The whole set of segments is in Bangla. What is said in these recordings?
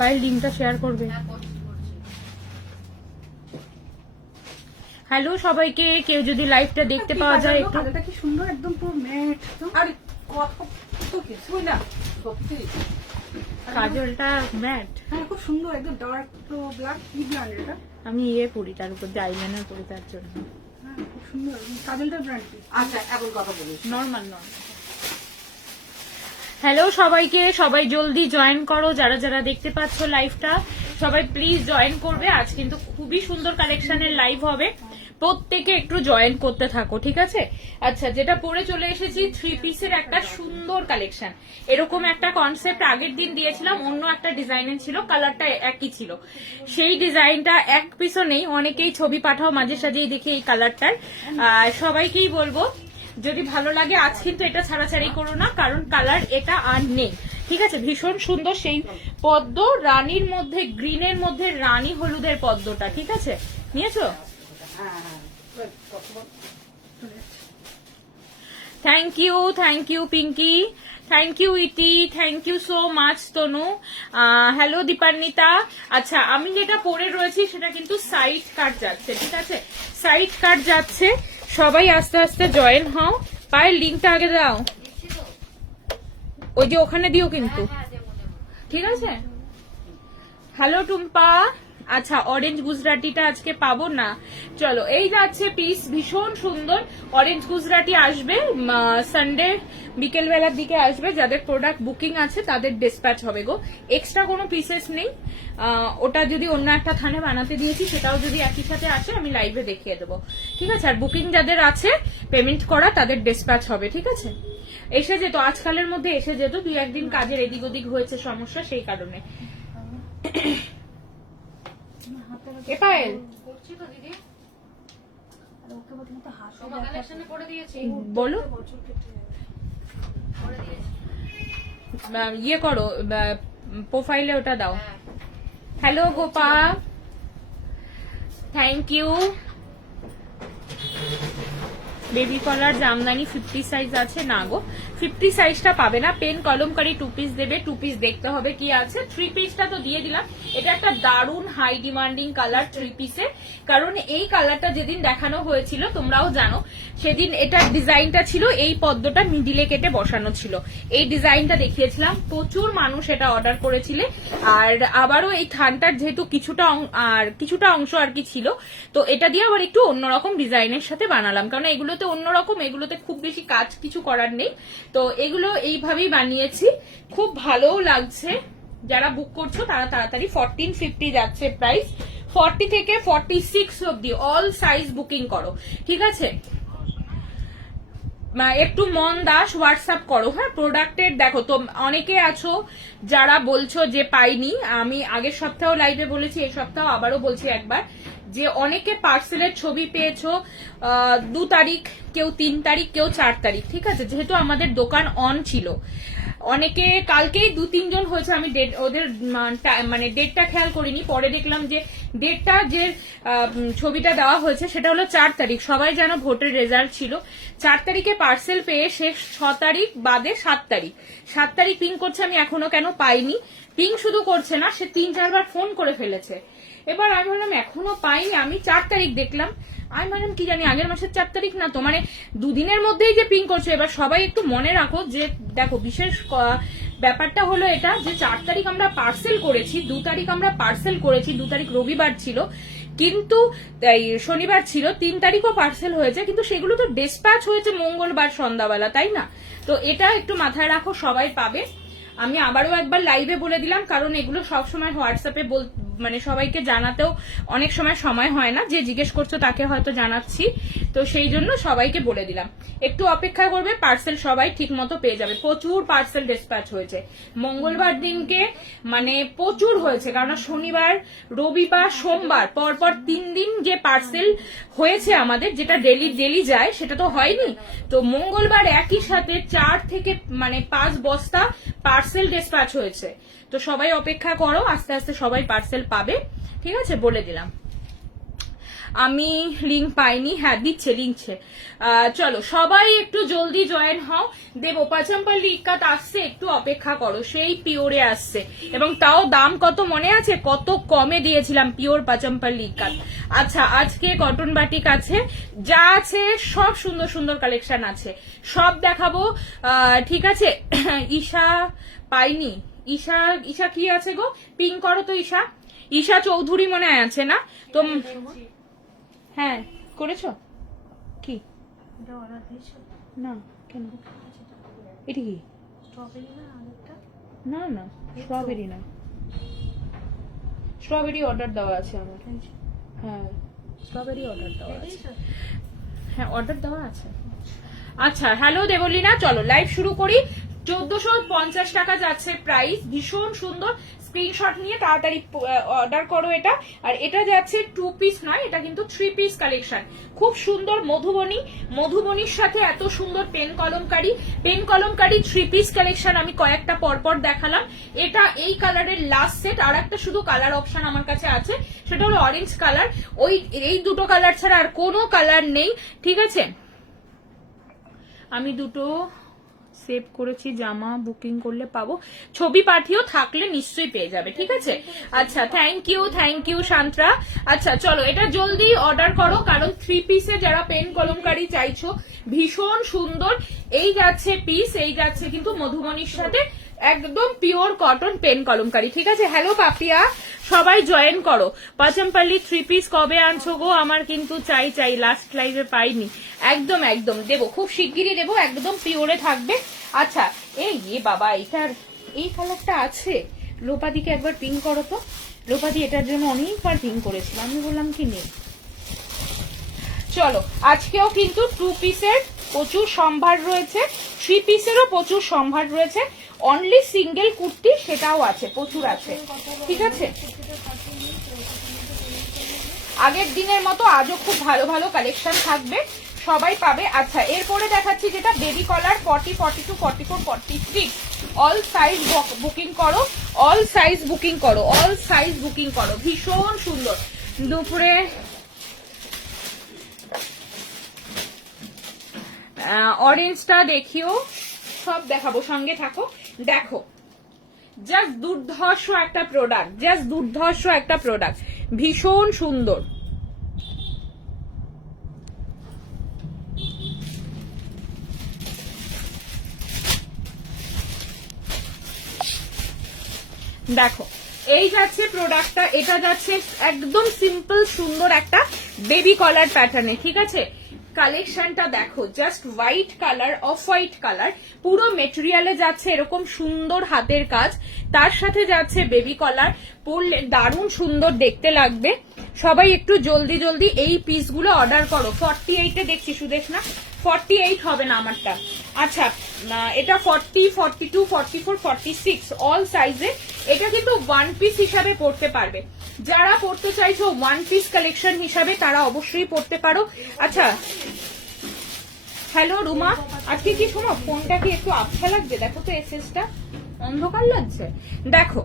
পায়ের লিঙ্কটা শেয়ার করবে। হ্যালো সবাইকে, কেউ যদি লাইভটা দেখতে পাওয়া যায় একটু। কালারটা কি সুন্দর, একদম পুরো ম্যাট। আরে কত কিছুই না সত্যি, কাজলটা ম্যাট। হ্যাঁ খুব সুন্দর, একদম ডার্ক তো ব্ল্যাক। কি ব্র্যান্ড এটা? আমি পরি, তার উপর আইলাইনার পরি, তার জন্য। হ্যাঁ খুব সুন্দর। কাজলটার ব্র্যান্ড কি? আচ্ছা এখন কথা বলি। নরমাল। হ্যালো সবাইকে, সবাই জলদি জয়েন করো, যারা যারা দেখতে পাচ্ছ লাইভটা সবাই প্লিজ জয়েন করবে। আজ কিন্তু খুবই সুন্দর কালেকশনের লাইভ হবে, প্রত্যেকে একটু জয়েন করতে থাকো, ঠিক আছে? আচ্ছা, যেটা পরে চলে এসেছি 3 পিসের একটা সুন্দর কালেকশন। এরকম একটা কনসেপ্ট আগের দিন দিয়েছিলাম, অন্য একটা ডিজাইনের ছিল, কালারটা একই ছিল। সেই ডিজাইনটা এক পিসও নেই, অনেকেই ছবি পাঠাও মাঝে সাঝেই দেখে এই কালারটার। সবাইকেই বলবো যদি ভালো লাগে আজ কিন্তু এটা ছাড়াছাড়ি করো না, কারণ কালার এটা আর নেই, ঠিক আছে? ভীষণ সুন্দর সেই পদ্ম, রানীর মধ্যে গ্রিনের মধ্যে রানী হলুদের পদ্মটা, ঠিক আছে? নিয়েছো? Thank you Pinky, thank you Iti, thank you so much Tanu. Hello Dipanwita. আচ্ছা, আমি যেটা পরে রয়েছি সেটা কিন্তু সাইড কাট যাচ্ছে, ঠিক আছে? সাইড কাট যাচ্ছে, সবাই আস্তে আস্তে জয়েন হও। পায়ের লিঙ্কটা আগে দাও, ওই যে ওখানে দিও কিন্তু, ঠিক আছে? হ্যালো টুম্পা। আচ্ছা, অরেঞ্জ গুজরাটিটা আজকে পাবো না, চলো এই যাচ্ছে পিস, ভীষণ সুন্দর অরেঞ্জ গুজরাটি আসবে সানডে বিকেল বেলার দিকে আসবে। যাদের প্রোডাক্ট বুকিং আছে তাদের ডিসপ্যাচ হবে গো, এক্সট্রা কোনো পিসেস নেই। ওটা যদি অন্য একটা থানে বানাতে দিয়েছি সেটাও যদি একই সাথে আসে আমি লাইভে দেখিয়ে দেবো, ঠিক আছে? আর বুকিং যাদের আছে পেমেন্ট করা তাদের ডিসপ্যাচ হবে, ঠিক আছে? এসে যেত, আজকালের মধ্যে এসে যেত, 2-1 দিন কাজের এদিক ওদিক হয়েছে সমস্যা, সেই কারণে। বলো, ইয়ে করো প্রোফাইলে ওটা দাও। Hello Gopa, thank you. Baby collar jamdani 50 size আছে না গো, 50 সাইজটা পাবে না। পেন কলমকারি 2 পিস দেবে, 2 পিস দেখতে হবে কি আছে। 3 পিসটা তো দিয়ে দিলাম। এটা একটা দারুন হাই ডিমান্ডিং কালার 3 পিসে, কারণ এই কালারটা যেদিন দেখানো হয়েছিল তোমরাও জানো, সেদিন এটার ডিজাইনটা ছিল এই পদ্মটা মিডিলে কেটে বসানো ছিল, এই ডিজাইনটা দেখিয়েছিলাম, প্রচুর মানুষ এটা অর্ডার করেছিলে। আর আবারও এই থানটার যেহেতু কিছুটা অংশ আর কি ছিল, তো এটা দিয়ে আবার একটু অন্যরকম ডিজাইনের সাথে বানালাম, কারণ এগুলোতে অন্যরকম, এগুলোতে খুব বেশি কাজ কিছু করার নেই, তো এগুলো এইভাবেই বানিয়েছি। খুব ভালোও লাগছে, যারা বুক করছো তারা তাড়াতাড়ি। 1450 যাচ্ছে প্রাইস, 40 থেকে 46 অব্দি অল সাইজ বুকিং করো, ঠিক আছে? একটু মন দাস হোয়াটসঅ্যাপ করো, হ্যাঁ? প্রোডাক্টের দেখো তো, অনেকে আছো যারা বলছো যে পাইনি। আমি আগের সপ্তাহ লাইভে বলেছি, এই সপ্তাহ আবারও বলছি একবার, যে অনেকে পার্সেলের ছবি পেয়েছো 2 তারিখ, কেউ 3 তারিখ, কেউ 4 তারিখ, ঠিক আছে? যেহেতু আমাদের দোকান অন ছিল, অনেকে কালকেই 2-3 জন হয়েছে, আমি ওদের মানে ডেটটা খেয়াল করিনি, পরে দেখলাম যে ডেটটা যে ছবিটা দেওয়া হয়েছে সেটা হলো 4 তারিখ। সবাই যেন ভোটের রেজাল্ট ছিল, 4 তারিখে পার্সেল পেয়ে সে 6 তারিখ বাদে 7 তারিখ পিং করছে, আমি এখনো কেন পাইনি। পিং শুধু করছে না, সে 3-4 বার ফোন করে ফেলেছে। এবার আমি বললাম এখনো পাইনি, আমি 4 তারিখ দেখলাম। আমি বললাম কি জানি আগের মাসের 4 তারিখ না তো, মানে 2 দিনের মধ্যেই যে পিং করছে। এবার সবাই একটু মনে রাখো যে দেখো, বিশেষ ব্যাপারটা হলো এটা যে 4 তারিখ আমরা পার্সেল করেছি, 2 তারিখ আমরা পার্সেল করেছি, 2 তারিখ রবিবার ছিল, কিন্তু শনিবার ছিল, 3 তারিখও পার্সেল হয়েছে, কিন্তু সেগুলো তো ডিসপ্যাচ হয়েছে মঙ্গলবার সন্ধ্যাবেলা, তাই না? তো এটা একটু মাথায় রাখো, সবাই পাবে। আমি আবারও একবার লাইভে বলে দিলাম, কারণ এগুলো সবসময় হোয়াটসঅ্যাপে মানে সবাইকে জানাতেও অনেক সময় হয় না, যে জিজ্ঞেস করছো তাকে হয়তো জানাচ্ছি, তো সেই জন্য সবাইকে বলে দিলাম। একটু অপেক্ষা করবে, পার্সেল সবাই ঠিক মতো পেয়ে যাবে। প্রচুর পার্সেল ডিসপ্যাচ হয়েছে মঙ্গলবার দিনকে, মানে প্রচুর হয়েছে, কারণ শনিবার, রবিবার, সোমবার পরপর 3 দিন যে পার্সেল হয়েছে আমাদের, যেটা ডেলি যায়, সেটা তো হয়নি। তো মঙ্গলবার একই সাথে 4 থেকে 5 বস্তা পার্সেল ডিসপ্যাচ হয়েছে। তো সবাই অপেক্ষা করো, আস্তে আস্তে সবাই পার্সেল পাবে, ঠিক আছে? বলে দিলাম। আমি লিঙ্ক পাইনি, হ্যাঁ দিচ্ছে। চলো সবাই একটু জলদি জয়েন হও। দেবো পাচাম্পাল্লি ইক্কাত আসছে, একটু অপেক্ষা করো, সেই পিওরে আসছে, এবং তাও দাম কত মনে আছে, কত কমে দিয়েছিলাম পিওর পাচাম্পাল্লি ইক্কাত। আচ্ছা আজকে কটন বাটিক আছে, যা আছে সব সুন্দর সুন্দর কালেকশন আছে, সব দেখাবো। ঠিক আছে ঈশা পাইনি, ঈশা কি আছে গো, পিং করো তো ঈশা চৌধুরী মনে হয় আছে না তো? হ্যাঁ করেছো কি না কেন, এটা কি? না না স্ট্রবেরি না, স্ট্রবেরি অর্ডার দেওয়া আছে আমার। হ্যাঁ স্ট্রবেরি অর্ডার দেওয়া আছে, হ্যাঁ অর্ডার দেওয়া আছে। আচ্ছা হ্যালো দেবলীনা, চলো লাইভ শুরু করি। 1450 টাকা যাচ্ছে প্রাইস, ভীষণ সুন্দর, স্ক্রিনশট নিয়ে তাড়াতাড়ি অর্ডার করো এটা। আর এটা যাচ্ছে 2 পিস নয়, এটা কিন্তু 3 পিস কালেকশন, খুব সুন্দর মধুবনীর সাথে এত সুন্দর পেন কলমকারি 3 পিস কালেকশন আমি কয়েকটা পরপর দেখালাম। এটা এই কালারের লাস্ট সেট, আর একটা শুধু কালার অপশন আমার কাছে আছে, সেটা হলো অরেঞ্জ কালার। এই দুটো কালার ছাড়া আর কোনো কালার নেই, ঠিক আছে? আমি দুটো সেভ করেছি, জামা বুকিং করলে পাবো, ছবি পাঠিয়েও থাকলে নিশ্চয়ই পেয়ে যাবে, ঠিক আছে? আচ্ছা থ্যাংক ইউ শান্ত্রা। আচ্ছা চলো এটা জলদি অর্ডার করো, কারণ 3 পিসে যারা পেন কলমকারি চাইছো ভীষণ সুন্দর। এই যাচ্ছে পিস, এই যাচ্ছে কিন্তু মধুবনীর সাথে একদম পিওর কটন পেন কলমকারি, ঠিক আছে? হ্যালো পাপিয়া, সবাই জয়েন করো। পাচাম্পাল্লি 3 পিস কবে আনছো গো? আমার কিন্তু চাই, লাস্ট লাইভে পাইনি। একদম দেবো, খুব শিগগিরই দেবো, একদম পিওরে থাকবে। আচ্ছা এই বাবা, এই কালারটা আছে, লোপাদিকে একবার পিং করো তো। লোপাদি এটার জন্য অনেকবার পিং করেছিল, আমি বললাম কি নেই। চলো আজকেও কিন্তু 2 পিসের প্রচুর সম্ভার রয়েছে, 3 পিসেরও প্রচুর সম্ভার রয়েছে, অনলি সিঙ্গেল কুর্তি সেটাও আছে, প্রচুর আছে, ঠিক আছে? আগের দিনের মতো আজও খুব ভালো ভালো কালেকশন থাকবে, সবাই পাবে। আচ্ছা এরপরে দেখাচ্ছি যেটা বেবি কলার 40, 42, 44, 46, অল সাইজ বুকিং করো, অল সাইজ বুকিং করো, ভীষণ সুন্দর। দুপুরে অরেঞ্জটা দেখিও, সব দেখাবো, সঙ্গে থাকো। দেখো জাস্ট দুর্ধর্ষ একটা প্রোডাক্ট, ভীষণ সুন্দর। দেখো এই যাচ্ছে প্রোডাক্টটা, এটা যাচ্ছে একদম সিম্পল সুন্দর একটা বেবি কলার প্যাটার্নে, ঠিক আছে? কালেকশনটা দেখো, just white colour, off white colour, পুরো মেটেরিয়ালে যাচ্ছে এরকম সুন্দর হাতের কাজ, তার সাথে যাচ্ছে বেবি কলার, পরলে দারুণ সুন্দর দেখতে লাগবে। সবাই একটু জলদি এই পিসগুলো অর্ডার করো। 48-এ দেখছি সুদেশ না, 48 হবে না আমারটা। আচ্ছা এটা 40, 42, 44, 46 অল সাইজে। এটা কিন্তু 1 পিস হিসাবে পড়তে পারবে, যারা পড়তে চাইছো 1 পিস কালেকশন হিসাবে তারা অবশ্যই পড়তে পারো। আচ্ছা হ্যালো রুমা, আজকে কি শোনো, ফোনটা কি একটু আবছা লাগছে, দেখো তো এসএসটা অন্ধকার লাগছে। দেখো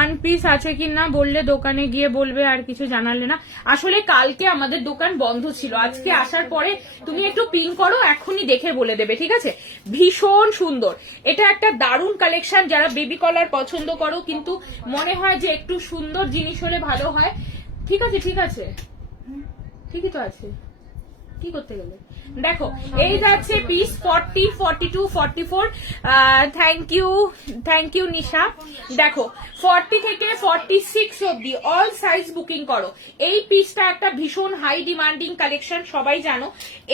1 পিস আছে কি না বললে দোকানে গিয়ে বলবে, আর কিছু জানালে না। আসলে কালকে আমাদের দোকান বন্ধ ছিল, আজকে আসার পরে তুমি একটু পিং করো, এখনই দেখে বলে দেবে, ঠিক আছে? ভীষণ সুন্দর, এটা একটা দারুণ কালেকশন। যারা বেবি কলার পছন্দ করো, কিন্তু মনে হয় যে একটু সুন্দর জিনিস হলে ভালো হয়, ঠিক আছে? ঠিকই তো আছে, কি করতে গেলে। দেখো এই যাচ্ছে পিস 40, 42, 44, থ্যাংক ইউ নিশা। দেখো 40 থেকে 46 অব্দি অল সাইজ বুকিং করো। এই পিসটা একটা ভীষণ হাই ডিমান্ডিং কালেকশন, সবাই জানো।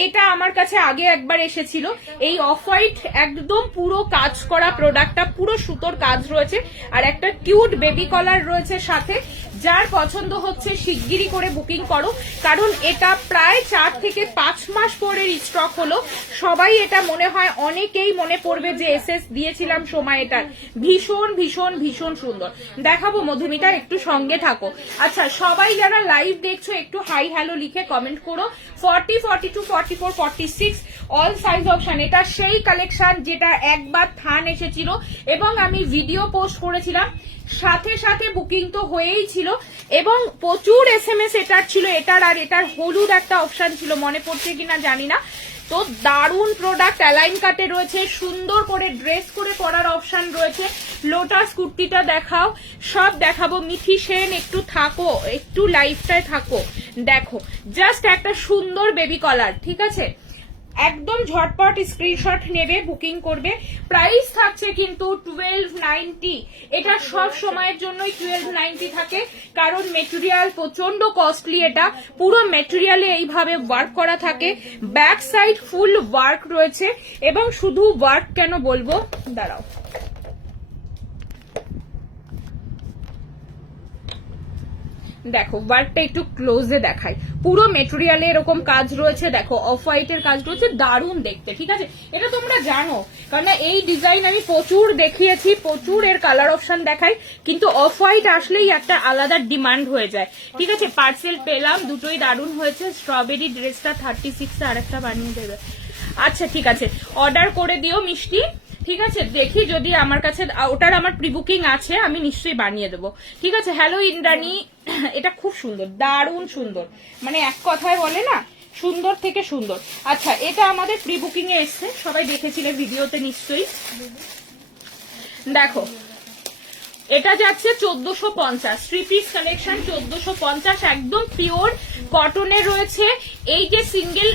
এটা আমার কাছে আগে একবার এসেছিল, এই অফ হোয়াইট একদম পুরো কাজ করা প্রোডাক্টটা, পুরো সুতোর কাজ রয়েছে, আর একটা কিউট বেবি কলার রয়েছে সাথে। যার পছন্দ হচ্ছে শিগগিরই করে বুকিং করো, কারণ এটা প্রায় 4 থেকে 5 মাস পরে স্টক হলো। সবাই এটা মনে হয় অনেকেই মনে পড়বে যে এসএস দিয়েছিলাম সময়। এটার ভীষণ সুন্দর দেখাবো। মধুমিতা একটু সঙ্গে থাকো। আচ্ছা সবাই যারা লাইভ দেখছো একটু হাই হ্যালো লিখে কমেন্ট করো। 40, 42, 44, 46 অল সাইজ অপশন। এটা সেই কালেকশন যেটা একবার থান এসেছিল এবং আমি ভিডিও পোস্ট করেছিলাম, সাথে সাথে বুকিং তো হয়েই ছিল এবং প্রচুর SMS এটার ছিল, এটার আর এটার হলুদ একটা অপশন ছিল, মনে পড়ছে কিনা জানি না। তো দারুন প্রোডাক্ট, অ্যালাইন কাটে রয়েছে, সুন্দর করে ড্রেস করে পরার অপশন রয়েছে। লোটাস কুর্তিটা দেখাও, সব দেখাবো। মিঠি সেন একটু থাকো, একটু লাইফটায় থাকো, দেখো জাস্ট একটা সুন্দর বেবি কলার, ঠিক আছে? একদম ঝটপট স্ক্রিনশট নেবে, বুকিং করবে। প্রাইস থাকছে কিন্তু 1290। এটা সব সময়ের জন্যই 1290 থাকে, কারণ মেটেরিয়াল প্রচন্ড কস্টলি। এটা পুরো মেটেরিয়ালে এইভাবে ওয়ার্ক করা থাকে, ব্যাক সাইড ফুল ওয়ার্ক রয়েছে। এবং শুধু ওয়ার্ক কেন বলবো, দাঁড়াও দেখো ওয়ার্কটা একটু ক্লোজে দেখাই। পুরো মেটেরিয়ালে এরকম কাজ রয়েছে, দেখো অফ হোয়াইটের কাজ রয়েছে, দারুণ দেখতে, ঠিক আছে? এটা তোমরা জানো, কারণ এই ডিজাইন আমি প্রচুর দেখিয়েছি, প্রচুর এর কালার অপশন দেখাই, কিন্তু অফ হোয়াইট আসলেই একটা আলাদা ডিমান্ড হয়ে যায়, ঠিক আছে? পার্সেল পেলাম, দুটোই দারুণ হয়েছে। স্ট্রবেরি ড্রেসটা 36 আর একটা বানিয়ে দেবে। আচ্ছা ঠিক আছে, অর্ডার করে দিও মিষ্টি, ঠিক আছে? দেখি যদি আমার কাছে ওটার আমার প্রি বুকিং আছে, আমি নিশ্চয়ই বানিয়ে দেবো, ঠিক আছে? হ্যালো ইন্দ্রাণী, এটা খুব সুন্দর, দারুণ সুন্দর, মানে এক কথায় বলে না সুন্দর থেকে সুন্দর। আচ্ছা, এটা আমাদের প্রি বুকিং এ এসছে, সবাই দেখেছিলে ভিডিওতে নিশ্চয়ই। দেখো এটা যাচ্ছে 1450, থ্রি পিস কালেকশন 1450, একদম পিওর কটনের রয়েছে। এই যে সিঙ্গেল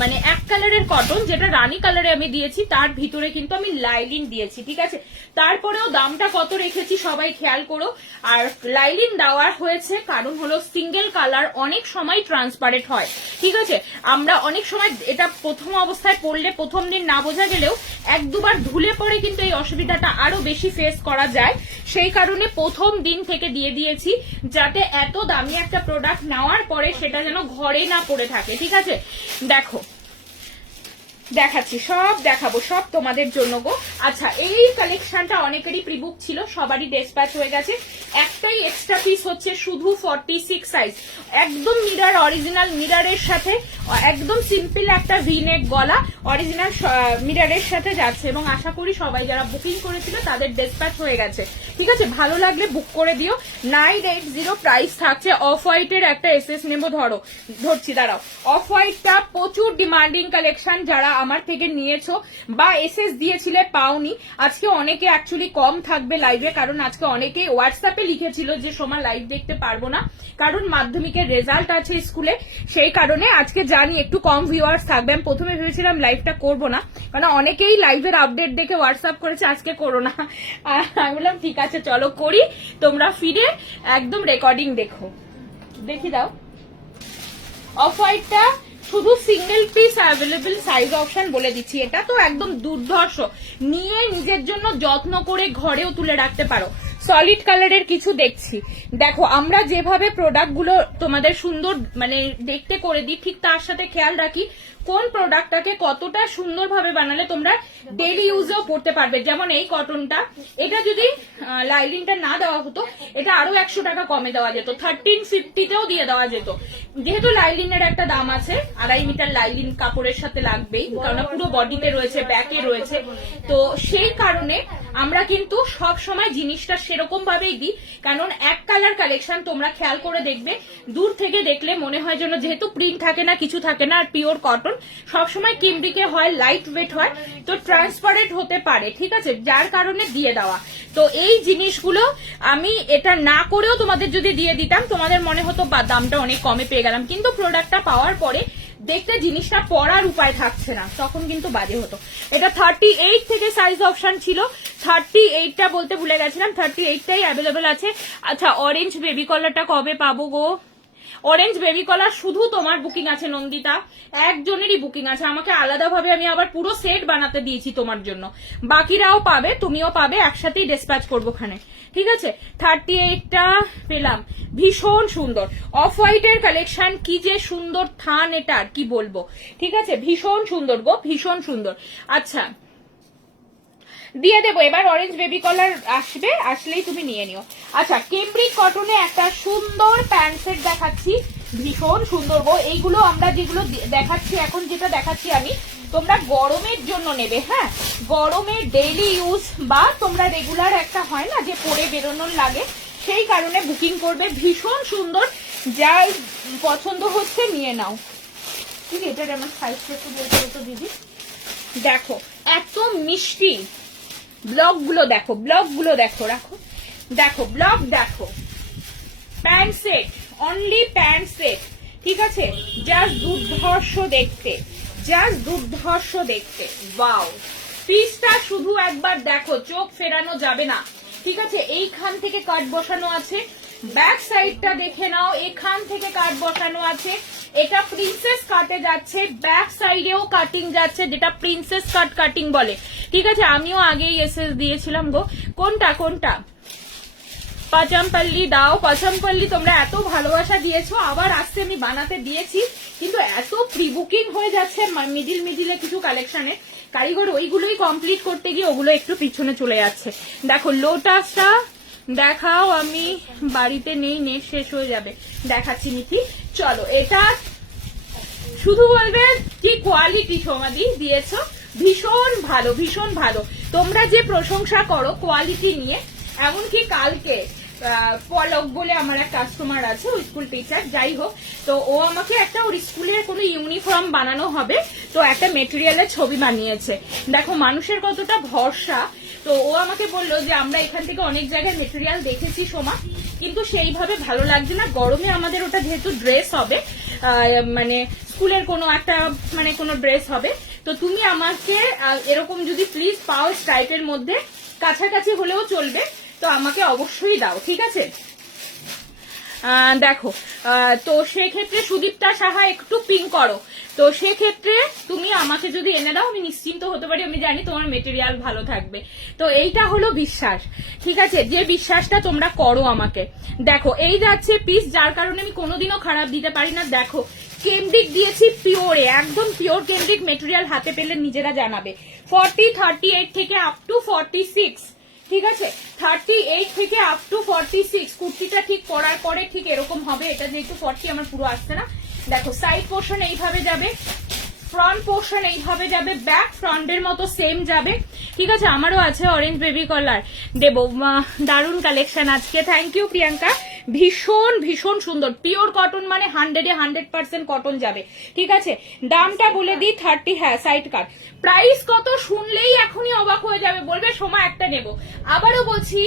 মানে এক কালারের কটন, যেটা রানী কালারে আমি দিয়েছি, তার ভিতরে কিন্তু আমি লাইলিন দিয়েছি, ঠিক আছে? তারপরেও দামটা কত রেখেছি সবাই খেয়াল করো। আর লাইলিন দেওয়া হয়েছে কারণ হলো সিঙ্গেল কালার অনেক সময় ট্রান্সপারেন্ট হয়, ঠিক আছে? আমরা অনেক সময় এটা প্রথম অবস্থায় পড়লে, প্রথম দিন না বোঝা গেলেও এক দুবার ধুলে পরে কিন্তু এই অসুবিধাটা আরো বেশি ফেস করা যায়। সেই কারণে প্রথম দিন থেকে দিয়ে দিয়েছি, যাতে এত দামি একটা প্রোডাক্ট নেওয়ার পরে সেটা যেন ঘরে না পড়ে থাকে, ঠিক আছে? দেখো দেখাচ্ছি, সব দেখাবো, সব তোমাদের জন্য গো। আচ্ছা, এই কালেকশনটা অনেকেরই প্রিবুক ছিল, সবারই ডিসপ্যাচ হয়ে গেছে। একটাই এক্সট্রা পিস হচ্ছে শুধু 46 সাইজ, একদম মিরর, অরিজিনাল মিররের সাথে, একদম সিম্পল একটা ভিনেক গলা, অরিজিনাল মিররের সাথে যাচ্ছে। এবং আশা করি সবাই যারা বুকিং করেছিল তাদের ডিসপ্যাচ হয়ে গেছে, ঠিক আছে? ভালো লাগলে বুক করে দিও। 980 প্রাইস থাকছে। অফ হোয়াইটের একটা এসএস নেবো, ধরছি দাঁড়াও। অফ হোয়াইটটা প্রচুর ডিমান্ডিং কালেকশন, যারা আমার থেকে নিয়েছো বা এসএস দিয়েছিলে পাওনি, আজকে অনেকে অ্যাকচুয়ালি কম থাকবে লাইভে, কারণ আজকে অনেকে হোয়াটসঅ্যাপে লিখেছিল যে সোমা লাইভ দেখতে পারবো না, কারণ মাধ্যমিকের রেজাল্ট আছে স্কুলে, সেই কারণে আজকে জানি একটু কম ভিউয়ার্স থাকবে। আমি প্রথমে ভেবেছিলাম লাইভটা করবো না, কারণ অনেকেই লাইভের আপডেট দেখে হোয়াটসঅ্যাপ করেছে আজকে করো না। আমি বললাম ঠিক আছে চলো করি, তোমরা ফিরে একদম রেকর্ডিং দেখো, দেখি দাও। অফ হোয়াইটটা শুধু single piece available, size option বলে দিচ্ছি। এটা তো একদম দুর্ধর্ষ, নিয়ে নিজের জন্য যত্ন করে ঘরেও তুলে রাখতে পারো। সলিড কালারের কিছু দেখছি, দেখো আমরা যেভাবে প্রোডাক্ট গুলো তোমাদের সুন্দর মানে দেখতে করে দিই, ঠিক তার সাথে খেয়াল রাখি কোন প্রোডাক্টটাকে কতটা সুন্দরভাবে বানালে তোমরা ডেইলি ইউজেও পড়তে পারবে। যেমন এই কটনটা, এটা যদি লাইলিনটা না দেওয়া হতো, এটা আরো 100 টাকা কমে দেওয়া যেত, 1350-তেও দিয়ে দেওয়া যেত। যেহেতু লাইলিনের একটা দাম আছে, 2.5 মিটার লাইলিন কাপড়ের সাথে লাগবেই, কারণ পুরো বডিতে রয়েছে, ব্যাকে রয়েছে, তো সেই কারণে আমরা কিন্তু সব সময় জিনিসটা সেরকম ভাবেই দিই। কারণ এক কালার কালেকশন তোমরা খেয়াল করে দেখবে, দূর থেকে দেখলে মনে হয় যেন, যেহেতু প্রিন্ট থাকে না, কিছু থাকে না, আর পিওর কটন সবসময় কিমব্রিকে হয়, লাইট ওয়েট হয়, তো ট্রান্সপারেন্ট হতে পারে, ঠিক আছে? যার কারণে দিয়ে দেওয়া। তো এই জিনিসগুলো আমি এটা না করেও তোমাদের যদি দিয়ে দিতাম, তোমাদের মনে হতো বা দামটা অনেক কমে পেয়ে গেলাম, কিন্তু প্রোডাক্টটা পাওয়ার পরে দেখতে জিনিসটা পরার উপায় থাকছে না, তখন কিন্তু বাজে হতো। এটা 38 থেকে সাইজ অপশন ছিল, 38টা বলতে ভুলে গেছিলাম, 38টাই অ্যাভেলেবেল আছে। আচ্ছা, অরেঞ্জ বেবি কলারটা কবে পাবো গো? অরেঞ্জ বেবি কলার শুধু তোমার বুকিং আছে নন্দিতা, একজনেরই বুকিং আছে, আমাকে আলাদাভাবে আমি আবার পুরো সেট বানাতে দিয়েছি তোমার জন্য, বাকিরাও পাবে, তুমিও পাবে, একসাথেই ডিসপ্যাচ করবো খানে, ঠিক আছে? 38টা পেলাম, ভীষণ সুন্দর অফ হোয়াইটের কালেকশন, কি যে সুন্দর থান, এটা আর কি বলবো, ঠিক আছে? ভীষণ সুন্দর গো, ভীষণ সুন্দর। আচ্ছা দিয়ে দেবো এবার, অরেঞ্জ বেবি কলার আসবে, আসলেই তুমি নিয়ে নিও। আচ্ছা, কেমব্রিক কটনে একটা সুন্দর প্যান্ট সেট দেখাচ্ছি, ভীষণ সুন্দর গো। এইগুলো আমরা যেগুলো দেখাচ্ছি এখন, যেটা দেখাচ্ছি আমি, তোমরা গরমের জন্য নেবে, হ্যাঁ, গরমের ডেইলি ইউজ বা তোমরা রেগুলার একটা হয় না যে পরে বেরোনোর লাগে, সেই কারণে বুকিং করবে। ভীষণ সুন্দর, যার পছন্দ হচ্ছে নিয়ে নাও। ঠিক আছে, এটার আমার সাইজটা একটু বের করে তো দিদি। দেখো এত মিষ্টি ব্লকগুলো, দেখো ব্লকগুলো দেখো, রাখো, দেখো ব্লক, দেখো pant set, only pant set, ঠিক আছে, জাস্ট দুর্ধর্ষ দেখতে, জাস্ট দুর্ধর্ষ দেখতে। ওয়াও, পিসটা শুধু একবার দেখো, চোখ ফেরানো যাবে না, ঠিক আছে। এইখান থেকে কাট বসানো আছে, ব্যাক সাইডটা দেখে নাও, এখান থেকে কাট বসানো আছে। এটা প্রিন্সেস কাটে যাচ্ছে, ব্যাক সাইডেও কাটিং যাচ্ছে, যেটা প্রিন্সেস কাট কাটিং বলে, ঠিক আছে। আমিও আগেই এসএস দিয়েছিলাম গো। কোনটা কোনটা? পাচামপল্লি দাও, পাচামপল্লি তোমরা এত ভালোবাসা দিয়েছো, আবার আসতে আমি বানাতে দিয়েছি, কিন্তু এত প্রি বুকিং হয়ে যাচ্ছে মিডিলে কিছু কালেকশনে, কারিগর ওইগুলোই কমপ্লিট করতে গিয়ে ওগুলো একটু পিছনে চলে যাচ্ছে। দেখো লোটাসটা দেখাও, আমি বাড়িতে নেই, নেট শেষ হয়ে যাবে, দেখাচ্ছি নিকি। চলো, এটা শুধু বলবে কি কোয়ালিটি সমাধি দিয়েছো, ভীষণ ভালো, ভীষণ ভালো। তোমরা যে প্রশংসা করো কোয়ালিটি নিয়ে, এমনকি কালকে পলক বলে আমার এক কাস্টমার আছে, ওই স্কুল টিচার, যাই হোক, তো ও আমাকে একটা ওর স্কুলের কোনো ইউনিফর্ম বানানো হবে, তো একটা মেটেরিয়ালের ছবি বানিয়েছে। দেখো মানুষের কতটা ভরসা। তো ও আমাকে বললো যে আমরা এখান থেকে অনেক জায়গায় মেটেরিয়াল দেখেছি সোমা, কিন্তু সেইভাবে ভালো লাগছে না। গরমে আমাদের ওটা যেহেতু ড্রেস হবে, মানে স্কুলের কোনো একটা মানে কোনো ড্রেস হবে, তো তুমি আমাকে এরকম যদি প্লিজ পাও স্ট্রাইপের মধ্যে, কাছাকাছি হলেও চলবে, তো আমাকে অবশ্যই দাও, ঠিক আছে। দেখো তো সেক্ষেত্রে সুদীপ্তা সাহা একটু পিং করো, তো সেক্ষেত্রে তুমি আমাকে যদি এনে দাও আমি নিশ্চিন্ত হতে পারি, আমি জানি তোমার মেটেরিয়াল ভালো থাকবে। তো এইটা হলো বিশ্বাস, ঠিক আছে, যে বিশ্বাসটা তোমরা করো আমাকে। দেখো এই যাচ্ছে পিস, যার কারণে আমি কোনোদিনও খারাপ দিতে পারি না। দেখো কেমব্রিক দিয়েছি পিওরে, একদম পিওর কেমব্রিক মেটেরিয়াল, হাতে পেলে নিজেরা জানাবে। 40, 38 থেকে আপ টু 46, ঠিক আছে, 38 থেকে আপ টু 46। কুর্তিটা ঠিক পরার পরে ঠিক এরকম হবে, এটা যেহেতু 40 আমার পুরো আসছে না। দেখো সাইড পোর্শন এইভাবে যাবে, ফ্রন্ট পোর্শন এইভাবে যাবে, ব্যাক ফ্রন্টের মতো সেম যাবে, ঠিক আছে। আমারও আছে অরেঞ্জ বেবি কালার, দেবো। দারুণ কালেকশন আজকে, থ্যাংক ইউ প্রিয়াঙ্কা, ভীষণ ভীষণ সুন্দর। পিওর কটন মানে 100% কটন যাবে, ঠিক আছে। দামটা বলে দিই 30, হ্যাঁ সাইড কাট। প্রাইস কত শুনলেই এখনই অবাক হয়ে যাবে, বলবে সোমা একটা নেব। আবারও বলছি,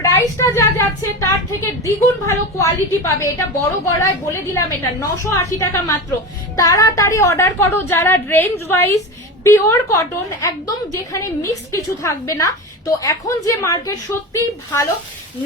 প্রাইসটা যা যাচ্ছে তার থেকে দ্বিগুণ ভালো কোয়ালিটি পাবে, এটা বড় গলায় বলে দিলাম। এটা 980 টাকা মাত্র। তাড়াতাড়ি অর্ডার করো যারা রেঞ্জ ওয়াইজ পিওর কটন, একদম যেখানে মিক্স কিছু থাকবে না। তো এখন যে মার্কেট সত্যি ভালো,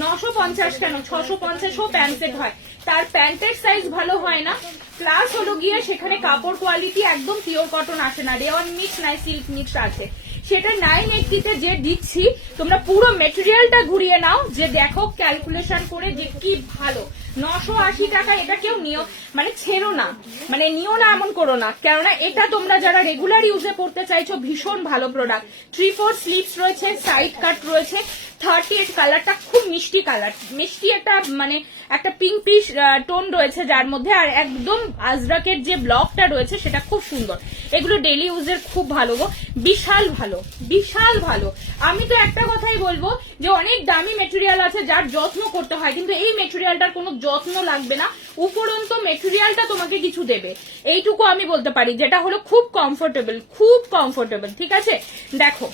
950 কেন 650ও প্যান্ট সেট হয়, তার প্যান্টের সাইজ ভালো হয় না, প্লাস হলো গিয়ে সেখানে কাপড় কোয়ালিটি একদম পিওর কটন আসে না, রেওয়ান মিক্স নাই সিল্ক মিক্স আছে। সেটা 980-তে যে দিচ্ছি, তোমরা পুরো মেটেরিয়ালটা ঘুরিয়ে নাও, যে দেখো ক্যালকুলেশন করে যে কি ভালো। 980 টাকা, এটা কেউ নিও মানে ছেড়ো না, মানে নিও না এমন করো না, কেননা এটা তোমরা যারা রেগুলার ইউজে পড়তে চাইছো ভীষণ ভালো প্রোডাক্ট। 3/4 স্লিভস রয়েছে, সাইড কাট রয়েছে, 38 কালারটা খুব মিষ্টি কালার, মিষ্টি একটা মানে একটা পিঙ্কিশ টোন রয়েছে যার মধ্যে, আর একদম আজরাকের যে ব্লকটা রয়েছে সেটা খুব সুন্দর। এগুলো ডেইলি ইউজের খুব ভালো গো, বিশাল ভালো, বিশাল ভালো। আমি তো একটা কথাই বলবো যে অনেক দামি মেটেরিয়াল আছে যার যত্ন করতে হয়, কিন্তু এই মেটেরিয়ালটার কোনো যত্ন লাগবে না, উপরন্ত মেটেরিয়ালটা তোমাকে কিছু দেবে, এইটুকু আমি বলতে পারি, যেটা হলো খুব কমফোর্টেবল, খুব কমফোর্টেবল, ঠিক আছে। দেখো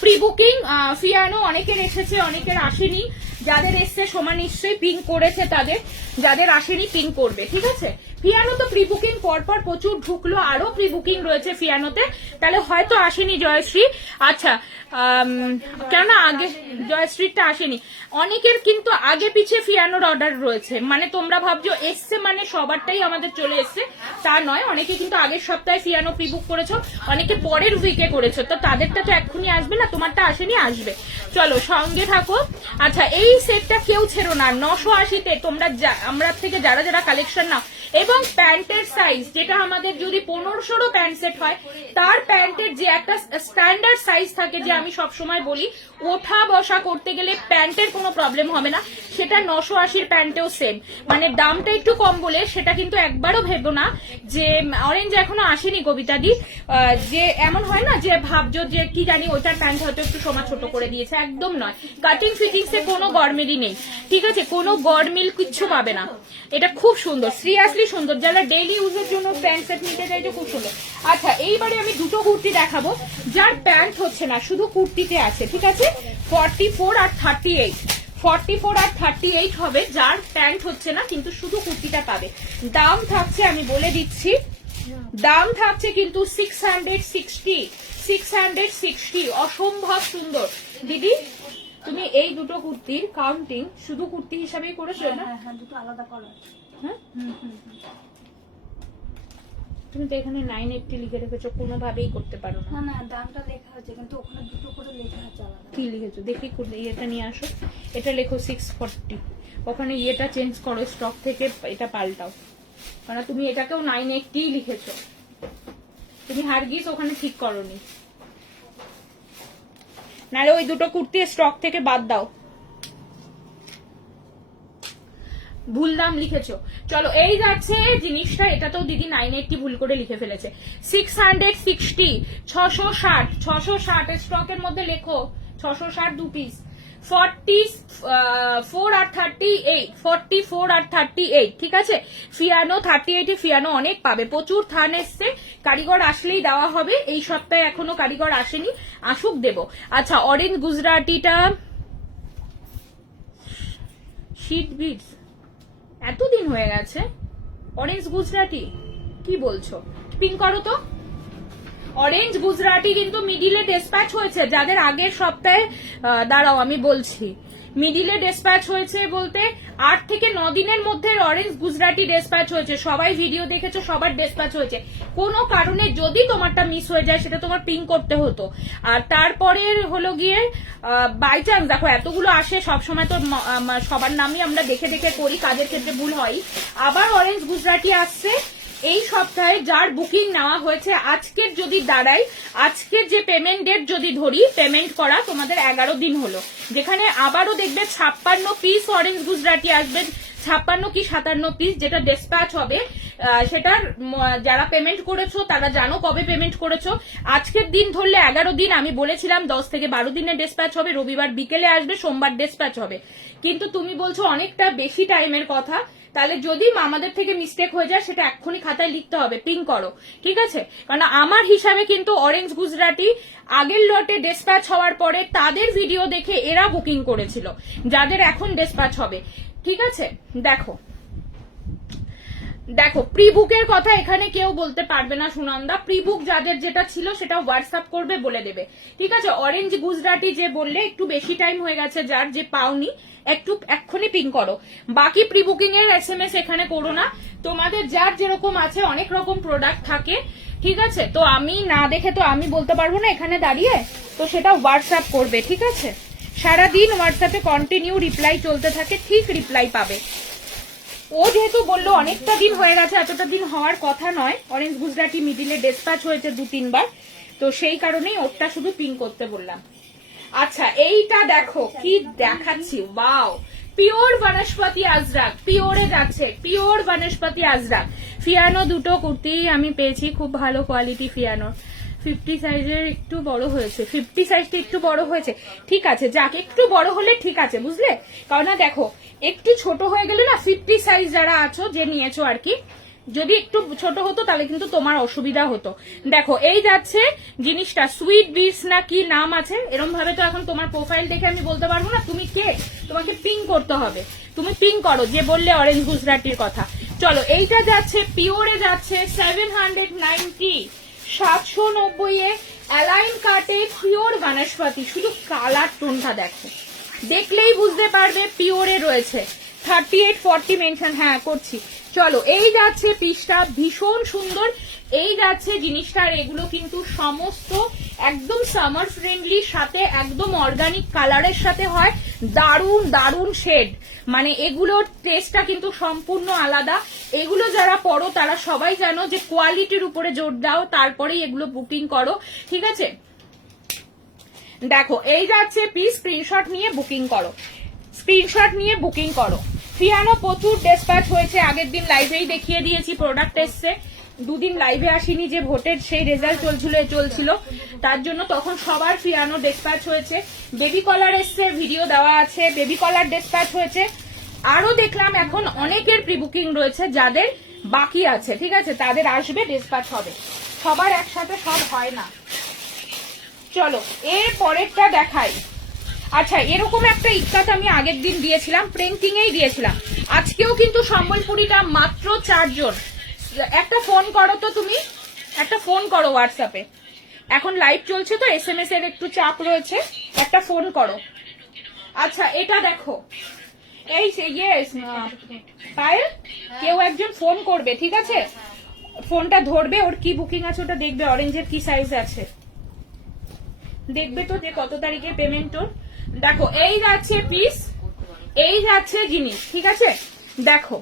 প্রি বুকিং ফিয়ানো অনেকের এসেছে, অনেকের আসেনি, যাদের এসছে সোমা নিশ্চয়ই পিং করেছে, তাদের যাদের আসেনি পিং করবে, ঠিক আছে। ফিয়ানো তো প্রি বুকিং পরপর প্রচুর ঢুকলো, আরো প্রি বুকিং রয়েছে ফিয়ানোতে, তাহলে হয়তো আসেনি জয়শ্রী। আচ্ছা কেন আগে জয়শ্রীটা আসেনি, অনেকের কিন্তু আগে পিছিয়ে ফিয়ানোর অর্ডার রয়েছে, মানে তোমরা ভাবছো এসছে মানে সবারটাই আমাদের চলে এসছে, তা নয়। অনেকে কিন্তু আগের সপ্তাহে ফিয়ানো প্রি বুক করেছো, অনেকে পরের উইকে করেছো, তো তাদেরটা তো এক্ষুনি আসবে না, তোমারটা আসেনি, আসবে। চলো সঙ্গে থাকো। আচ্ছা এই সেটটা কেউ ছেড়ো না, 980-তে তোমরা আমরা থেকে যারা যারা কালেকশন নাও, এই এবং প্যান্টের সাইজ যেটা আমাদের যদি 1500 প্যান্ট সেট হয় তার প্যান্টের যে একটা স্ট্যান্ডার্ড সাইজ থাকে, যে আমি সবসময় বলি ওঠা বসা করতে গেলে প্যান্টের কোনো প্রবলেম হবে না, সেটা 980 প্যান্টেও সেম। মানে দামটা একটু কম বলে সেটা কিন্তু একবারও ভেবো না যে অরেঞ্জ এখনো আসেনি কবিতাদি, যে এমন হয় না যে ভাবছো যে কি জানি ওইটার প্যান্ট হয়তো একটু সময় ছোট করে দিয়েছে, একদম নয়। কাটিং ফিটিংসে কোনো গরমিলই নেই, ঠিক আছে, কোনো গরমিল কিচ্ছু পাবে না। এটা খুব সুন্দর, সিরিয়াসলি সুন্দর, যারা ডেইলি ইউজের জন্য প্যান্ট সেট নিতে চাইছে খুব সুন্দর। আচ্ছা এইবারে আমি দুটো কুর্তি দেখাবো যার প্যান্ট হচ্ছে না, শুধু কুর্তিতে আছে, ঠিক আছে, 44 আর 38, 44 আর 38 হবে, যার প্যান্ট হচ্ছে না কিন্তু শুধু কুর্তিটা পাবে। দাম থাকছে আমি বলে দিচ্ছি, দাম থাকছে কিন্তু 660, অসম্ভব সুন্দর। দিদি তুমি এই দুটো কুর্তির কাউন্টিং শুধু কুর্তি হিসাবেই করেছো না? হ্যাঁ, দুটো আলাদা করা। হ্যাঁ, তুমি তো এখানে 980 লিখে রেখেছো, কোনোভাবেই করতে পারো না। না দামটা লেখা আছে কিন্তু ওখানে দুটো করে লেখা আছে আলাদা। কি লিখেছো দেখি, এটা নিয়ে আসো, এটা লেখো 640, ওখানে ইয়েটা চেঞ্জ করো, স্টক থেকে এটা পাল্টাও, কারণ তুমি এটাকেও 980 লিখেছো, তুমি হারগিস ওখানে ঠিক করোনি, নাহলে ওই দুটো কুর্তি স্টক থেকে বাদ দাও, ভুল দাম লিখেছো। চলো এই যাচ্ছে জিনিসটা, এটা তো দিদি 980 ভুল করে লিখে ফেলেছে, 660, 660 স্টকের মধ্যে লেখো, 660 দু পিস, 44 আর 38, 44 আর 38, ঠিক আছে। ফিয়ানো 38 ফিয়ানো অনেক পাবে, প্রচুর থান এসছে, কারিগর আসলেই দেওয়া হবে, এই সপ্তাহে এখনো কারিগর আসেনি, আসুক দেব। আচ্ছা অরেঞ্জ গুজরাটিটা শীত বিটস, এতদিন হয়ে গেছে, অরেঞ্জ গুজরাটি কি বলছো, পিং করো তো। অরেঞ্জ গুজরাটি কিন্তু মিডিলে ডিসপ্যাচ হয়েছে, যাদের আগের সপ্তাহে, দাঁড়াও আমি বলছি, মিডিলে ডিসপ্যাচ হয়েছে বলতে 8 থেকে 9 দিনের মধ্যে অরেঞ্জ গুজরাটি ডিসপ্যাচ হয়েছে, সবাই ভিডিও দেখেছো, সবার ডিসপ্যাচ হয়েছে। কোনো কারণে যদি তোমারটা মিস হয়ে যায় সেটা তোমার পিং করতে হতো, আর তারপরে হলো গিয়ে বাই চান্স, দেখো এতগুলো আসে, সবসময় তো সবার নামই আমরা দেখে দেখে করি, কাজের ক্ষেত্রে ভুল হয়, আবার অরেঞ্জ গুজরাটি আসছে এই সপ্তাহে, যার বুকিং নেওয়া হয়েছে আজকের যদি দাঁড়াই, আজকের যে পেমেন্ট ডেট যদি ধরি, পেমেন্ট করা তোমাদের 11 দিন হলো, যেখানে আবারও দেখবে 56 পিস অরেঞ্জ গুজরাটি আসবে, 56 কি 57 পিস, যেটা ডিসপ্যাচ হবে, সেটার যারা পেমেন্ট করেছো তারা জানো কবে পেমেন্ট করেছো, আজকের দিন ধরলে 11 দিন, আমি বলেছিলাম 10 থেকে 12 দিনে ডিসপ্যাচ হবে, রবিবার বিকেলে আসবে, সোমবার ডিসপ্যাচ হবে, কিন্তু তুমি বলছো অনেকটা বেশি টাইমের কথা, তাহলে যদি আমাদের থেকে মিস্টেক হয়ে যায় সেটা এক্ষুনি খাতায় লিখতে হবে, পিং করো, ঠিক আছে, কারণ আমার হিসাবে কিন্তু অরেঞ্জ গুজরাটি আগের লটে ডিসপ্যাচ হওয়ার পরে তাদের ভিডিও দেখে এরা বুকিং করেছিল, যাদের এখন ডিসপ্যাচ হবে, ঠিক আছে। দেখো দেখো প্রি বুকের কথা এখানে কেউ বলতে পারবে না সুনন্দা, প্রি বুক যাদের যেটা ছিল সেটা হোয়াটসঅ্যাপ করবে, বলে দেবে, ঠিক আছে। অরেঞ্জ গুজরাটি যে বললে একটু বেশি টাইম হয়ে গেছে, যার যে পাওনি একটু এক্ষুনি পিং করো, বাকি প্রি বুকিং এর SMS এখানে করো না, তোমাদের যার যেরকম আছে, অনেক রকম প্রোডাক্ট থাকে, ঠিক আছে, তো আমি না দেখে তো আমি বলতে পারবো না এখানে দাঁড়িয়ে, তো সেটা হোয়াটসঅ্যাপ করবে, ঠিক আছে, সারাদিন হোয়াটসঅ্যাপে কন্টিনিউ রিপ্লাই চলতে থাকে, ঠিক রিপ্লাই পাবে। ও যেহেতু বললো অনেকটা দিন হয়ে গেছে, এতটা দিন হওয়ার কথা নয়, অরেঞ্জ গুজরাটি মিডিলে ডিসপ্যাচ হয়েছে 2-3 বার, তো সেই কারণেই ওটা শুধু পিং করতে বললাম। আচ্ছা এইটা দেখো কি দেখাচ্ছি, ওয়াও, পিওর বনস্পতি আজরাক, পিওরে যাচ্ছে, পিওর বনস্পতি আজরাক, ফিয়ানো দুটো কুর্তি আমি পেয়েছি, খুব ভালো কোয়ালিটি ফিয়ানো, 50 সাইজের একটু বড় হয়েছে, 50 সাইজটা একটু বড় হয়েছে, ঠিক আছে, যাক একটু বড় হলে ঠিক আছে, বুঝলে, কারণ না দেখো একটু ছোট হয়ে গেলে না, 50 সাইজ যারা আছো, যে নিয়েছো আর কি, যদি একটু ছোট হতো তাহলে কিন্তু তোমার অসুবিধা হতো। দেখো এই যাচ্ছে জিনিসটা, সুইট বিটস না কি নাম আছে, এরকম ভাবে তো এখন তোমার প্রোফাইল দেখে আমি বলতে পারবো না তুমি কে, তোমাকে পিং করতে হবে, তুমি পিং করো যে বললে অরেঞ্জ গুজরাটির কথা। চলো এইটা যাচ্ছে পিওরে যাচ্ছে 790, 790 এ অ্যালাইন কাটে, পিওর বনস্পতি, শুধু কালার টোনটা দেখো, দেখলেই বুঝতে পারবে পিওরে রয়েছে, 38-40 মেনশন, হ্যাঁ করছি। চলো এই যাচ্ছে পিসটা, ভীষণ সুন্দর, এই যাচ্ছে জিনিসটা। আর এগুলো কিন্তু সমস্ত একদম সামার ফ্রেন্ডলি, সাথে একদম অর্গানিক কালারের সাথে হয়, দারুণ দারুণ শেড। মানে এগুলোর টেস্টটা কিন্তু সম্পূর্ণ আলাদা। এগুলো যারা পরো তারা সবাই জানো যে কোয়ালিটির উপরে জোর দাও, তারপরেই এগুলো বুকিং করো, ঠিক আছে। দেখো এই যাচ্ছে পিস, স্ক্রিনশট নিয়ে বুকিং করো, স্ক্রিনশট নিয়ে বুকিং করো। ফিয়ানো প্রচুর ডেসপ্যাচ হয়েছে, আগের দিন লাইভেই দেখিয়ে দিয়েছি প্রোডাক্ট এসছে। দুদিন লাইভে আসিনি, যে ভোটের সেই রেজাল্ট চলছিল, তার জন্য তখন সবার ফিয়ানো ডেসপ্যাচ হয়েছে। বেবি কলার এসছে, ভিডিও দেওয়া আছে, বেবি কলার ডেসপ্যাচ হয়েছে। আরো দেখলাম এখন অনেকের প্রি বুকিং রয়েছে, যাদের বাকি আছে, ঠিক আছে, তাদের আসবে, ডেসপ্যাচ হবে। সবার একসাথে সব হয় না। চলো এর পরেরটা দেখাই। আচ্ছা, এরকম একটা ইক্কাত আমি আগের দিন দিয়েছিলাম, প্রিন্টিং এই দিয়েছিলাম। আজকেও কিন্তু সম্বলপুরিটা মাত্র 4 জন। একটা ফোন করো তো, তুমি একটা ফোন করো হোয়াটসঅ্যাপে, এখন লাইভ চলছে তো SMS এর একটু চাপ রয়েছে, একটা ফোন করো। আচ্ছা এটা দেখো, এই পায়েল, কেউ একজন ফোন করবে, ঠিক আছে, ফোনটা ধরবে, ওর কি বুকিং আছে ওটা দেখবে, অরেঞ্জের কি সাইজ আছে দেখবে তো, যে কত তারিখে পেমেন্ট ওর। দেখো এই যাচ্ছে পিস, এই যাচ্ছে জিনিস, ঠিক আছে। দেখো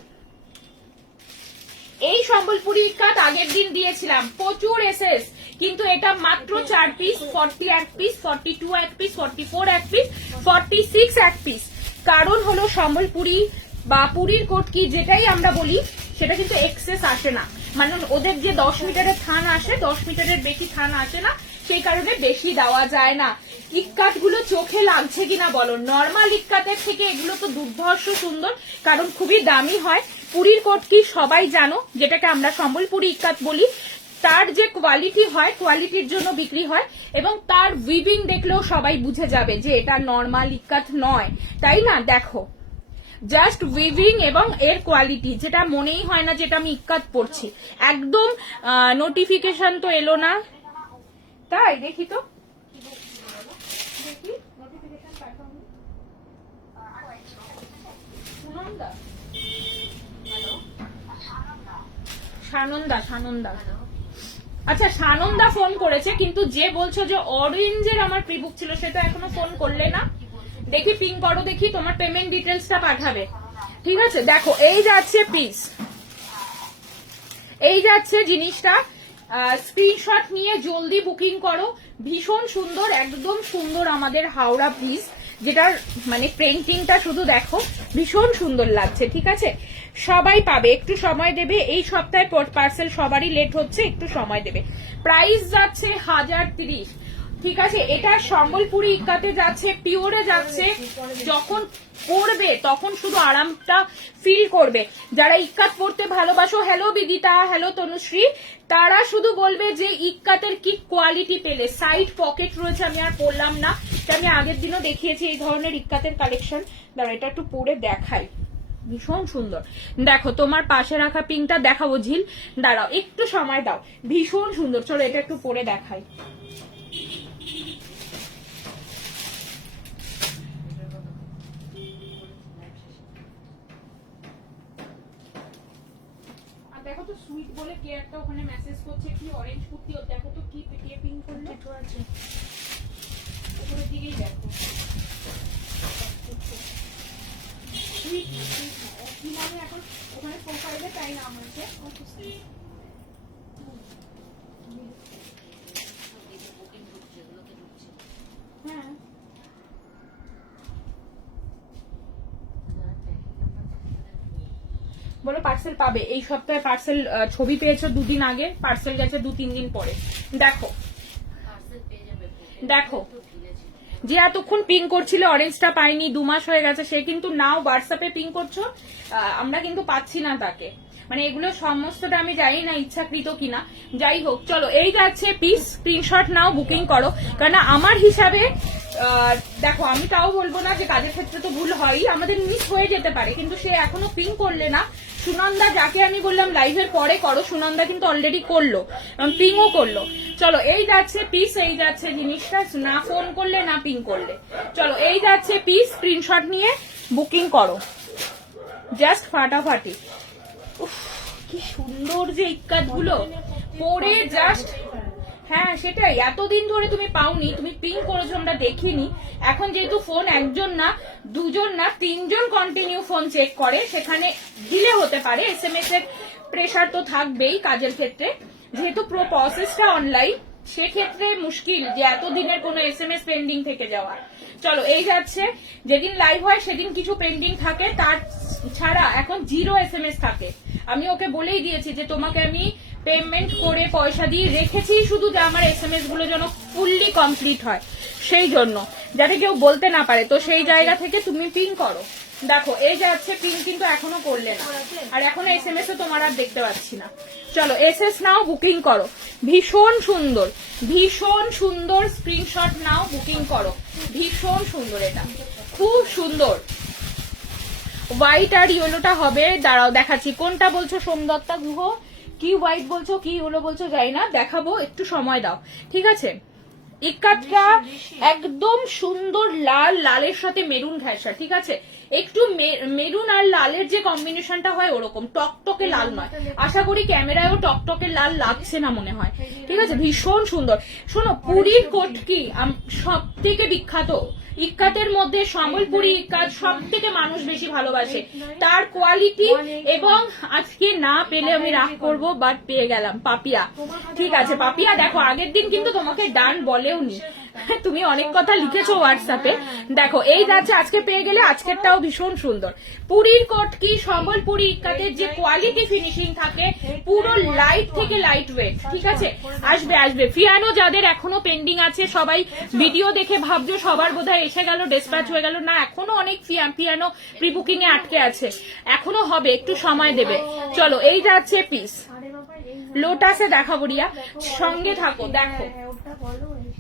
এই সম্বলপুরি ইক্কাত আগের দিন দিয়েছিলাম, প্রচুর এসএস, কিন্তু এটা মাত্র 4 পিস, 40 এক পিস, 42 এক পিস, 44 এক পিস, 46 এক পিস। কারণ হলো সম্বলপুরি বা পুরীর কোটকি যেটাই আমরা বলি, সেটা কিন্তু এক্সেস আসে না। মানে ওদের যে 10 মিটারের থান আসে, 10 মিটারের বেশি থান আসে না, সেই কারণে বেশি দেওয়া যায় না। ইক্কাত গুলো চোখে লাগছে কিনা বলো, নর্মাল ইক্কাতের থেকে এগুলো তো দুর্ধর্ষ সুন্দর, কারণ খুবই দামি হয়। পুরীর কোটকি সবাই জানো, যেটাকে আমরা সম্বলপুরি ইক্কাত বলি, তার যে কোয়ালিটি হয়, কোয়ালিটির জন্য বিক্রি হয়, এবং তার উইভিং দেখলেও সবাই বুঝে যাবে যে এটা নর্মাল ইক্কাত নয়, তাই না। দেখো জাস্ট উইভিং এবং এর কোয়ালিটি, যেটা মনেই হয় না যেটা আমি ইক্কাত পড়ছি। একদম নোটিফিকেশন তো এলো না, তাই দেখি তো, দেখি নোটিফিকেশন পাঠাও। সুনন্দা, সানন্দা, আচ্ছা সানন্দা ফোন করেছে, কিন্তু যে বলছো যে অরেঞ্জের আমার প্রিবুক ছিল, সেটা এখনো ফোন করলে না। দেখি পিং করো, দেখি তোমার পেমেন্ট ডিটেলসটা পাঠাবে, ঠিক আছে। দেখো এই যাচ্ছে পিস, এই যাচ্ছে জিনিসটা, স্ক্রিনশট নিয়ে জলদি বুকিং করো। ভীষণ সুন্দর, একদম সুন্দর আমাদের হাওড়া পিস, যেটার মানে প্রিন্টিংটা শুধু দেখো, ভীষণ সুন্দর লাগছে, ঠিক আছে। সবাই পাবে, একটু সময় দেবে, এই সপ্তাহে পার্সেল সবারই লেট হচ্ছে, একটু সময় দেবে। প্রাইস যাচ্ছে 1030, ঠিক আছে। এটা সম্বলপুরি ইক্কাতে যাচ্ছে, পিওরে যাচ্ছে। যখন পরবে তখন শুধু আরামটা ফিল করবে। যারা ইক্কাত পরতে ভালোবাসো, হ্যালো বিদিতা, হ্যালো তনুশ্রী, তারা শুধু বলবে যে ইক্কাতের কি কোয়ালিটি পেলে। সাইড পকেট রয়েছে, আমি আর পরলাম না, আমি আগের দিনও দেখিয়েছি এই ধরনের ইক্কাতের কালেকশন। দাঁড়া এটা একটু পরে দেখাই, ভীষণ সুন্দর। দেখো তোমার পাশে রাখা পিঙ্কটা দেখাবো ঝিল, দাঁড়াও একটু সময় দাও, ভীষণ সুন্দর। চলো এটা একটু পরে দেখাই। দেখো তো সুইট বলে কে একটা ওখানে মেসেজ করছে, কি অরেঞ্জ কুর্তি, দেখো তো কি কে পিঙ্ক করলো, আছে উপরের দিকেই দেখো। কি নামে এখন ওখানে প্রোফাইলে তাই নাম আছে। হ্যাঁ বলো পার্সেল পাবে এই সপ্তাহে। পার্সেল ছবি পেয়েছো দুদিন আগে, পার্সেল গেছে 2-3 দিন পরে। দেখো দেখো, যে এতক্ষণ পিং করছিল অরেঞ্জটা পাইনি, 2 মাস হয়ে গেছে, সে কিন্তু নাও হোয়াটসঅ্যাপে পিং করছো, আমরা কিন্তু পাচ্ছি না তাকে। মানে এগুলো সমস্তটা আমি জানি না ইচ্ছাকৃত কিনা, যাই হোক। চলো এই যাচ্ছে পিস, স্ক্রিনশট নাও, বুকিং করো। কারণ আমার হিসাবে দেখো, আমি তাও বলবো না যে কাজের ক্ষেত্রে তো ভুল হয়ই, আমাদের মিস হয়ে যেতে পারে, কিন্তু সে এখনো পিং করলে না। সুনন্দা, যাকে আমি বললাম লাইভের পরে করো, সুনন্দা কিন্তু অলরেডি করলো, পিংও করলো। চলো এই যাচ্ছে পিস, এই যাচ্ছে জিনিসটা, না ফোন করলে না পিং করলে। চলো এই যাচ্ছে পিস, স্ক্রিনশট নিয়ে বুকিং করো, জাস্ট ফাটাফাটি। উফ কি সুন্দর যে ইক্কাত গুলো, পরে জাস্ট, হ্যাঁ সেটাই, এতদিন ধরে তুমি পাওনি, তুমি পিং করেছো আমরা দেখিনি। এখন যেহেতু ফোন একজন না, দুজন না, তিনজন কন্টিনিউ ফোন চেক করে, সেখানে ডিলে হতে পারে, এসএমএস এর প্রেসার তো থাকবেই কাজের ক্ষেত্রে, যেহেতু পুরো প্রসেসটা অনলাইন, সেক্ষেত্রে মুশকিল যে এতদিনের কোনো এসএমএস পেন্ডিং থেকে যাওয়া। চলো এই যাচ্ছে, যেদিন লাইভ হয় সেদিন কিছু পেন্ডিং থাকে, তার ছাড়া এখন 0 এসএমএস থাকে। আমি ওকে বলেই দিয়েছি যে তোমাকে আমি পেমেন্ট করে পয়সা দিয়ে রেখেছি শুধু যে আমার এসএমএস গুলো যেন ফুললি কমপ্লিট হয়, সেই জন্য, যাতে কেউ বলতে না পারে। তো সেই জায়গা থেকে তুমি পিন করো। দেখো এই যাচ্ছে, পিন কিন্তু এখনো করলে না, আর এখনো এসএমএস তোমার আর দেখতে পাচ্ছি না। চলো এসএস নাও, বুকিং করো। ভীষণ সুন্দর, ভীষণ সুন্দর, স্ক্রিনশট নাও, বুকিং করো। ভীষণ সুন্দর, এটা খুব সুন্দর। হোয়াইট আর ইয়েলোটা হবে, দাঁড়াও দেখাচ্ছি। কোনটা বলছো সোমদত্তা গুহ? কি হোয়াইট বলছো, কি ইয়েলো বলছো জানি না, দেখাবো, একটু সময় দাও, ঠিক আছে। ইকাতটা একদম সুন্দর লাল, লালের সাথে মেরুন ঘেঁষা, ঠিক আছে। একটু মেরুন আর লালের যে কম্বিনেশনটা হয় ওরকম, টকটকে লাল নয়। আশা করি ক্যামেরায়ও টকটকে লাল লাগছে না মনে হয়, ঠিক আছে। ভীষণ সুন্দর। শোনো, পুরীর কোটকি সব থেকে বিখ্যাত, ইক্কাতের মধ্যে সম্বলপুরি ইক্কাত সব থেকে মানুষ বেশি ভালোবাসে, তার কোয়ালিটি। এবং আজকে না পেলে আমি রাগ করবো, বাট পেয়ে গেলাম পাপিয়া, ঠিক আছে। পাপিয়া দেখো, আগের দিন কিন্তু তোমাকে ডান বলেও নি, তুমি অনেক কথা লিখেছো হোয়াটসঅ্যাপে। দেখো এই যাচ্ছে, আজকে পেয়ে গেলে, আজকেরটাও ভীষণ সুন্দর। পুরীর কোটকি সম্বলপুরি ইক্কাতের যে কোয়ালিটি ফিনিশিং থাকে, পুরো লাইট থেকে লাইট ওয়েট, ঠিক আছে। আসবে আসবে। ফিয়ানো যাদের এখনো পেন্ডিং আছে, সবাই ভিডিও দেখে ভাবছো সবার বোধহয় এসে গেল, ডিসপ্যাচ হয়ে গেল, না এখনো অনেক ফিয়ানো প্রি বুকিং এ আটকে আছে, এখনো হবে, একটু সময় দেবে। চলো এই যাচ্ছে পিস, লোটাসে দেখাবো রিয়া, সঙ্গে থাকো। দেখো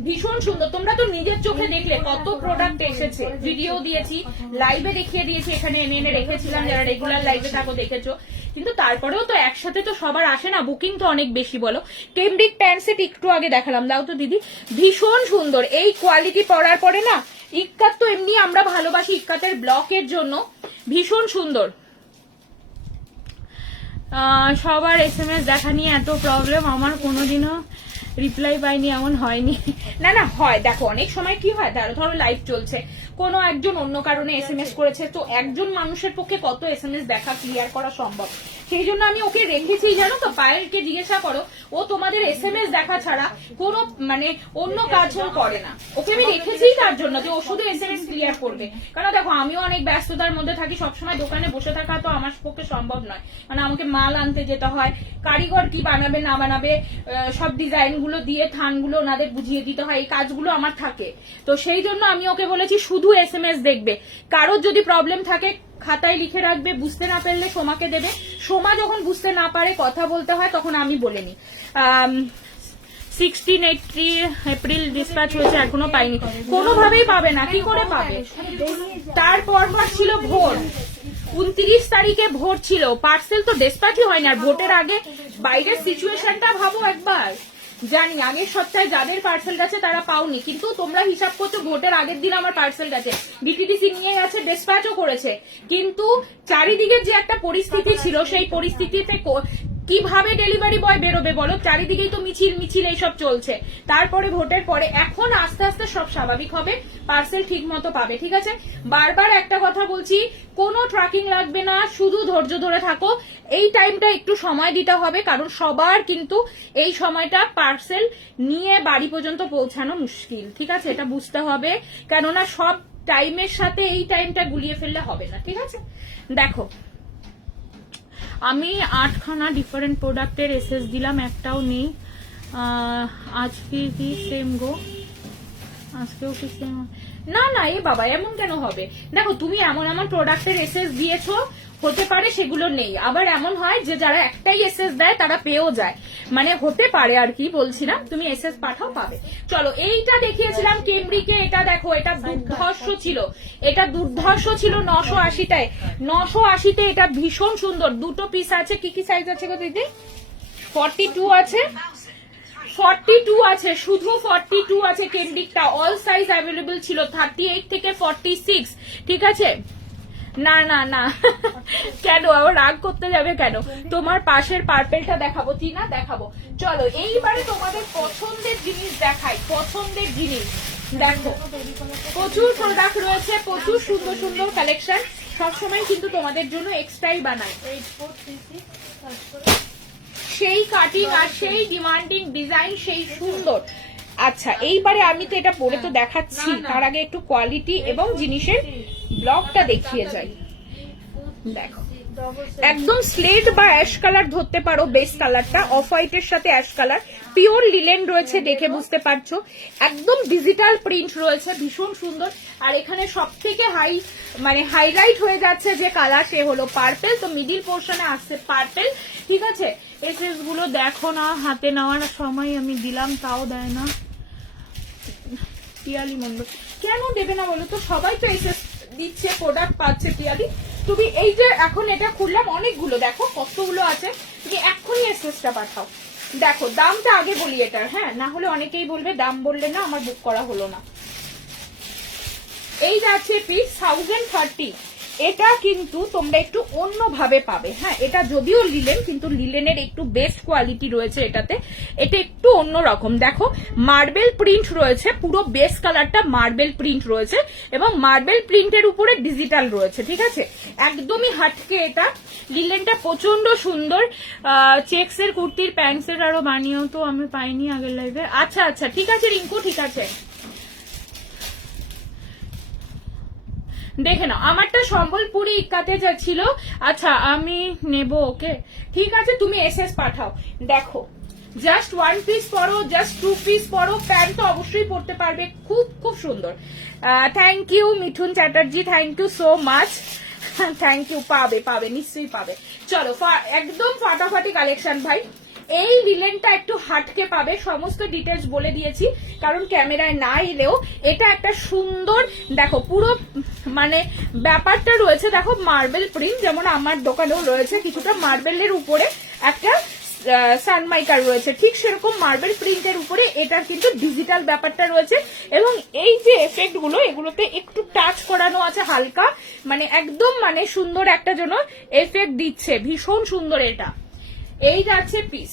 ভীষণ সুন্দর, তোমরা তো নিজের চোখে দেখলে কত প্রোডাক্ট এসেছে, ভিডিও দিয়েছি, লাইভে দেখিয়ে দিয়েছি, এখানে এনে এনে রেখেছিলাম, যারা রেগুলার লাইভে থাকো দেখেছো। কিন্তু তারপরেও তো একসাথে তো সবার আসে না, বুকিং তো অনেক বেশি। বলো, কেমব্রিক প্যান্ট সেট একটু আগে দেখালাম, দাও তো দিদি। ভীষণ সুন্দর, এই কোয়ালিটি পরার পরে না, ইক্কাত তো এমনি আমরা ভালোবাসি, ইক্কাতের ব্লকের জন্য ভীষণ সুন্দর। সবার এসএমএস দেখা নিয়ে এত প্রবলেম, আমার কোনোদিনও রিপ্লাই পাইনি এমন হয়নি। না না হয়, দেখো অনেক সময় কি হয়, ধরো লাইভ চলছে, কোনো একজন অন্য কারণে এসএমএস করেছে, তো একজন মানুষের পক্ষে কত এসএমএস দেখা ক্লিয়ার করা সম্ভব, সেই জন্য আমি ওকে রেখেছি, জানো তো। পায়েলকে জিজ্ঞাসা করো, ও তোমাদের এসএমএস দেখা ছাড়া কোনো মানে অন্য কাজও করে না, ওকে আমি রেখেছি তার জন্য যে ও শুধু এসএমএস ক্লিয়ার করবে। কারণ দেখো আমিও অনেক ব্যস্ততার মধ্যে থাকি, সবসময় দোকানে বসে থাকা তো আমার পক্ষে সম্ভব নয়, মানে আমাকে মাল আনতে যেতে হয়, কারিগর কি বানাবে না বানাবে সব ডিজাইন গুলো দিয়ে থানগুলো ওনাদের বুঝিয়ে দিতে হয়, এই কাজগুলো আমার থাকে। তো সেই জন্য আমি ওকে বলেছি শুধু এসএমএস দেখবে, কারোর যদি প্রবলেম থাকে খাতায় লিখে রাখবে, বুঝতে না পারলে সোমাকে দেবে, সোমা যখন বুঝতে না পারে কথা বলতে হয় তখন আমি বলে নি। 16 এপ্রিল ডিসপ্যাচ হয়েছে, এখনো পাইনি, কোনোভাবেই পাবে না, কি করে পাবে। তারপর ছিল ভোট, 29 তারিখে ভোট ছিল, পার্সেল তো ডিসপ্যাচই হয় না। আর ভোটের আগে বাইরের সিচুয়েশনটা ভাবো একবার, জানি আগের সপ্তাহে যাদের পার্সেল গেছে তারা পাওনি, কিন্তু তোমরা হিসাব করছো ভোটের আগের দিন আমার পার্সেল গেছে, বিটিডিসি নিয়ে গেছে, ডিসপ্যাচও করেছে, কিন্তু চারিদিকে যে একটা পরিস্থিতি ছিল, সেই পরিস্থিতিতে কিভাবে ডেলিভারি বয় বেরোবে বলো, চারিদিকেই তো মিছিল মিছিল এইসব চলছে। তারপরে ভোটের পরে এখন আস্তে আস্তে সব স্বাভাবিক হবে, পার্সেল ঠিক মতো পাবে, ঠিক আছে। বারবার একটা কথা বলছি, কোনো ট্র্যাকিং লাগবে না, শুধু ধৈর্য ধরে থাকো। এই টাইমটা একটু সময় দিতে হবে, কারণ সবার কিন্তু এই সময়টা পার্সেল নিয়ে বাড়ি পর্যন্ত পৌঁছানো মুশকিল, ঠিক আছে, এটা বুঝতে হবে, কেননা সব টাইমের সাথে এই টাইমটা গুলিয়ে ফেললে হবে না, ঠিক আছে। দেখো আমি 8খানা ডিফারেন্ট প্রোডাক্টের এসএস দিলাম, একটাও নেই। আজকে কি সেম গো, আজকেও কি সেম? না না এ বাবা, এমন কেন হবে। দেখো তুমি এমন এমন প্রোডাক্টের এসএস দিয়েছো, হতে পারে সেগুলো নেই, আবার এমন হয় যে যারা একটাই এসএস দেয় তারা পেয়েও যায়, মানে হতে পারে আর কি, বলছি না, তুমি এসএস পাঠাও পাবে। চলো এইটা দেখিয়েছিলাম কেমব্রিকে, এটা দেখো, এটা দুর্ধর্ষ ছিল, এটা দুর্ধর্ষ ছিল 980টায়, 980তে এটা ভীষণ সুন্দর। দুটো পিস আছে, কি কি সাইজ আছে গো দিদি? 42 আছে, 42 আছে, শুধু 42 আছে কেমব্রিকটা, অল সাইজ অ্যাভেলেবল ছিল 38 থেকে 46, ঠিক আছে। না না না কেন আবার রাগ করতে যাবে কেন? তোমার পাশের পার্পেলটা দেখাবো টিনা, দেখাবো। চলো এইবারে তোমাদের পছন্দের জিনিস দেখাই, পছন্দের জিনিস দেখো। প্রচুর প্রোডাক্ট রয়েছে, প্রচুর সুন্দর সুন্দর কালেকশন, সবসময় কিন্তু তোমাদের জন্য এক্সট্রাই বানাই। সেই কাটিং আর সেই ডিমান্ডিং ডিজাইন, সেই সুন্দর। আচ্ছা এইবারে আমি তো এটা পরে তো দেখাচ্ছি, তার আগে একটু কোয়ালিটি এবং জিনিসের ব্লগটা দেখিয়ে যাই। দেখো একদম স্লেট বা অ্যাশ কালার ধরতে পারো, বেস কালারটা অফ হোয়াইটের সাথে অ্যাশ কালার, পিওর লিলেন রয়েছে, দেখে বুঝতে পারছো। একদম ডিজিটাল প্রিন্ট রয়েছে, ভীষণ সুন্দর। আর এখানে সব থেকে হাইলাইট হয়ে যাচ্ছে যে কালার, সে হলো পার্পেল। তো মিডিল পোর্শনে আসছে পার্পেল, ঠিক আছে। এসএস গুলো দেখো না, হাতে নেওয়ার সময় আমি দিলাম তাও দেয় না। পিয়ালি মন্ডল কেন দেবে না বলো তো, সবাই তো এসএস দিচ্ছে, প্রোডাক্ট পাচ্ছে। পিয়ালি তুমি এই যে এখন এটা খুললাম, অনেকগুলো দেখো কতগুলো আছে, তুমি এক্ষুনি এসএসটা পাঠাও। দেখো দামটা আগে বলি এটার, হ্যাঁ, না হলে অনেকেই বলবে দাম বললে না আমার বুক করা হলো না। এই যাচ্ছে পিস 1030। এটা কিন্তু তোমরা একটু অন্যভাবে পাবে, হ্যাঁ। এটা যদিও লিলেন, কিন্তু লিলেনের একটু বেস্ট কোয়ালিটি রয়েছে এটাতে, এটা একটু অন্যরকম। দেখো মার্বেল প্রিন্ট রয়েছে, পুরো বেস কালারটা মার্বেল প্রিন্ট রয়েছে এবং মার্বেল প্রিন্টের উপরে ডিজিটাল রয়েছে, ঠিক আছে। একদমই হাটকে এটা। লিলেনটা প্রচন্ড সুন্দর। চেক্স এর কুর্তির প্যান্টসের আরো বানিয়েও তো আমি পাইনি আগের লাইভে। আচ্ছা আচ্ছা ঠিক আছে রিঙ্কু, ঠিক আছে দেখে নাও। আমারটা সম্বলপুরি ইক্কাতে যা ছিল। আচ্ছা আমি নেব, ওকে ঠিক আছে, তুমি এসএস পাঠাও। দেখো জাস্ট 1 পিস পরো, জাস্ট 2 পিস পরো, প্যান্ট তো অবশ্যই পরতে পারবে, খুব খুব সুন্দর। Thank you Mithun Chatterjee, thank you so much, thank you. পাবে পাবে নিশ্চয়ই পাবে। চলো একদম ফাটাফাটি কালেকশন ভাই। এই লিলেনটা একটু হাটকে পাবে, সমস্ত ডিটেলস বলে দিয়েছি, কারণ ক্যামেরায় না এলেও এটা একটা সুন্দর। দেখো পুরো ব্যাপারটা রয়েছে, দেখো মার্বেল প্রিন্ট, যেমন আমার দোকানেও রয়েছে কিছুটা মার্বেলের উপরে একটা সানমাইকার রয়েছে, ঠিক সেরকম মার্বেল প্রিন্টের উপরে এটার কিন্তু ডিজিটাল ব্যাপারটা রয়েছে। এবং এই যে এফেক্ট গুলো, এগুলোতে একটু টাচ করানো আছে হালকা, একদম সুন্দর একটা যেন এফেক্ট দিচ্ছে, ভীষণ সুন্দর এটা। এই যাচ্ছে পিস,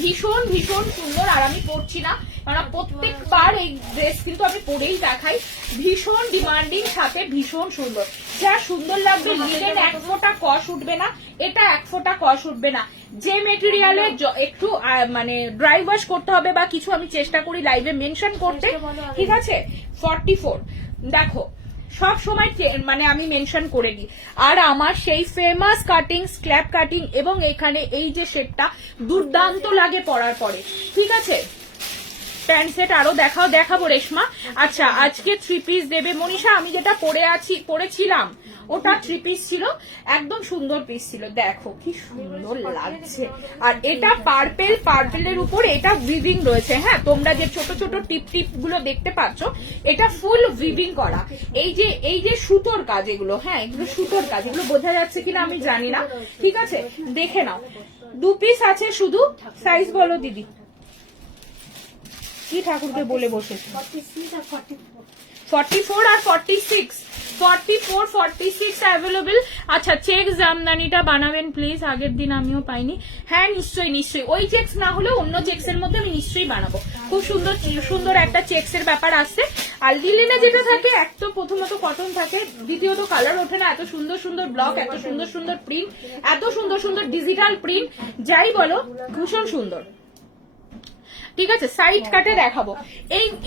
ভীষণ ভীষণ সুন্দর। আর আমি পরছি না, কারণ প্রত্যেকবার এই ড্রেস কিন্তু আমি পরেই দেখাই, ভীষণ ডিমান্ডিং, সাথে ভীষণ সুন্দর। যা সুন্দর লাগবে, লিলেন এক ফোঁটা কষ উঠবে না, এটা এক ফোঁটা কষ উঠবে না। যে মেটেরিয়ালে একটু ড্রাই ওয়াশ করতে হবে বা কিছু, আমি চেষ্টা করি লাইভে মেনশন করতে, ঠিক আছে। 44 দেখো সব সময় আমি মেনশন করে দিই। আর আমার সেই ফেমাস কাটিং, স্ক্ল্যাপ কাটিং, এবং এখানে এই যে শেডটা দুর্দান্ত লাগে পরার পরে, ঠিক আছে। প্যান্ট সেট আরো দেখাবো রেশমা। আচ্ছা আজকে 3 পিস দেবে মনীষা। আমি যেটা পরেছিলাম ওটা 3 পিস ছিল, একদম সুন্দর পিস ছিল, দেখো কি সুন্দর লাগছে। আর এটা পার্পেলের উপর এটা উইভিং রয়েছে, হ্যাঁ। তোমরা যে ছোট ছোট টিপ গুলো দেখতে পাচ্ছ, এটা ফুল উইভিং করা। এই যে সুতোর কাজ এগুলো, হ্যাঁ এগুলো সুতোর কাজ, এগুলো বোঝা যাচ্ছে কিনা আমি জানি না, ঠিক আছে। দেখে নাও 2 পিস আছে শুধু। সাইজ বলো দিদি, কি ঠাকুরকে বলে বসেছে? 44 আর 46, 44 46 অ্যাভেলেবল। আচ্ছা চেক্স জামদানিটা বানাবেন প্লিজ, আগের দিন আমিও পাইনি। হ্যাঁ নিশ্চয়ই নিশ্চয়ই, ওই চেক্স না হলে অন্য চেক্স এর মধ্যে আমি নিশ্চয়ই বানাবো। খুব সুন্দর সুন্দর একটা চেক্স এর ব্যাপার আসছে। আর লিলেনে যেটা থাকে, এক তো প্রথমত কটন থাকে, দ্বিতীয়ত কালার ওঠে না, এত সুন্দর সুন্দর ব্লক, এত সুন্দর সুন্দর প্রিন্ট, এত সুন্দর সুন্দর ডিজিটাল প্রিন্ট, যাই বলো ভীষণ সুন্দর, ঠিক আছে। সাইড কাটে দেখাবো।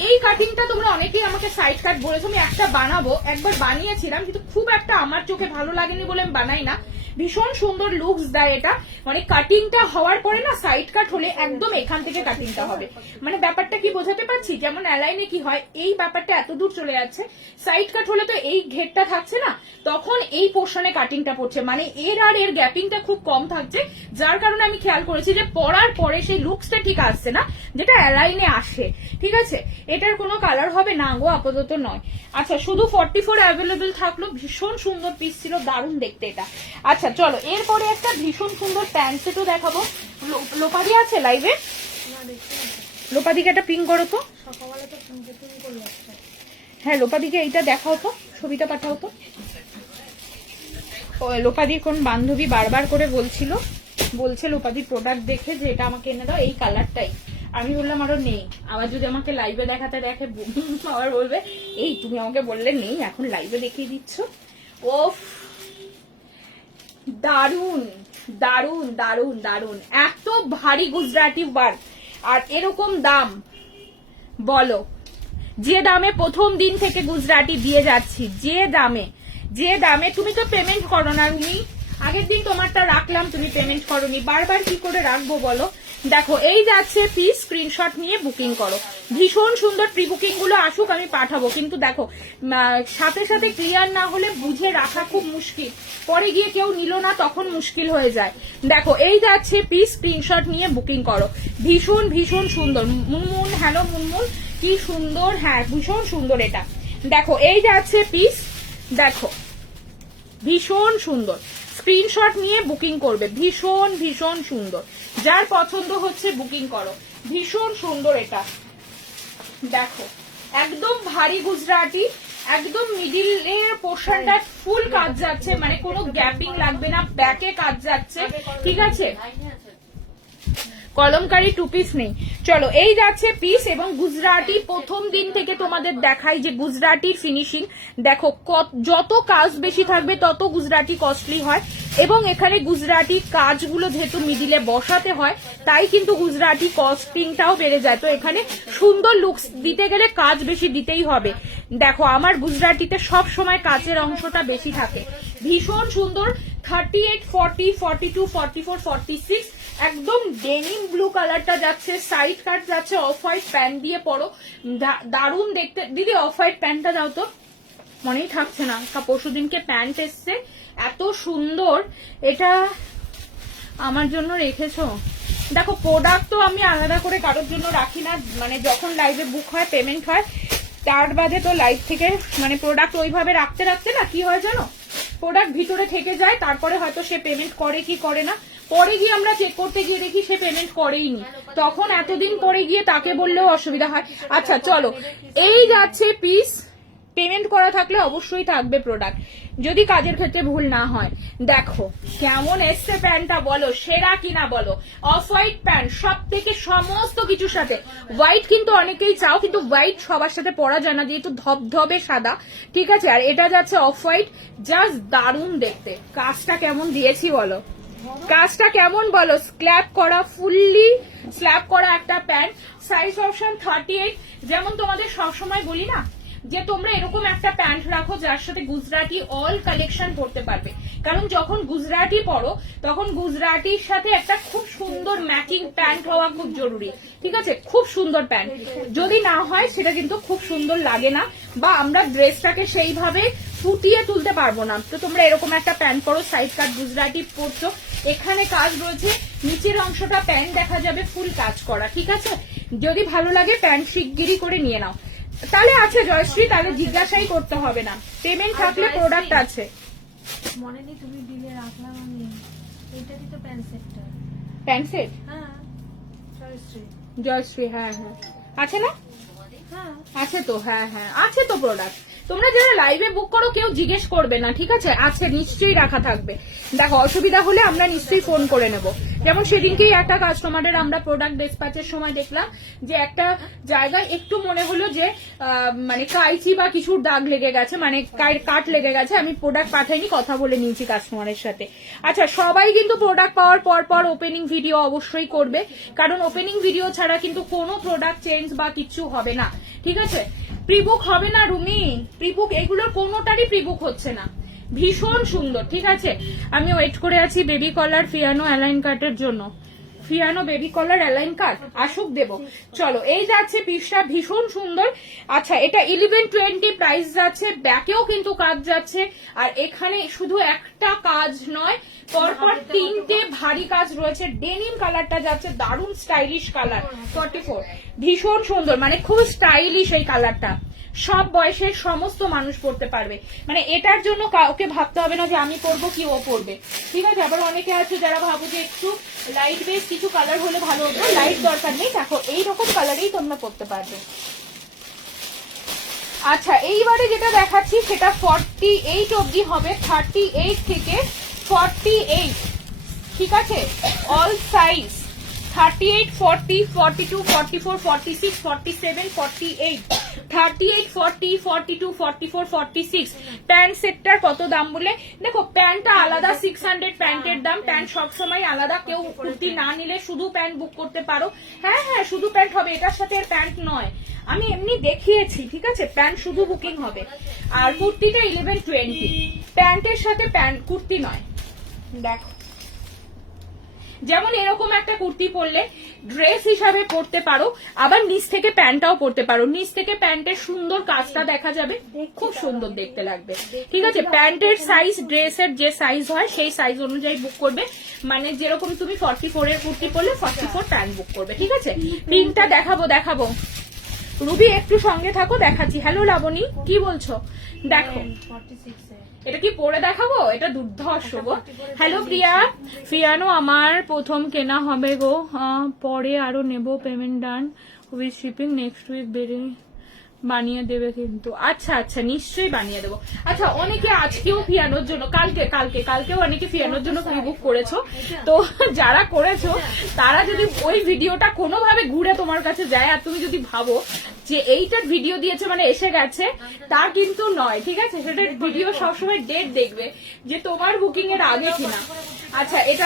এই কাটিংটা তোমরা অনেকেই আমাকে সাইড কাট বলেছো, আমি একটা বানাবো, একবার বানিয়েছিলাম, কিন্তু খুব একটা আমার চোখে ভালো লাগেনি বলে আমি বানাই না। ভীষণ সুন্দর লুকস দেয় এটা, কাটিংটা হওয়ার পরে না, সাইড কাট হলে একদম এখান থেকে কাটিংটা হবে। ব্যাপারটা কি বোঝাতে পারছি? যেমন অ্যালাইনে কি হয়, এই ব্যাপারটা এত দূর চলে যাচ্ছে, সাইড কাট হলে তো এই ঘেরটা থাকছে না, তখন এই পোর্শনে কাটিংটা পড়ছে, এর আর এর গ্যাপিংটা খুব কম থাকছে, যার কারণে আমি খেয়াল করেছি যে পরার পরে সেই লুকসটা ঠিক আসছে না, যেটা অ্যালাইনে আসে, ঠিক আছে। এটার কোনো কালার হবে না গো, আপাতত নয়। আচ্ছা শুধু 44 অ্যাভেলেবেল থাকলো, ভীষণ সুন্দর পিস ছিল, দারুণ দেখতে এটা। আচ্ছা চলো এরপরে একটা ভীষণ সুন্দর প্যান্ট সেটও দেখাবো। লোপাদি আছে লাইভে? লোপাদিকে একটা পিং করো তো। হ্যাঁ লোপাদিকে এইটা দেখাও তো, ছবিটা পাঠাও তো। লোপাদির কোন বান্ধবী বারবার করে বলছে লোপাদির প্রোডাক্ট দেখে যে এটা আমাকে এনে দাও, এই কালারটাই। আমি বললাম আরো নেই, আবার যদি আমাকে লাইভে দেখাতে দেখে আবার বলবে এই তুমি আমাকে বললে নেই, এখন লাইভে দেখিয়ে দিচ্ছ। ওফ, দারুন দারুন দারুন দারুন, এত ভারী গুজরাটি ওয়ার্ক আর এরকম দাম। বলো, যে দামে প্রথম দিন থেকে গুজরাটি দিয়ে যাচ্ছি, যে দামে তুমি তো পেমেন্ট করো না। তুমি আগের দিন তোমারটা রাখলাম, তুমি পেমেন্ট করোনি, বারবার কি করে রাখবো বলো। দেখো এই যাচ্ছে পিস, স্ক্রিনশট নিয়ে বুকিং করো। ভীষণ সুন্দর, প্রি বুকিং গুলো আসুক, আমি পাঠাবো। কিন্তু দেখো সাথে সাথে ক্লিয়ার না হলে বুঝে রাখা খুব মুশকিল, পরে গিয়ে কেউ নিল না তখন মুশকিল হয়ে যায়। দেখো এই যাচ্ছে পিস, স্ক্রিনশট নিয়ে বুকিং করো। ভীষণ ভীষণ সুন্দর। মুনমুন, হ্যালো মুনমুন, কি সুন্দর, হ্যাঁ ভীষণ সুন্দর এটা। দেখো এই যাচ্ছে পিস, দেখো ভীষণ সুন্দর, স্ক্রিনশট নিয়ে বুকিং করবে। ভীষণ ভীষণ সুন্দর, যার পছন্দ হচ্ছে বুকিং করো। ভীষণ সুন্দর এটা, দেখো একদম ভারী গুজরাটি, একদম মিডিল এর পোর্শনটা ফুল কাজ যাচ্ছে, মানে কোনো গ্যাপিং লাগবে না, ব্যাকে কাজ যাচ্ছে, ঠিক আছে। কলমকারি টু পিস নেই। চলো এই যাচ্ছে পিস, এবং গুজরাটি প্রথম দিন থেকে তোমাদের দেখাই যে গুজরাটির ফিনিশিং দেখো, যত কাজ বেশি থাকবে তত গুজরাটি কস্টলি হয়। এবং এখানে গুজরাটি কাজগুলো যেহেতু মিডিলে বসাতে হয়, তাই কিন্তু গুজরাটি কস্টিংটাও বেড়ে যায়। তো এখানে সুন্দর লুকস দিতে গেলে কাজ বেশি দিতেই হবে। দেখো আমার গুজরাটিতে সব সময় কাচের অংশটা বেশি থাকে। ভীষণ সুন্দর, 38, 40, 42, 44, 46, একদম ডেনিম ব্লু কালারটা যাচ্ছে, সাইড কাট যাচ্ছে, অফ হোয়াইট প্যান্ট দিয়ে পরো, দারুণ দেখতে। দিদি অফ হোয়াইট প্যান্টটা দাও তো, মনেই থাকছে না, পরশু দিনকে প্যান্ট এসছে, এত সুন্দর। এটা আমার জন্য রেখেছো। দেখো প্রোডাক্ট তো আমি আলাদা করে কারোর জন্য রাখি না, মানে যখন লাইভে বুক হয় পেমেন্ট হয় তার বাদে তো লাইভ থেকে মানে প্রোডাক্ট ওইভাবে রাখতে রাখতে না কি হয় জানো, প্রোডাক্ট ভিতরে থেকে যায়, তারপরে হয়তো সে পেমেন্ট করে কি করে না, পরে গিয়ে আমরা চেক করতে গিয়ে দেখি সে পেমেন্ট করেই নি, তখন এতদিন পরে গিয়ে তাকে বললেও অসুবিধা হয়। আচ্ছা চলো এই যাচ্ছে পিস, পেমেন্ট করা থাকলে অবশ্যই থাকবে প্রোডাক্ট, যদি কাজের ক্ষেত্রে ভুল না হয়। দেখো কেমন এসছে প্যান্টটা, বলো সেরা কিনা বলো। অফ হোয়াইট প্যান্ট, সব থেকে সমস্ত কিছুর সাথে হোয়াইট কিন্তু অনেকেই চাও, কিন্তু হোয়াইট সবার সাথে পরা যায় না, যেহেতু ধবধবে সাদা, ঠিক আছে। আর এটা যাচ্ছে অফ হোয়াইট, জাস্ট দারুণ দেখতে। কাজটা কেমন দিয়েছি বলো, কাজটা কেমন বলো। স্ল্যাব করা, ফুললি স্ল্যাব করা একটা প্যান্ট, সাইজ অপশন 38। যেমন তোমাদের সবসময় বলি না যে তোমরা এরকম একটা প্যান্ট রাখো যার সাথে গুজরাটি অল কালেকশন পরতে পারবে, কারণ যখন গুজরাটি পরো তখন গুজরাটির সাথে একটা খুব সুন্দর ম্যাচিং প্যান্ট হওয়া খুব জরুরি, ঠিক আছে। খুব সুন্দর প্যান্ট যদি না হয় সেটা কিন্তু খুব সুন্দর লাগে না, বা আমরা ড্রেসটাকে সেইভাবে ফুটিয়ে তুলতে পারবো না। তো তোমরা এরকম একটা প্যান্ট পরো, সাইড কাট গুজরাটি পরছো, এখানে কাজ রয়েছে, নিচের অংশটা প্যান্ট দেখা যাবে ফুল কাজ করা, ঠিক আছে। যদি ভালো লাগে প্যান্ট শিগগিরই করে নিয়ে নাও। তাহলে আছে জয়শ্রী, তাহলে জিজ্ঞাসাই করতে হবে না, পেমেন্ট থাকলে প্রোডাক্ট আছে। মনে নেই তুমি বিলে রাখলাম আমি, এইটারই তো প্যান্ট সেটটা। প্যান্ট সেট, হ্যাঁ জয়শ্রী, জয়শ্রী, হ্যাঁ হ্যাঁ আছে না, হ্যাঁ আছে তো, হ্যাঁ হ্যাঁ আছে তো প্রোডাক্ট। তোমরা যারা লাইভে বুক করো কেউ জিজ্ঞেস করবে না, ঠিক আছে, আছে নিশ্চয়ই রাখা থাকবে। দেখো অসুবিধা হলে আমরা নিশ্চয়ই ফোন করে নেব। যেমন সেদিনকেই একটা কাস্টমারের আমরা প্রোডাক্ট ডিসপ্যাচের সময় দেখলাম যে একটা জায়গায় একটু মনে হলো যে মানে কাইচি বা কিছুর দাগ লেগে গেছে, মানে কাট লেগে গেছে, আমি প্রোডাক্ট পাঠাইনি, কথা বলে নিয়েছি কাস্টমারের সাথে। আচ্ছা সবাই কিন্তু প্রোডাক্ট পাওয়ার পর পর ওপেনিং ভিডিও অবশ্যই করবে, কারণ ওপেনিং ভিডিও ছাড়া কিন্তু কোনো প্রোডাক্ট চেঞ্জ বা কিছু হবে না, ঠিক আছে। প্রিবুক হবে না রুমি, প্রিবুক এগুলোর কোনোটারই প্রিবুক হচ্ছে না। ভীষণ সুন্দর, ঠিক আছে। আমি ওয়েট করে আছি বেবি কলার ফিয়ানো অ্যালাইন কাটের জন্য, ফিয়ানো বেবি কলার অ্যালাইন কাট আসুক দেবো। চলো এই যাচ্ছে পিসটা, ভীষণ সুন্দর। আচ্ছা এটা 1120 প্রাইস যাচ্ছে, ব্যাকেও কিন্তু কাজ যাচ্ছে, আর এখানে শুধু একটা কাজ নয়, পরপর তিনটে ভারী কাজ রয়েছে। ডেনিম কালারটা যাচ্ছে, দারুণ স্টাইলিশ কালার, 44, ভীষণ সুন্দর, মানে খুব স্টাইলিশ এই কালারটা, সব বয়সের সমস্ত মানুষ পড়তে পারবে, মানে এটার জন্য কাউকে ভাবতে হবে না যে আমি পরবো কি ও পরবে, ঠিক আছে। আবার অনেকে আছে যারা ভাবো যে একটু লাইট বেস কিছু কালার হলে ভালো হতো, লাইট দরকার নেই, দেখো এইরকম কালারেই তোমরা পরতে পারবে। আচ্ছা এইবারে যেটা দেখাচ্ছি সেটা 48 অবধি হবে, 38 থেকে 48, ঠিক আছে, অল সাইজ 38, 40, 42, 44, 46, 47, 48, 38, 40, 42, 44, 46। প্যান্ট সেটটার কত দাম বলে দেখো, প্যান্টটা আলাদা 600 প্যান্টের দাম, প্যান্ট সবসময় আলাদা, কেউ কুর্তি না নিলে শুধু প্যান্ট বুক করতে পারো। হ্যাঁ হ্যাঁ শুধু প্যান্ট হবে, এটার সাথে আর প্যান্ট নয়, আমি এমনি দেখিয়েছি, ঠিক আছে, প্যান্ট শুধু বুকিং হবে। আর কুর্তিটা 1120, প্যান্টের সাথে প্যান্ট কুর্তি নয়। দেখো যেমন এরকম একটা কুর্তি পরলে ড্রেস হিসাবে পরতে পারো, আবার নিচ থেকে প্যান্টটাও পরতে পারো, নিচ থেকে প্যান্টের সুন্দর কাজটা দেখা যাবে, খুব সুন্দর দেখতে লাগবে, ঠিক আছে। প্যান্টের সাইজ ড্রেসের যে সাইজ হয় সেই সাইজ অনুযায়ী বুক করবে, মানে যেরকম তুমি 44 এর কুর্তি পরলে 44 প্যান্ট বুক করবে, ঠিক আছে। পিঙ্কটা দেখাবো রুবি, একটু সঙ্গে থাকো, দেখাচ্ছি। হ্যালো লাবণী, কি বলছো? দেখো এটা কি পরে দেখাবো, এটা দুর্ধর্ষ গো। হ্যালো প্রিয়া, ফিয়ানো আমার প্রথম কেনা হবে গো, পরে আরো নেব, payment done with shipping, next week বেড়ে বানিয়ে দেবে কিন্তু। আচ্ছা আচ্ছা নিশ্চয়ই বানিয়ে দেবো। আচ্ছা অনেকে আজকেও ফিয়ানোর জন্য, কালকেও অনেকে ফিয়ানোর জন্য প্রি বুক করেছো, তো যারা করেছো তারা যদি ওই ভিডিওটা কোনোভাবে ঘুরে তোমার কাছে যায় আর তুমি যদি ভাবো যে এইটার ভিডিও দিয়েছে মানে এসে গেছে, তা কিন্তু নয়, ঠিক আছে। সেটার ভিডিও সবসময় ডেট দেখবে যে তোমার বুকিং এর আগে কিনা। আচ্ছা এটা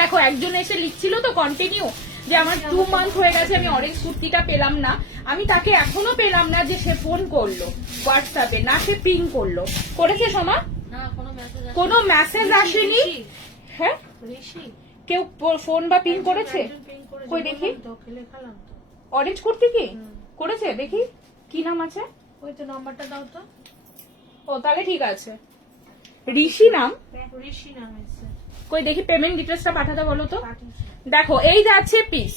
দেখো একজন এসে লিখছিল তো কন্টিনিউ যে আমার 2 মান্থ হয়ে গেছে আমি অরেঞ্জ কুর্তিটা পেলাম না, আমি তাকে এখনো পেলাম না যে সে ফোন করলো হোয়াটসঅ্যাপে, না সে পিং করলো, করেছে সোমা? কোনো মেসেজ আসেনি। হ্যাঁ কেউ ফোন বা পিং করেছে? কই দেখি, অরেঞ্জ কুর্তি কি করেছে দেখি, কি নাম আছে? ওই তো নাম্বারটা দাও তো। ও তাহলে ঠিক আছে, ঋষি নাম, ঋষি নাম এসে। কই দেখি পেমেন্ট ডিটেলসটা পাঠাতে বলো তো। দেখো এই যাচ্ছে পিস,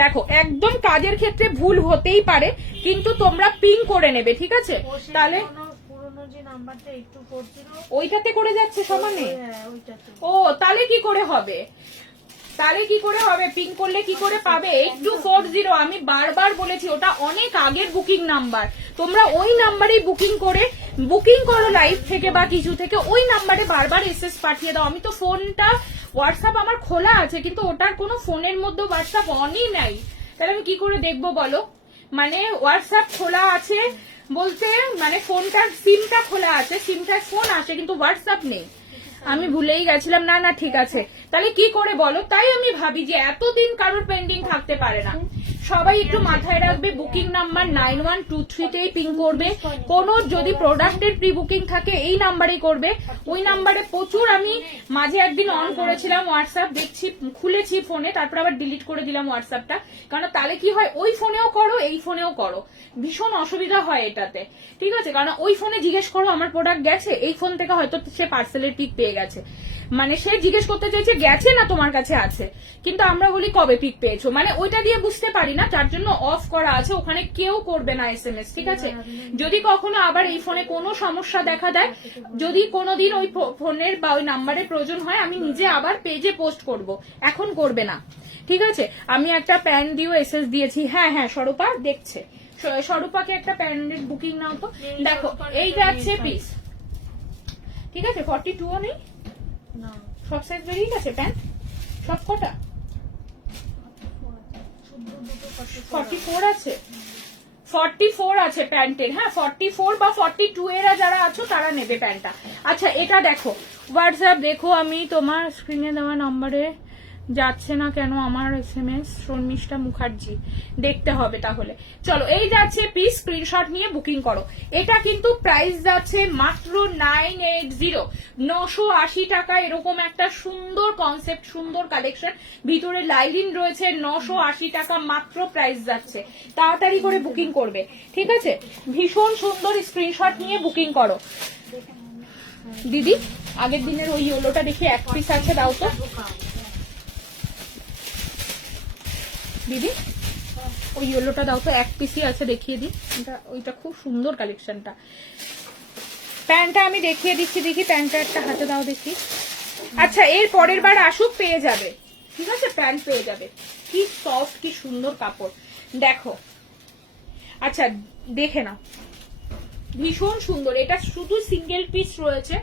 দেখো একদম কাজের ক্ষেত্রে ভুল হতেই পারে, কিন্তু তোমরা পিং করে নেবে, ঠিক আছে। তাহলে পুরনো যে নাম্বারটা 8240 ওইটাতে করে যাচ্ছে সমানে। হ্যাঁ ওইটাতে। ও তাহলে কি করে হবে, পিং করলে কি করে পাবে 8240? আমি বারবার বলেছি ওটা অনেক আগের বুকিং নাম্বার, তোমরা ওই নাম্বারেই বুকিং করো লাইভ থেকে বা কিছু থেকে, ওই নাম্বারে বারবার এসএস পাঠিয়ে দাও। আমি তো ফোনটা হোয়াটসঅ্যাপ আমার খোলা আছে, কিন্তু ওটার কোনো ফোনের মধ্যে হোয়াটসঅ্যাপ অনই নাই, তাহলে আমি কি করে দেখবো বলো। মানে হোয়াটসঅ্যাপ খোলা আছে বলতে মানে ফোনটার সিমটা খোলা আছে, সিমটার ফোন আসে কিন্তু হোয়াটসঅ্যাপ নেই, আমি ভুলেই গেছিলাম। না ঠিক আছে, তাহলে কি করে বলো। তাই আমি ভাবি যে এতদিন কারোর পেন্ডিং থাকতে পারে না। সবাই একটু মাথায় রাখবে, বুকিং নাম্বার 9123 তেই পিং করবে। কোন যদি প্রোডাক্টের প্রি বুকিং থাকে এই নাম্বারেই করবে, ওই নাম্বারে প্রচুর, আমি মাঝে একদিন অন করেছিলাম হোয়াটসঅ্যাপ, দেখছি খুলেছি ফোনে, তারপর আবার ডিলিট করে দিলাম হোয়াটসঅ্যাপটা, কারণ তাহলে কি হয় ওই ফোনেও করো এই ফোনেও করো, ভীষণ অসুবিধা হয় এটাতে, ঠিক আছে। কারণ ওই ফোনে জিজ্ঞেস করো আমার প্রোডাক্ট গেছে, এই ফোন থেকে হয়তো সে পার্সেলের পিক পেয়ে গেছে, মানে সে জিজ্ঞেস করতে চাইছে গেছে না তোমার কাছে আছে, কিন্তু আমরা বলি কবে পিক পেয়েছো, মানে ওইটা দিয়ে বুঝতে পারি না, তার জন্য অফ করা আছে, ওখানে কেউ করবে না এসএমএস, ঠিক আছে। যদি কখনো আবার এই ফোনে কোনো সমস্যা দেখা দেয়, যদি কোনোদিন ওই ফোনের বা ওই নাম্বারের প্রয়োজন হয়, আমি নিজে আবার পেজে পোস্ট করব, এখন করবে না, ঠিক আছে। আমি একটা প্যান দিয়েও এসএস দিয়েছি। হ্যাঁ স্বরূপা দেখছে, স্বরূপাকে একটা প্যান্টের বুকিং নাও তো। দেখো এই যাচ্ছে পিস, ঠিক আছে। 42ও নেই, সব সাইজ বেরিয়ে গেছে প্যান্ট সব কটা, 44 আছে, 44 আছে প্যান্টের। হ্যাঁ 44 বা 42 এরা যারা আছো তারা নেবে প্যান্টটা। আচ্ছা এটা দেখো হোয়াটসঅ্যাপ, দেখো আমি তোমার স্ক্রিনে দেওয়া নাম্বারে যাচ্ছে না কেন আমার এসএমএস, শর্মিষ্ঠা মুখার্জি, দেখতে হবে তাহলে। চলো এই যাচ্ছে পিস, স্ক্রিনশট নিয়ে বুকিং করো। এটা কিন্তু প্রাইস যাচ্ছে মাত্র 980, 980 টাকা। এরকম একটা সুন্দর কনসেপ্ট, সুন্দর কালেকশন, ভিতরে লাইলিন রয়েছে, 980 টাকা মাত্র প্রাইস যাচ্ছে। তাড়াতাড়ি করে বুকিং করবে, ঠিক আছে। ভীষণ সুন্দর, স্ক্রিনশট নিয়ে বুকিং করো। দিদি আগের দিনের ওই ইয়েলোটা দেখি এক পিস আছে, দাও তো দিদি, ওই ইয়েলোটা দাও তো, এক পিসই আছে, দেখিয়ে দিই। ওইটা খুব সুন্দর কালেকশনটা। প্যান্টটা আমি দেখিয়ে দিচ্ছি, দেখি প্যান্টটা একটা হাতে দাও দেখি। আচ্ছা এর পরের বার আসুক পেয়ে যাবে, ঠিক আছে, প্যান্ট পেয়ে যাবে। কি সফট, কি সুন্দর কাপড় দেখো। আচ্ছা দেখে নাও, ভীষণ সুন্দর। এটা শুধু সিঙ্গেল পিস রয়েছে,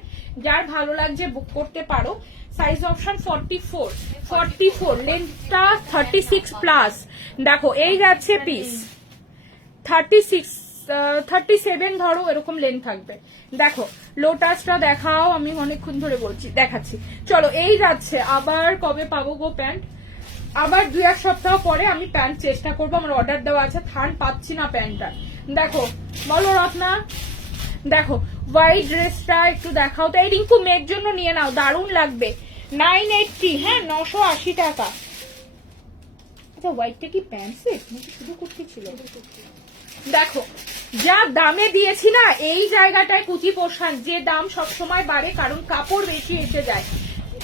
যার ভালো লাগছে বুক করতে পারো। Size option 44, লেন্থটা 36 plus. দেখো এই যাচ্ছে পিস 37 ধরো, এরকম লেন্থ থাকবে। দেখো লোটাসটা দেখাও, আমি অনেকক্ষণ ধরে বলছি, দেখাচ্ছি। চলো এই যাচ্ছে। আবার কবে পাবো গো প্যান্ট? আবার 2-1 সপ্তাহ পরে আমি প্যান্ট চেষ্টা করবো, আমার অর্ডার দেওয়া আছে, থান পাচ্ছি না প্যান্টটা। দেখো বলো রত্না, দেখো হোয়াইট ড্রেসটা একটু দেখাও তো। এই রিঙ্কু মেয়ের জন্য নিয়ে নাও, দারুণ লাগবে। 980, হ্যাঁ 980 টাকা। আচ্ছা হোয়াইটটা কি প্যান্ট সেট নাকি শুধু কুর্তি ছিল? দেখো যা দামে দিয়েছি না, এই জায়গাটায় কুচি পোষান যে দাম সবসময় বাড়ে, কারণ কাপড় বেশি এসে যায়।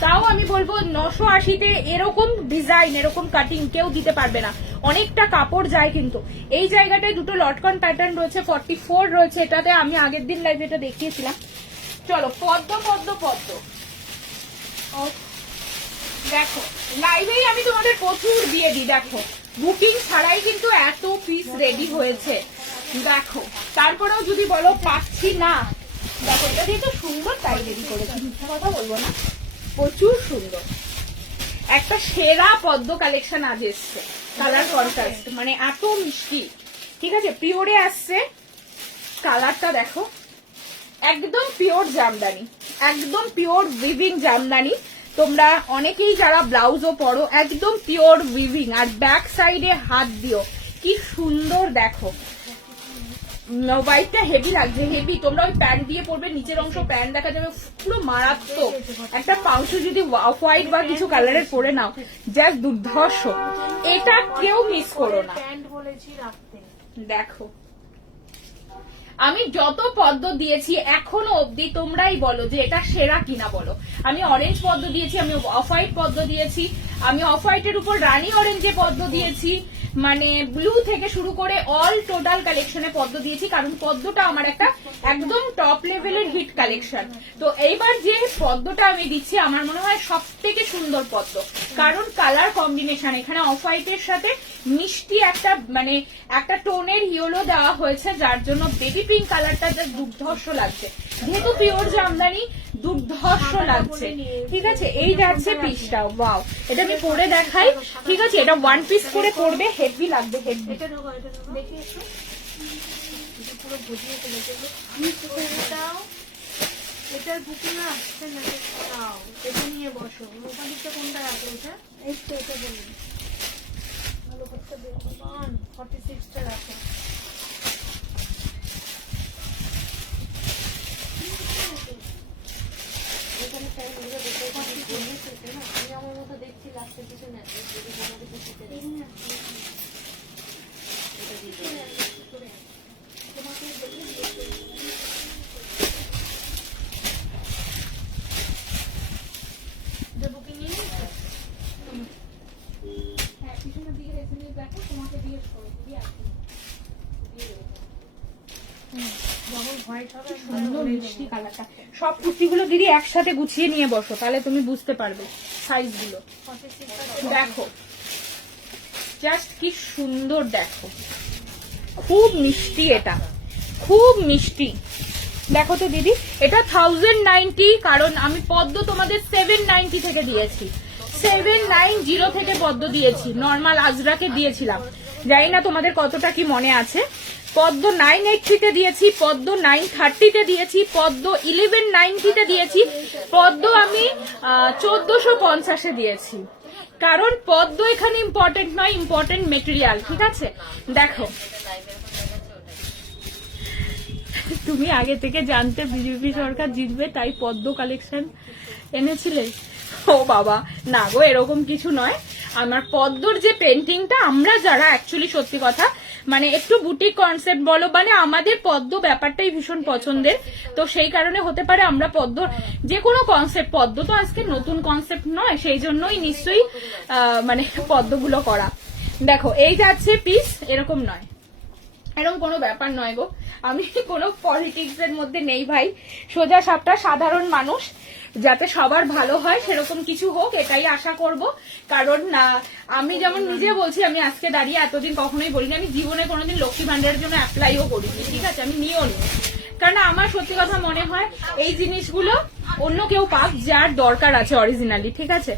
তাও আমি বলবো 980-তে এরকম ডিজাইন, এরকম কাটিং কেউ দিতে পারবে না, অনেকটা কাপড় যায়। কিন্তু এই জায়গাটায় দুটো লটকন প্যাটার্ন রয়েছে, 44 রয়েছে এটাতে, আমি আগের দিন লাইভে এটা দেখিয়েছিলাম। চলো পদ্ম পদ্ম পদ্ম, দেখো লাইভেই আমি তোমাদের প্রচুর দিয়ে দিই। দেখো বুকিং ছাড়াই কিন্তু এত পিস রেডি হয়েছে। দেখো তারপরেও যদি বলো পাচ্ছি না, দেখো এটা দিয়ে তো সুন্দর তাই রেডি করেছি, মিথ্যা কথা বলবো না, প্রচুর সুন্দর। একটা সেরা পদ্ম কালেকশন আজ এসছে, কালার কন্ট্রাস্ট মানে এত মিষ্টি। ঠিক আছে, পিওরে আসছে, কালারটা দেখো, একদম পিওর জামদানি, একদম পিওর উইভিং জামদানি। তোমরা অনেকেই যারা ব্লাউজও পরো, একদম পিওর উইভিং। আর ব্যাক সাইডে হাত দিও, কি সুন্দর দেখো। হোয়াইটটা হেভি লাগছে, হেভি। তোমরা ওই প্যান্ট দিয়ে পরবে, নিচের অংশ প্যান্ট দেখা যাবে, পুরো মারাত্মক। একটা পাউচে যদি হোয়াইট বা কিছু কালারের পরে নাও, জাস্ট দুর্ধর্ষ। এটা কেউ মিস করো না। দেখো আমি যত পদ্ম দিয়েছি এখনো অবধি, তোমরাই বলো যে এটা সেরা কিনা বলো। আমি অরেঞ্জ পদ্ম দিয়েছি, আমি অফ হোয়াইট পদ্ম দিয়েছি, আমি অফ হোয়াইটের উপর রানী অরেঞ্জে পদ্ম দিয়েছি, মানে ব্লু থেকে শুরু করে অল টোটাল কালেকশনে পদ্ম দিয়েছি, কারণ পদ্মটা আমার একটা একদম টপ লেভেলের হিট কালেকশন। তো এইবার যে পদ্মটা আমি দিচ্ছি আমার মনে হয় সব থেকে সুন্দর পদ্ম, কারণ কালার কম্বিনেশন এখানে অফ হোয়াইটের সাথে মিষ্টি একটা মানে একটা টোনের ইয়েলো দেওয়া হয়েছে, যার জন্য বেবি পিঙ্ক কালারটা জাস্ট দুর্ধর্ষ লাগছে। যেহেতু পিওর জামদানি, দুর্ধর্ষ লাগছে। ঠিক আছে, এই যাচ্ছে পিসটা, ওয়াও, এটা আমি পরে দেখাই। ঠিক আছে, এটা 1 পিস করে পরবে, হেভি লাগবে, হেভি। এটার বুকিং আসছে না, এটা নিয়ে বসো। ওখানটা কোনটা রাখো? এটা এই তো, এটা বলুন ভালো করতে দেখো। 46টা রাখো। আমি আমার মতো দেখছি লাস্টের পিছনে সব কুর্তিগুলো দিদি একসাথে গুছিয়ে নিয়ে বসো, তাহলে তুমি বুঝতে পারবে সাইজগুলো। দেখো জাস্ট কি সুন্দর, দেখো খুব মিষ্টি, এটা খুব মিষ্টি। দেখো তো দিদি, এটা 1090, কারণ আমি পদ্ম তোমাদের 790 থেকে দিয়েছি, 790 থেকে পদ্ম দিয়েছি, নর্মাল আজরাকে দিয়েছিলাম। জানি না তোমাদের কতটা কি মনে আছে। পদ্ম 980-তে দিয়েছি, পদ্ম 930-তে দিয়েছি, পদ্ম 1190-তে দিয়েছি, পদ্ম আমি 1450-এ দিয়েছি। কারণ পদ্ম এখানে ইম্পর্টেন্ট নয়, ইম্পর্টেন্ট মেটেরিয়াল। ঠিক আছে, দেখো তুমি আগে থেকে জানতে বিজেপি সরকার জিতবে, তাই পদ্ম কালেকশন এনেছিলে? ও বাবা, না গো, এরকম কিছু নয়। আমার পদ্মর যে পেন্টিংটা, আমরা যারা অ্যাকচুয়ালি সত্যি কথা মানে একটু বুটিক কনসেপ্ট বলো, মানে আমাদের পদ্ম ব্যাপারটাই ভীষণ পছন্দের, তো সেই কারণে হতে পারে আমরা পদ্ম যে কোনো কনসেপ্ট, পদ্ম তো আজকে নতুন কনসেপ্ট নয়, সেই জন্যই নিশ্চয়ই মানে পদ্মগুলো করা। দেখো এই যাচ্ছে পিস, এরকম নয়, এরকম কোনো ব্যাপার নয় গো, আমি কোনো পলিটিক্স এর মধ্যে নেই ভাই, সোজা সাপটা সাধারণ মানুষ, যাতে সবার ভালো হয় সেরকম কিছু হোক এটাই আশা করব। কারণ আমি যেমন নিজে বলছি, আমি আজকে দাঁড়িয়ে এতদিন কখনোই বলিনি, আমি জীবনে কোনোদিন লক্ষ্মী ভান্ডারের জন্য অ্যাপ্লাইও করিনি, ঠিক আছে, আমি নিও নি। কারণ আমার সত্যি কথা মনে হয় এই জিনিসগুলো অন্য কেউ পাক যার দরকার আছে অরিজিনালি, ঠিক আছে,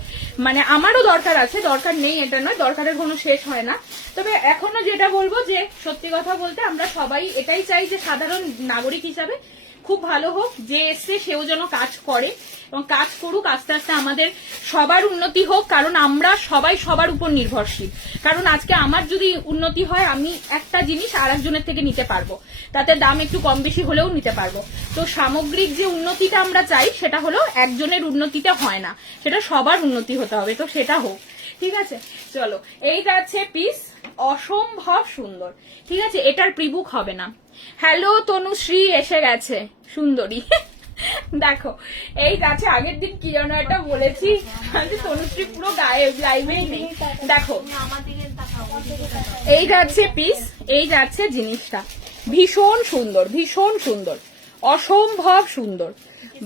মানে আমারও দরকার আছে, দরকার নেই এটা নয়, দরকারের কোনো শেষ হয় না। তবে এখনো যেটা বলবো যে সত্যি কথা বলতে আমরা সবাই এটাই চাই যে সাধারণ নাগরিক হিসাবে খুব ভালো হোক, যে এসছে সেও যেন কাজ করে এবং কাজ করুক, আস্তে আস্তে আমাদের সবার উন্নতি হোক। কারণ আমরা সবাই সবার উপর নির্ভরশীল। কারণ আজকে আমার যদি উন্নতি হয়, আমি একটা জিনিস আর একজনের থেকে নিতে পারবো, তাতে দাম একটু কম বেশি হলেও নিতে পারবো। তো সামগ্রিক যে উন্নতিটা আমরা চাই সেটা হলো একজনের উন্নতিতে হয় না, সেটা সবার উন্নতি হতে হবে, তো সেটা হোক, ঠিক আছে। চলো, এই যাচ্ছে পিস, অসম্ভব সুন্দর, ঠিক আছে, এটার প্রিবুক হবে না। হ্যালো তনুশ্রী এসে গেছে, সুন্দরী। দেখো এই যাচ্ছে, আগের দিন কি যেন একটা বলেছি, তনুশ্রী পুরো গায়েব, লাইভেই নেই। দেখো এই যাচ্ছে পিস, এই যাচ্ছে জিনিসটা, ভীষণ সুন্দর, ভীষণ সুন্দর, অসম্ভব সুন্দর,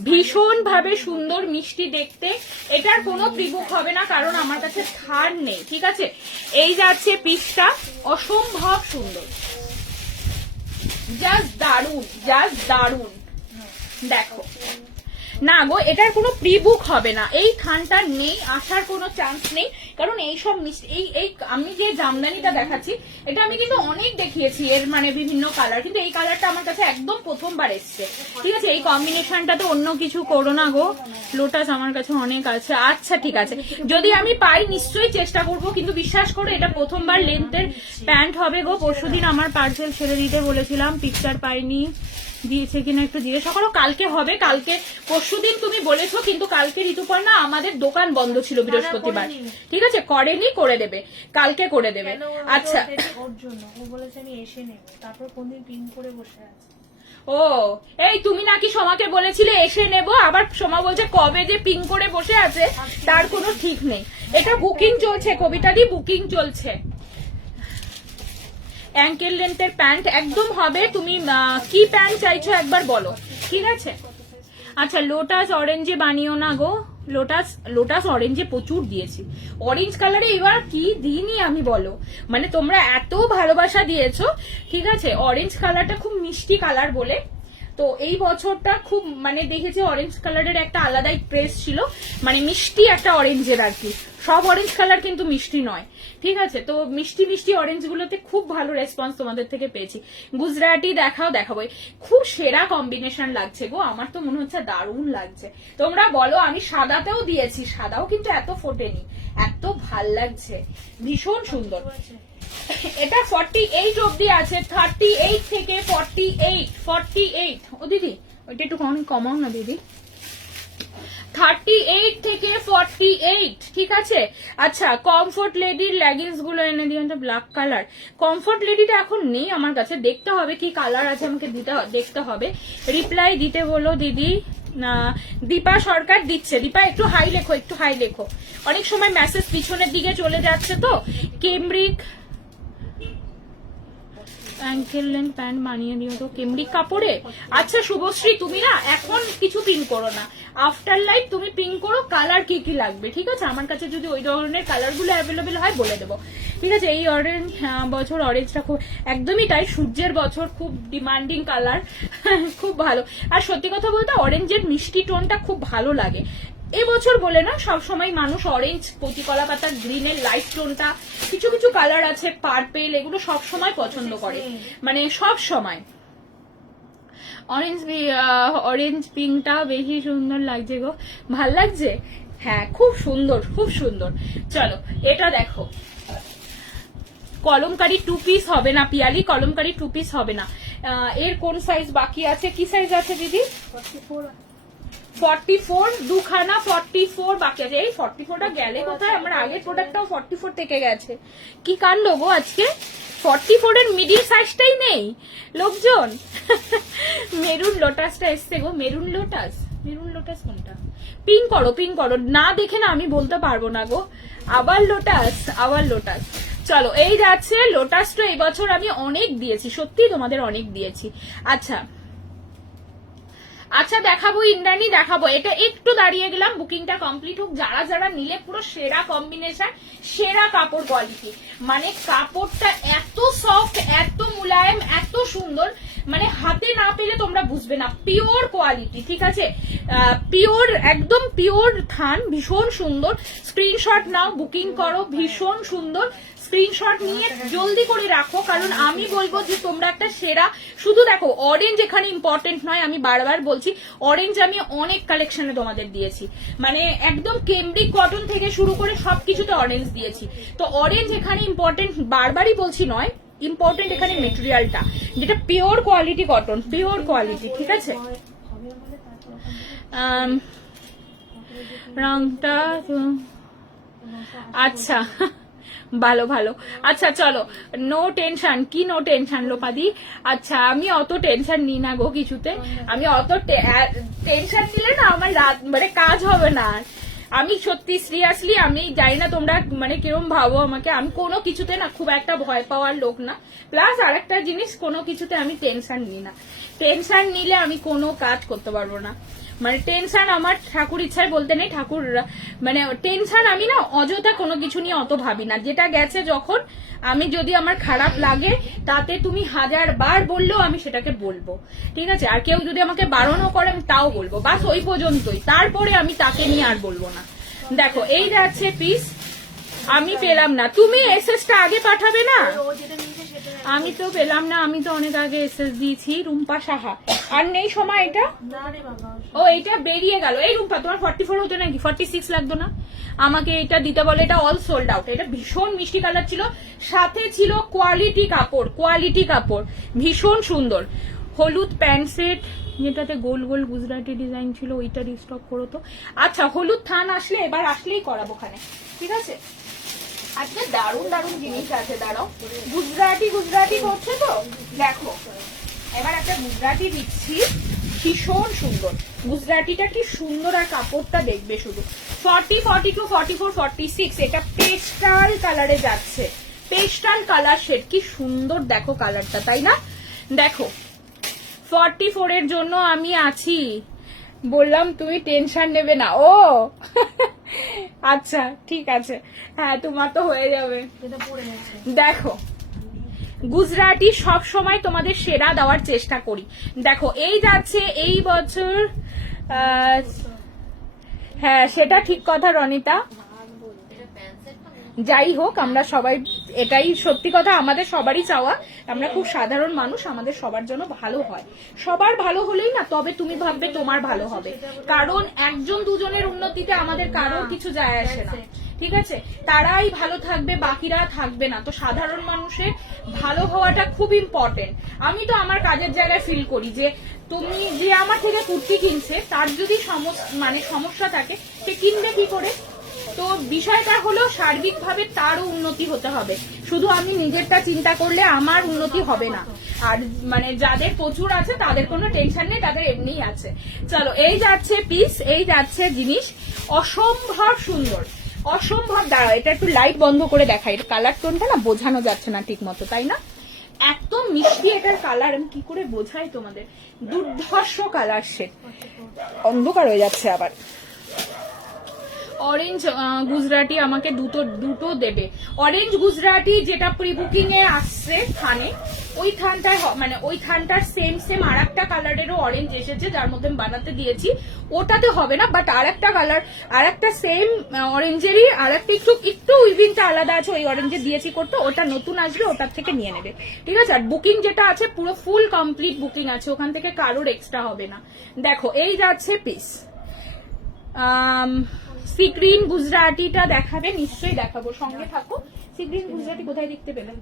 ভীষণ ভাবে সুন্দর, মিষ্টি দেখতে। এটার কোনো প্রিবুক হবে না কারণ আমার কাছে থার নেই, ঠিক আছে। এই যাচ্ছে পিসটা, অসম্ভব সুন্দর, জাস্ট দারুন, জাস্ট দারুন। দেখো না গো, এটার কোনো প্রিবুক হবে না, এই থানটা নেই, আসার কোনো চান্স নেই। কারণ এইসব মিষ্টি, এই আমি যে জামদানিটা দেখাচ্ছি এটা আমি কিন্তু অনেক দেখিয়েছি, এর মানে বিভিন্ন কালার, কিন্তু এই কালারটা আমার কাছে একদম প্রথমবার এসছে, ঠিক আছে। এই কম্বিনেশনটা তো অন্য কিছু করো না গো, লোটাস আমার কাছে অনেক আছে। আচ্ছা ঠিক আছে, যদি আমি পাই নিশ্চয়ই চেষ্টা করবো, কিন্তু বিশ্বাস করো এটা প্রথমবার লেন্থের প্যান্ট হবে গো। পরশুদিন আমার পার্সেল ছেড়ে দিতে বলেছিলাম, পিকচার পাইনি, দিয়েছে কিনা একটু জিজ্ঞাসা করো। কালকে হবে, কালকে পরশুদিন তুমি বলেছো, কিন্তু কালকে ঋতুপর্ণা আমাদের দোকান বন্ধ ছিল বৃহস্পতিবার, ঠিক আছে, করেনি, করে দেবে, কালকে করে দেবে। আচ্ছা ওর জন্য ও বলেছে আমি এসে নেব, তারপর কোনদিন পিন করে বসে আছে। ও এই তুমি নাকি সোমাকে বলেছিলে এসে নেব, আবার সোমা বলছে কবে যে পিং করে বসে আছে তার কোনো ঠিক নেই। এটা বুকিং চলছে, কবিতাদি বুকিং চলছে। অ্যাঙ্কেল লেন্থের প্যান্ট একদম হবে। তুমি কি প্যান্ট চাইছো একবার বলো, ঠিক আছে। আচ্ছা লোটাস অরেঞ্জে বানিও না গো, লোটাস অরেঞ্জে প্রচুর দিয়েছি, অরেঞ্জ কালারে এবার কি দিইনি আমি বলো, মানে তোমরা এত ভালোবাসা দিয়েছো, ঠিক আছে। অরেঞ্জ কালারটা খুব মিষ্টি কালার বলে, তো এই বছরটা খুব মানে দেখেছি অরেঞ্জ কালারের একটা আলাদাই প্রেস ছিল, মানে মিষ্টি একটা অরেঞ্জের আর কি, সব অরেঞ্জ কালার কিন্তু মিষ্টি নয়, ঠিক আছে। তো মিষ্টি মিষ্টি অরেঞ্জ গুলোতে খুব ভালো রেসপন্স তোমাদের থেকে পেয়েছি। গুজরাটি দেখাবো, খুব সেরা কম্বিনেশন লাগছে গো, আমার তো মনে হচ্ছে দারুণ লাগছে। তোমরা বলো, আমি সাদাতেও দিয়েছি, সাদাও কিন্তু এত ফোটেনি, এত ভাল লাগছে, ভীষণ সুন্দর। এটা 48 অব্দি আছে, 38 থেকে 48। ও দিদি ওইটা একটু কমাও না দিদি, 38 থেকে 48, ঠিক আছে। আচ্ছা কমফোর্ট লেডির লেগিংস গুলো এনে দিন, ব্ল্যাক কালার। কমফোর্ট লেডিটা এখন নেই আমার কাছে, দেখতে হবে কি কালার আছে, আমাকে দেখতে হবে। রিপ্লাই দিতে বলো দিদি। না দীপা সরকার দিচ্ছে, দীপা একটু হাই লেখো, একটু হাই লেখো, অনেক সময় মেসেজ পিছনের দিকে চলে যাচ্ছে তো। কেমব্রিক অ্যাঙ্কেল লেন্থ প্যান্ট বানিয়ে দিও তো কেমব্রিক কাপড়ে। আচ্ছা শুভশ্রী তুমি না এখন কিছু পিন করো না, আফটার লাইফ তুমি পিন করো, কালার কি কি লাগবে, ঠিক আছে। আমার কাছে যদি ওই ধরনের কালার গুলো অ্যাভেলেবেল হয় বলে দেবো, ঠিক আছে। এই অরেঞ্জ বছর অরেঞ্জটা খুব একদমই তাই, সূর্যের বছর, খুব ডিমান্ডিং কালার, খুব ভালো। আর সত্যি কথা বলতে অরেঞ্জের মিষ্টি টোনটা খুব ভালো লাগে এবছর বলে না, সবসময় মানুষ অরেঞ্জ, কচি-কলা পাতার গ্রিনের লাইট টোনটা, কিছু কিছু কালার আছে পার্পেল, এগুলো সব সময় পছন্দ করে, মানে সব সময়। অরেঞ্জ পিঙ্কটা বেশি সুন্দর লাগছে গো, ভাল লাগছে, হ্যাঁ খুব সুন্দর, খুব সুন্দর। চলো এটা দেখো, কলমকারি 2 পিস হবে না পিয়ালি, কলমকারি 2 পিস হবে না। এর কোন সাইজ বাকি আছে, কি সাইজ আছে দিদি? 44 দুখানা, 44 বাকি আছে। এই 44টা গেলে কোথায়, আমার আগের প্রোডাক্টটাও 44 থেকে গেছে, কি কাণ্ড গো আজকে। 44 এর মিডিল সাইজটাই নেই লোকজন। মেরুন লোটাসটা এসছে গো, মেরুন লোটাস কোনটা? পিন করো, না দেখে না আমি বলতে পারবো না গো। আবার লোটাস, চলো এই যাচ্ছে লোটাস। তো এই বছর আমি অনেক দিয়েছি, সত্যি তোমাদের অনেক দিয়েছি। আচ্ছা আচ্ছা দেখাবো ইন্দ্রাণী, দেখাবো। এটা একটু দাঁড়িয়ে গেলাম, বুকিংটা কমপ্লিট হোক। যারা যারা নিলে পুরো সেরা কম্বিনেশন, সেরা কাপড় কোয়ালিটি, মানে কাপড়টা এত সফট, এত মুলায়েম, এত সুন্দর, মানে হাতে না পেলে তোমরা বুঝবে না। পিওর কোয়ালিটি, ঠিক আছে, পিওর, একদম পিওর থান, ভীষণ সুন্দর। স্ক্রিনশট নাও, বুকিং করো, ভীষণ সুন্দর। স্ক্রিনশট নিয়ে জলদি করে রাখো, কারণ আমি বলবো যে তোমরা একটা সেরা, শুধু দেখো অরেঞ্জ এখানে ইম্পর্টেন্ট নয়, আমি বারবার বলছি অরেঞ্জ আমি অনেক কালেকশনে তোমাদের দিয়েছি, মানে একদম কেমব্রিক কটন থেকে শুরু করে সবকিছুতে অরেঞ্জ দিয়েছি। তো অরেঞ্জ এখানে ইম্পর্টেন্ট, বারবারই বলছি নয়, ইম্পর্টেন্ট এখানে মেটেরিয়ালটা, যেটা pure quality cotton, pure quality, ঠিক আছে। রংটা আচ্ছা ভালো ভালো। আচ্ছা চলো, নো টেনশন। কি নো টেনশন লোপাদি? আচ্ছা আমি অত টেনশন নিই না গো কিছুতে, আমি অত টেনশন নিলে না আমার রাত মানে কাজ হবে না। আমি সত্যি সিরিয়াসলি, আমি জানি না তোমরা মানে কিরম ভাবো আমাকে, আমি কোনো কিছুতে না খুব একটা ভয় পাওয়ার লোক না। প্লাস আরেকটা জিনিস, কোনো কিছুতে আমি টেনশন নিই না। টেনশন নিলে আমি কোনো কাজ করতে পারবো না, মানে টেনশন আমার ঠাকুর ইচ্ছায় বলতে নেই, ঠাকুর মানে টেনশন আমি না অযথা কোনো কিছু নিয়ে অত ভাবি না। যেটা গেছে যখন, আমি যদি আমার খারাপ লাগে তাতে তুমি 1000 বার বললেও আমি সেটাকে বলবো, ঠিক আছে। আর কেউ যদি আমাকে বারণও করে আমি তাও বলবো, বাস ওই পর্যন্তই, তারপরে আমি তাকে নিয়ে আর বলবো না। দেখো এই যাচ্ছে পিস, আমি পেলাম না, তুমি এসএসটা আগে পাঠাবে না, আমি তো পেলাম না, আমি তো অনেক আগে এসএস দিয়েছি। রুম্পা সাহা, আর নেই সময় এটা, ও এইটা বেরিয়ে গেল। এই রুম্পা তোমার 44 হতো নাকি, 46 লাগতো না? আমাকে এটা দিতে বলে, এটা অল সোল্ড আউট। এটা ভীষণ মিষ্টি কালার ছিল, সাথে ছিল কোয়ালিটি কাপড়, কোয়ালিটি কাপড়, ভীষণ সুন্দর। হলুদ প্যান্ট সেট, যেটাতে গোল গোল গুজরাটি ডিজাইন ছিল, ওইটা রিস্টক করো তো। আচ্ছা হলুদ থান আসলে, এবার আসলেই করাবো ওখানে, ঠিক আছে। আজকে দারুণ দারুণ জিনিস আছে, দাঁড়াও। গুজরাটি গুজরাটি করছে তো, দেখো এবার একটা গুজরাটি দিচ্ছি, ভীষণ সুন্দর। গুজরাটিটা কি সুন্দর, আর কাপড়টা দেখবে শুধু। 40, 42, 44, 46, এটা পেস্টাল কালারে যাচ্ছে, পেস্টাল কালার শেড, কি সুন্দর দেখো কালারটা, তাই না? দেখো 44 এর জন্য আমি আছি, বললাম তুমি টেনশন নেবে না। ও আচ্ছা ঠিক আছে, হ্যাঁ তোমার তো হয়ে যাবে। দেখো গুজরাটি সব সময় তোমাদের সেরা দেওয়ার চেষ্টা করি। দেখো এই যাচ্ছে এই বছর, হ্যাঁ সেটা ঠিক কথা রনিতা। যাই হোক, আমরা সবাই, এটাই সত্যি কথা, আমাদের সবারই চাওয়া, আমরা খুব সাধারণ মানুষ, আমাদের সবার জন্য ভালো হয়। সবার ভালো হলেই না তবে তুমি ভাববে তোমার ভালো হবে, কারণ একজন দুজনের উন্নতিতে আমাদের কারোর কিছু যায় আসে না, ঠিক আছে। তারাই ভালো থাকবে, বাকিরা থাকবে না। তো সাধারণ মানুষের ভালো হওয়াটা খুব ইম্পর্টেন্ট। আমি তো আমার কাজের জায়গায় ফিল করি যে তুমি যে আমার থেকে কুর্তি কিনছে, তার যদি সমস্যা থাকে, সে কিনবে কি করে? তো বিষয়টা হলো সার্বিকভাবে তারও উন্নতি হতে হবে, শুধু আমি নিজেরটা চিন্তা করলে আমার উন্নতি হবে না। আর মানে যাদের প্রচুর আছে তাদের কোনো টেনশন নেই, তাদের এমনিই আছে। চলো এই যাচ্ছে পিস, এই যাচ্ছে জিনিস, অসম্ভব সুন্দর, অসম্ভব। দাঁড়াও এটা একটু লাইট বন্ধ করে দেখাই, কালার টোনটা না বোঝানো যাচ্ছে না ঠিক মতো, তাই না? এত মিষ্টি এটার কালার, আমি কি করে বোঝাই তোমাদের, দুর্ধর্ষ কালার শেড। অন্ধকার হয়ে যাচ্ছে আবার। অরেঞ্জ গুজরাটি আমাকে দুটো দেবে। অরেঞ্জ গুজরাটি যেটা প্রি বুকিং এ আসছে থানে, ওই থানটায় মানে ওই থানটার সেম আর একটা কালারেরও অরেঞ্জ এসেছে, যার মধ্যে বানাতে দিয়েছি, ওটাতে হবে না। বাট আর একটা কালার, আর একটা সেম অরেঞ্জেরই আর একটা একটু উইভিংটা আলাদা আছে, ওই অরেঞ্জে দিয়েছি করতে, ওটা নতুন আসবে, ওটার থেকে নিয়ে নেবে, ঠিক আছে। আর বুকিং যেটা আছে পুরো ফুল কমপ্লিট বুকিং আছে, ওখান থেকে কারোর এক্সট্রা হবে না। দেখো এই যাচ্ছে পিস। সিগ্রিন গুজরাটিটা দেখাবে, নিশ্চয়ই দেখাবো, সঙ্গে থাকো। সিগ্রিন গুজরাটি কোথায় দেখতে পেলেন?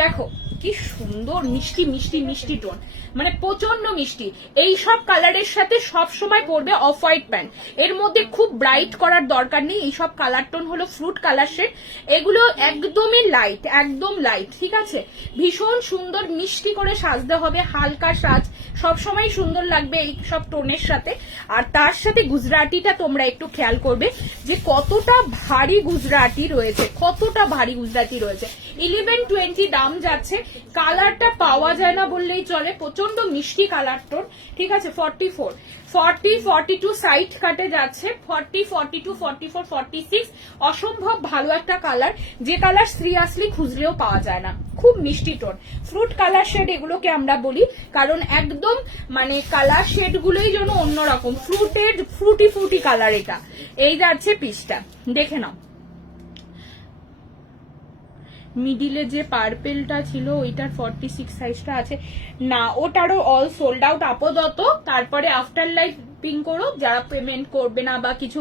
দেখো কি সুন্দর মিষ্টি মিষ্টি মিষ্টি টোন, মানে প্রচন্ড মিষ্টি। এই সব কালারের সাথে সব সময় পরবে অফ হোয়াইট প্যান্ট, এর মধ্যে খুব ব্রাইট করার দরকার নেই। এই সব কালার টোন হলো ফ্রুট কালার শেড, এগুলো একদমই লাইট, একদম লাইট, ঠিক আছে। ভীষণ সুন্দর মিষ্টি করে সাজতে হবে, হালকা সাজ সবসময় সুন্দর লাগবে এই সব টোনের সাথে। আর তার সাথে গুজরাটিটা তোমরা একটু খেয়াল করবে, যে কতটা ভারী গুজরাটি রয়েছে, কতটা ভারী গুজরাটি রয়েছে। 1120 দাম যাচ্ছে। কালারটা পাওয়া যায় না বললেই চলে, প্রচন্ড মিষ্টি কালার টোন, ঠিক আছে। 44, 40, 42 সাইড কাটে যাচ্ছে, 40, 42, 44, 46, অসম্ভব ভালো একটা কালার, যে কালার সিরিয়াসলি খুঁজলেও পাওয়া যায় না। খুব মিষ্টি টোন, ফ্রুট কালার শেড এগুলোকে আমরা বলি, কারণ একদম মানে কালার শেড গুলোই যেন অন্যরকম, ফ্রুটি ফ্রুটি কালার। এটা এই যাচ্ছে পিসটা, দেখে নাও। মিডিলে যে পার্পেলটা ছিল ওইটার 46 সাইজটা আছে না, ওটারও অল সোল্ড আউট আপাতত। তারপরে আফটার লাইফ পিং করো, যারা পেমেন্ট করবে না বা কিছু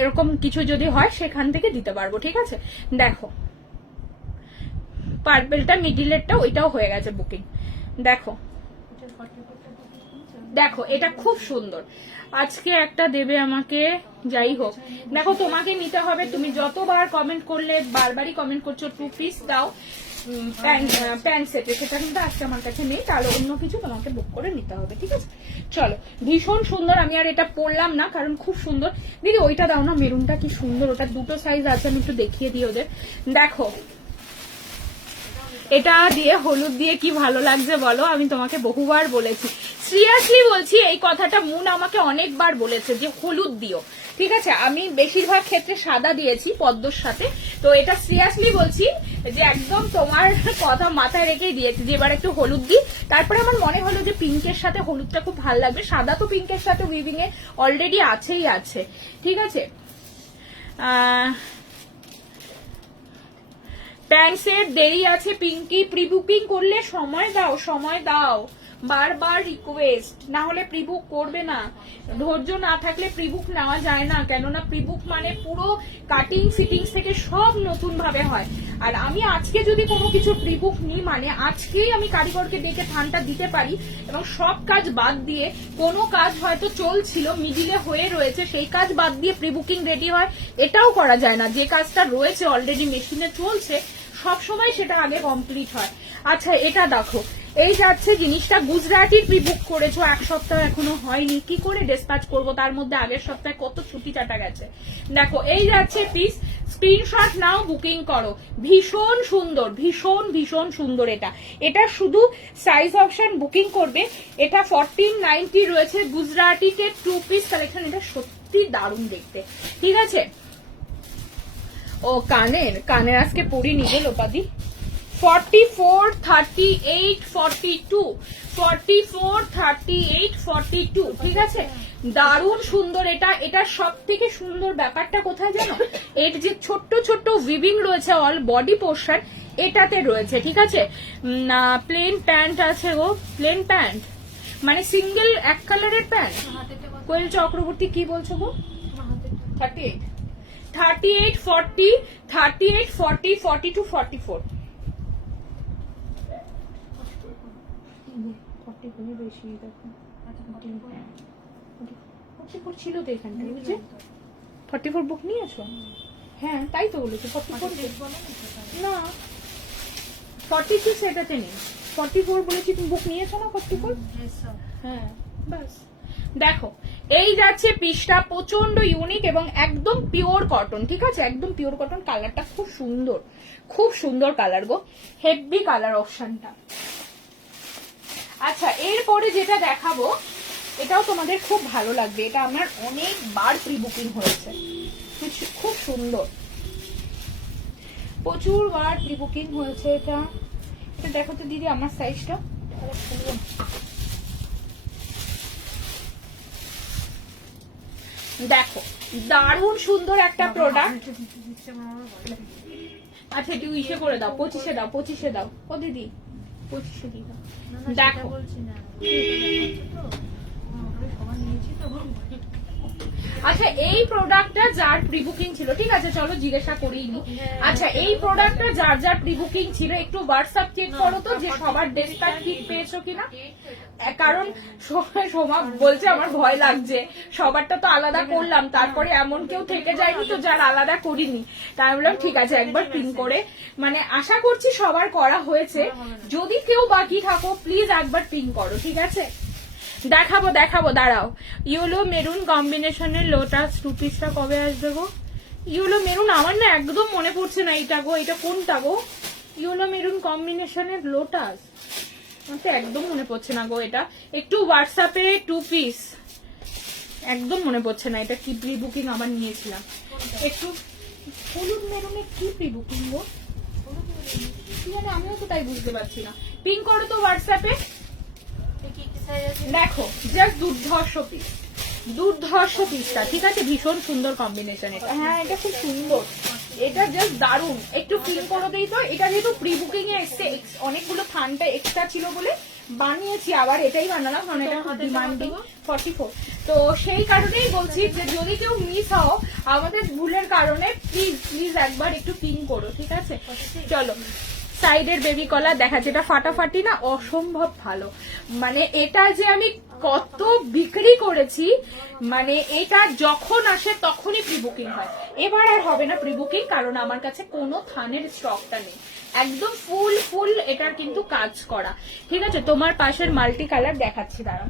এরকম কিছু যদি হয় সেখান থেকে দিতে পারবো, ঠিক আছে। দেখো পার্পেলটা মিডিলেরটা ওইটাও হয়ে গেছে বুকিং। দেখো দেখো এটা খুব সুন্দর। আজকে একটা দেবে আমাকে, যাই হোক। দেখো তোমাকে নিতে হবে, তুমি যতবার কমেন্ট করলে, বারবারই কমেন্ট করছো 2 পিস দাও প্যান্ট সেটে, সেটা কিন্তু আজকে আমার কাছে নেই, তাহলে অন্য কিছু তোমাকে বুক করে নিতে হবে, ঠিক আছে। চলো, ভীষণ সুন্দর। আমি আর এটা পরলাম না কারণ খুব সুন্দর। দিদি ওইটা দাও না, মেরুনটা কি সুন্দর, ওটা দুটো সাইজ আছে, আমি একটু দেখিয়ে দিই ওদের। দেখো এটা দিয়ে হলুদ দিয়ে কি ভালো লাগছে বলো, আমি তোমাকে বহুবার বলেছি, সিরিয়াসলি বলছি এই কথাটা, মুন আমাকে অনেকবার বলেছে যে হলুদ দিও, ঠিক আছে। আমি বেশিরভাগ ক্ষেত্রে সাদা দিয়েছি পদ্মর সাথে, তো এটা সিরিয়াসলি বলছি যে একদম তোমার কথা মাথায় রেখেই দিয়েছি যে এবার একটু হলুদ দিই। তারপরে আমার মনে হলো যে পিঙ্কের সাথে হলুদটা খুব ভালো লাগবে, সাদা তো পিঙ্কের সাথে উইভিং এ অলরেডি আছেই আছে, ঠিক আছে। প্যান্টসের দেরি আছে পিঙ্কি, প্রি বুকিং করলে সময় দাও, সময় দাও, বারবার রিকোয়েস্ট, না হলে প্রিবুক করবে না। ধৈর্য না থাকলে প্রিবুক নেওয়া যায় না, কেননা প্রিবুক মানে পুরো কাটিং ফিটিংস থেকে সব নতুন ভাবে হয়। আর আমি আজকে যদি কোনো কিছু প্রিবুক নিই মানে আজকেই আমি কারিগরকে ডেকে থানটা দিতে পারি, এবং সব কাজ বাদ দিয়ে কোনো কাজ হয়তো চলছিল মিডিলে হয়ে রয়েছে, সেই কাজ বাদ দিয়ে প্রিবুকিং রেডি হয়, এটাও করা যায় না। যে কাজটা রয়েছে অলরেডি মেশিনে চলছে সব সময় সেটা আগে কমপ্লিট হয়। আচ্ছা এটা দেখো, এই যাচ্ছে জিনিসটা, গুজরাটির প্রি বুক করেছো, 1 সপ্তাহ এখনো হয়নি, কি করে ডিসপ্যাচ করব, তার মধ্যে আগের সপ্তাহে কত ছুটি চাটা গেছে। দেখো এই যাচ্ছে পিস, স্ক্রিনশট নাও, বুকিং করো। ভীষণ সুন্দর, ভীষণ ভীষণ সুন্দর। এটা শুধু সাইজ অপশন বুকিং করবে। এটা 1490 রয়েছে, গুজরাটিতে 2 পিস কালেকশন। এটা সত্যি দারুণ দেখতে, ঠিক আছে। ও কানের আজকে পরিনি গো লোপাদি। 44, 38, 42, 44, 38, 42, ঠিক আছে। দারুণ সুন্দর এটা। এটা সব থেকে সুন্দর ব্যাপারটা কোথায় জানো, এর যে ছোট্ট ছোট্ট উইভিং রয়েছে অল বডি পোর্শন এটাতে রয়েছে, ঠিক আছে। প্লেন প্যান্ট আছে গো, প্লেন প্যান্ট মানে সিঙ্গেল এক কালারের প্যান্ট। কোয়েল চক্রবর্তী কি বলছো গো? 38, 38, 40, 38, 40, 42, 44, 44 বেশি। দেখো 44 ছিল তো এখানটায়, বুঝছে 44 বুক নিয়েছো? হ্যাঁ তাই তো বলেছি, 44 না 46 এটাতে নেই, 44 বলেছি। তুমি বুক নিয়েছো না 44? হ্যাঁ বাস। দেখো এই যাচ্ছে পিসটা, প্রচন্ড ইউনিক এবং একদম পিওর কটন, ঠিক আছে, একদম পিওর কটন। কালারটা খুব সুন্দর, খুব সুন্দর কালার গো, হেভি কালার অপশনটা। আচ্ছা এরপরে যেটা দেখাবো এটাও তোমাদের খুব ভালো লাগবে, এটা আমার অনেকবার প্রি বুকিং হয়েছে, খুব সুন্দর, প্রচুর বার প্রি বুকিং হয়েছে। এটা দেখো তো দিদি আমার সাইজটা, দেখো দারুণ সুন্দর একটা প্রোডাক্ট। আচ্ছা একটু ইসে করে দাও, 25-এ দাও, 25-এ দাও ও দিদি, 25-এ দিয়ে দাও। দেখো আচ্ছা এই প্রোডাক্টটা যার প্রি বুকিং ছিল, ঠিক আছে চলো জিজ্ঞাসা করিনি। আচ্ছা এই প্রোডাক্টটা যার যার প্রি বুকিং ছিল একটু হোয়াটসঅ্যাপ চেক করো তো যে সবার ডেসপ্যাচ ঠিক পেয়েছো কিনা, কারণ সোমা বলছে আমার ভয় লাগছে, সবারটা তো আলাদা করলাম, তারপরে এমন কেউ থেকে যায়নি তো যার আলাদা করিনি, তাই বললাম ঠিক আছে একবার পিন করে, মানে আশা করছি সবার করা হয়েছে। যদি কেউ বাকি থাকো প্লিজ একবার পিন করো, ঠিক আছে। দেখাবো দেখাবো, দাঁড়াও। ইয়েলো মেরুন কম্বিনেশনের লোটাস 2 পিসটা কবে আসবে গো? ইয়েলো মেরুন আমার না একদম মনে পড়ছে না এটা গো, এটা কোনটা গো? ইয়েলো মেরুন কম্বিনেশনের লোটাস আমার তো একদম মনে পড়ছে না গো। এটা একটু হোয়াটসঅ্যাপে 2 পিস, একদম মনে পড়ছে না এটা কি প্রি বুকিং আবার নিয়েছিলাম। একটু হলুদ মেরুনে কি প্রি বুকিং গো? কি জানি, আমিও তো তাই বুঝতে পারছি না। পিং করো তো হোয়াটসঅ্যাপে। দেখো জাস্ট দুর্ধর্ষ পিস, দুর্ধর্ষ পিসটা, ঠিক আছে? ভীষণ সুন্দর কম্বিনেশন এটা। হ্যাঁ এটা খুব সুন্দর, এটা জাস্ট দারুন। একটু পিং করে দিই তো। এটা যেহেতু প্রি বুকিং এ এসছে, অনেকগুলো থানটা এক্সট্রা ছিল বলে বানিয়েছি, আবার এটাই বানালাম কারণ এটা খুব ডিমান্ডিং। 44। তো সেই কারণেই বলছি যে যদি কেউ মিস হও আমাদের ভুলের কারণে, প্লিজ প্লিজ একবার একটু পিং করো, ঠিক আছে? চলো সাইডের বেবি কলার দেখা, যেটা ফাটাফাটি না, অসম্ভব ভালো। মানে এটা যে আমি কত বিক্রি করেছি, মানে এটা যখন আসে তখনই প্রি বুকিং হয়। এবার আর হবে না প্রি বুকিং, কারণ আমার কাছে কোনো থানের স্টকটা নেই, একদম ফুল ফুল এটার কিন্তু কাজ করা, ঠিক আছে? তোমার পাশের মাল্টি কালার দেখাচ্ছি, দাঁড়াও।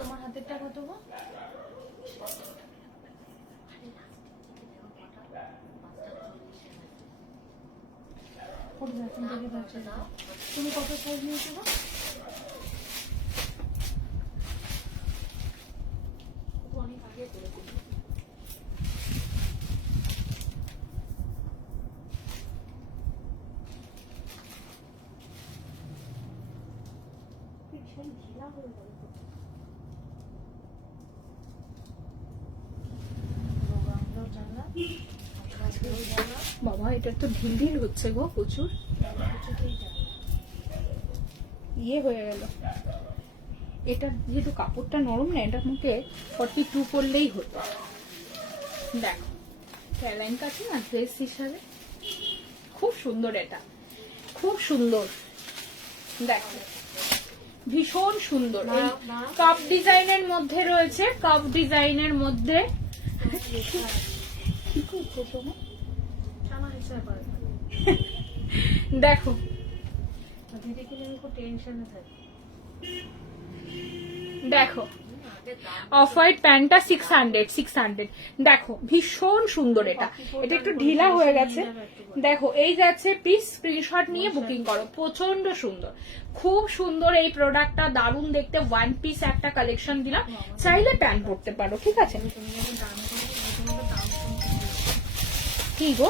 তোমার হাতেরটা কত গো? তুমি কত সাইজ নিয়েছো গো? অনেক আগে করে ভীষণ ঢিলা হয়ে গেল। বাবা এটা তো ঢিল ঢিল হচ্ছে গো, প্রচুর ইয়ে হয়ে গেল। এটা যেহেতু কাপড়টা নরম না, এটা মুখে 42 করলেই হতো। দেখো ক্যালাইন কাছে না ড্রেস হিসাবে খুব সুন্দর, এটা খুব সুন্দর। দেখো ভীষণ সুন্দর। কাপ ডিজাইনের মধ্যে রয়েছে, কাপ ডিজাইনের মধ্যে। দেখো দেখো অফ হোয়াইট প্যান্টটা 600। দেখো ভীষণ সুন্দর এটা, এটা একটু ঢিলা হয়ে গেছে। দেখো এই যাচ্ছে পিস, স্ক্রিনশট নিয়ে বুকিং করো, প্রচন্ড সুন্দর, খুব সুন্দর এই প্রোডাক্টটা, দারুণ দেখতে। 1 পিস একটা কালেকশন দিলাম, চাইলে প্যান্ট পরতে পারো, ঠিক আছে? কি গো?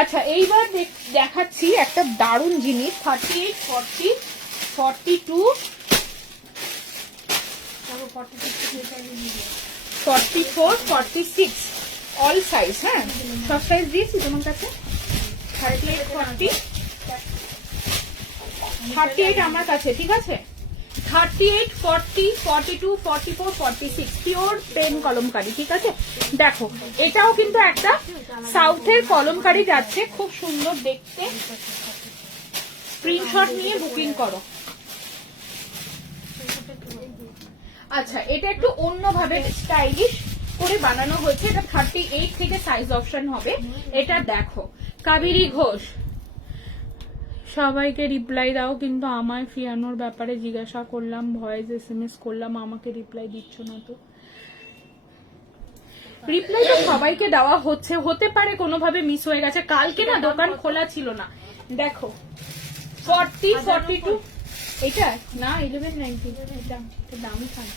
আচ্ছা এইবার দেখাচ্ছি একটা দারুণ জিনিস। 38, 40, 42, 44, 46 অল সাইজ। হ্যাঁ সব সাইজ দিয়েছি তোমার কাছে। 38, 40, 38 আমার কাছে, ঠিক আছে? 38, 40, 42, 44, 46 পিওর পেন কলমকারি, ঠিক আছে? দেখো এটাও কিন্তু একটা সাউথের কলমকারি যাচ্ছে, খুব সুন্দর দেখতে। স্ক্রিনশট নিয়ে বুকিং করো। আচ্ছা এটা একটু অন্যভাবে স্টাইলিশ করে বানানো হয়েছে, এটা 38 থেকে সাইজ অপশন হবে। এটা দেখো কাবেরী ঘোষ, সবাইকে রিপ্লাই দাও, কিন্তু আমায় ফিয়ানোর ব্যাপারে জিজ্ঞাসা করলাম, ভয়েস SMS করলাম, আমাকে রিপ্লাই দিচ্ছ না তো। রিপ্লাই তো সবাইকে দেওয়া হচ্ছে, হতে পারে কোনোভাবে মিস হয়ে গেছে, কালকে না দোকান খোলা ছিল না। দেখো 40, 42 এটা না 1190, এটা দামি খান।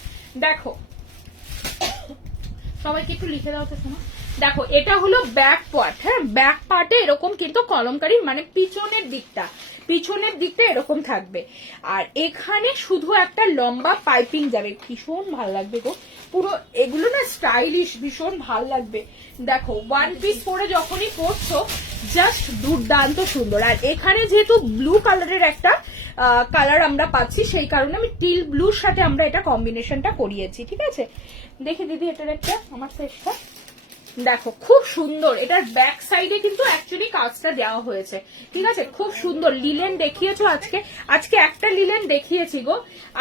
দেখো সবাইকে একটু লিখে দাও তো শোনো। দেখো এটা হলো ব্যাক পার্ট। হ্যাঁ ব্যাক পার্টে এরকম কিন্তু কলমকারি, মানে পিছনের দিকটা এরকম থাকবে, আর এখানে শুধু একটা লম্বা পাইপিং যাবে, ভীষণ ভালো লাগবে গো। পুরো এগুলো না স্টাইলিশ, ভীষণ ভালো লাগবে। দেখো 1 পিস পরে যখনই পরছো জাস্ট দুর্দান্ত সুন্দর। আর এখানে যেহেতু ব্লু কালারের একটা কালার আমরা পাচ্ছি, সেই কারণে আমি টিল ব্লুর সাথে আমরা এটা কম্বিনেশনটা করিয়েছি, ঠিক আছে? দেখি দিদি এটার একটা আমার সাইজটা দেখো খুব সুন্দর, এটার ব্যাক সাইডে কিন্তু অ্যাকচুয়ালি কাজটা দেওয়া হয়েছে, ঠিক আছে, খুব সুন্দর। লিলেন দেখিয়েছো আজকে, আজকে একটা লিলেন দেখিয়েছি গো,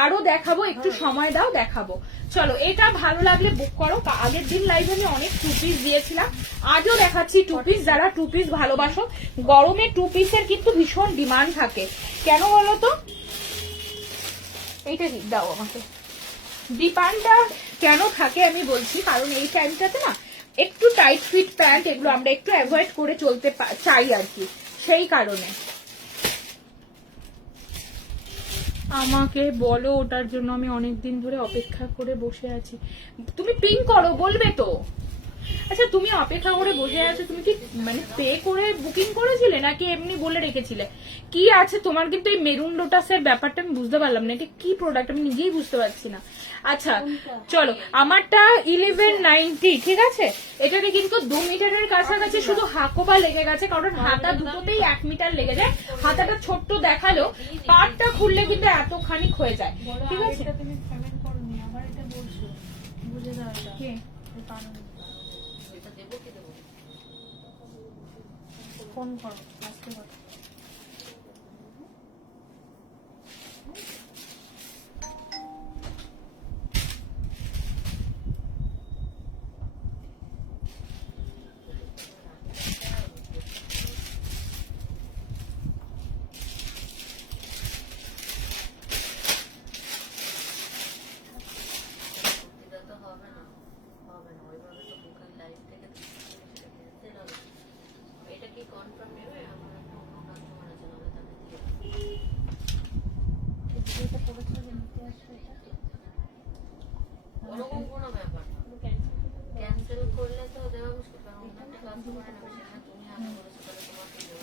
আরো দেখাবো, একটু সময় দাও দেখাবো। চলো, এটা ভালো লাগলে বুক করো। আগের দিন লাইভে আমি অনেক 2 পিস দিয়েছিলাম, আজও দেখাচ্ছি 2 পিস। যারা 2 পিস ভালোবাসো, গরমে 2 পিসের কিন্তু ভীষণ ডিমান্ড থাকে, কেন বলো তো? এইটা দাও আমাকে। ডিমান্ডটা কেন থাকে আমি বলছি, কারণ এই টাইমটাতে না একটু টাইট ফিট প্যান্ট এগুলো আমরা একটু অ্যাভয়েড করে চলতে চাই আর কি, সেই কারণে। আমাকে বলো, ওটার জন্য আমি অনেকদিন ধরে অপেক্ষা করে বসে আছি। তুমি পিং করো, বলবে তো। আচ্ছা, তুমি অপেক্ষা করে বসে আছো, তুমি কি মানে পে করে বুকিং করেছিলে নাকি এমনি বলে রেখেছিলে? কি আছে তোমার? কিন্তু এই মেরুন লোটাসের ব্যাপারটা আমি বুঝতে পারলাম না, এটা কি প্রোডাক্ট আমি নিজেই বুঝতে পারছি না। আচ্ছা চলো, আমারটা 1190, ঠিক আছে। এটাতে কিন্তু 2 মিটারের কাছাকাছি শুধু হাকোবা লেগে গেছে, কারণ হাতা দুটোতেই 1 মিটার লেগে যায়। হাতাটা ছোট্ট দেখালো, পাটটা খুললে কিন্তু এতখানি হয়ে যায়, ঠিক আছে। তুমি পেমেন্ট করনি, আবার এটা বলছো, বুঝে দাও এটা ফোন করো আজকে কথা।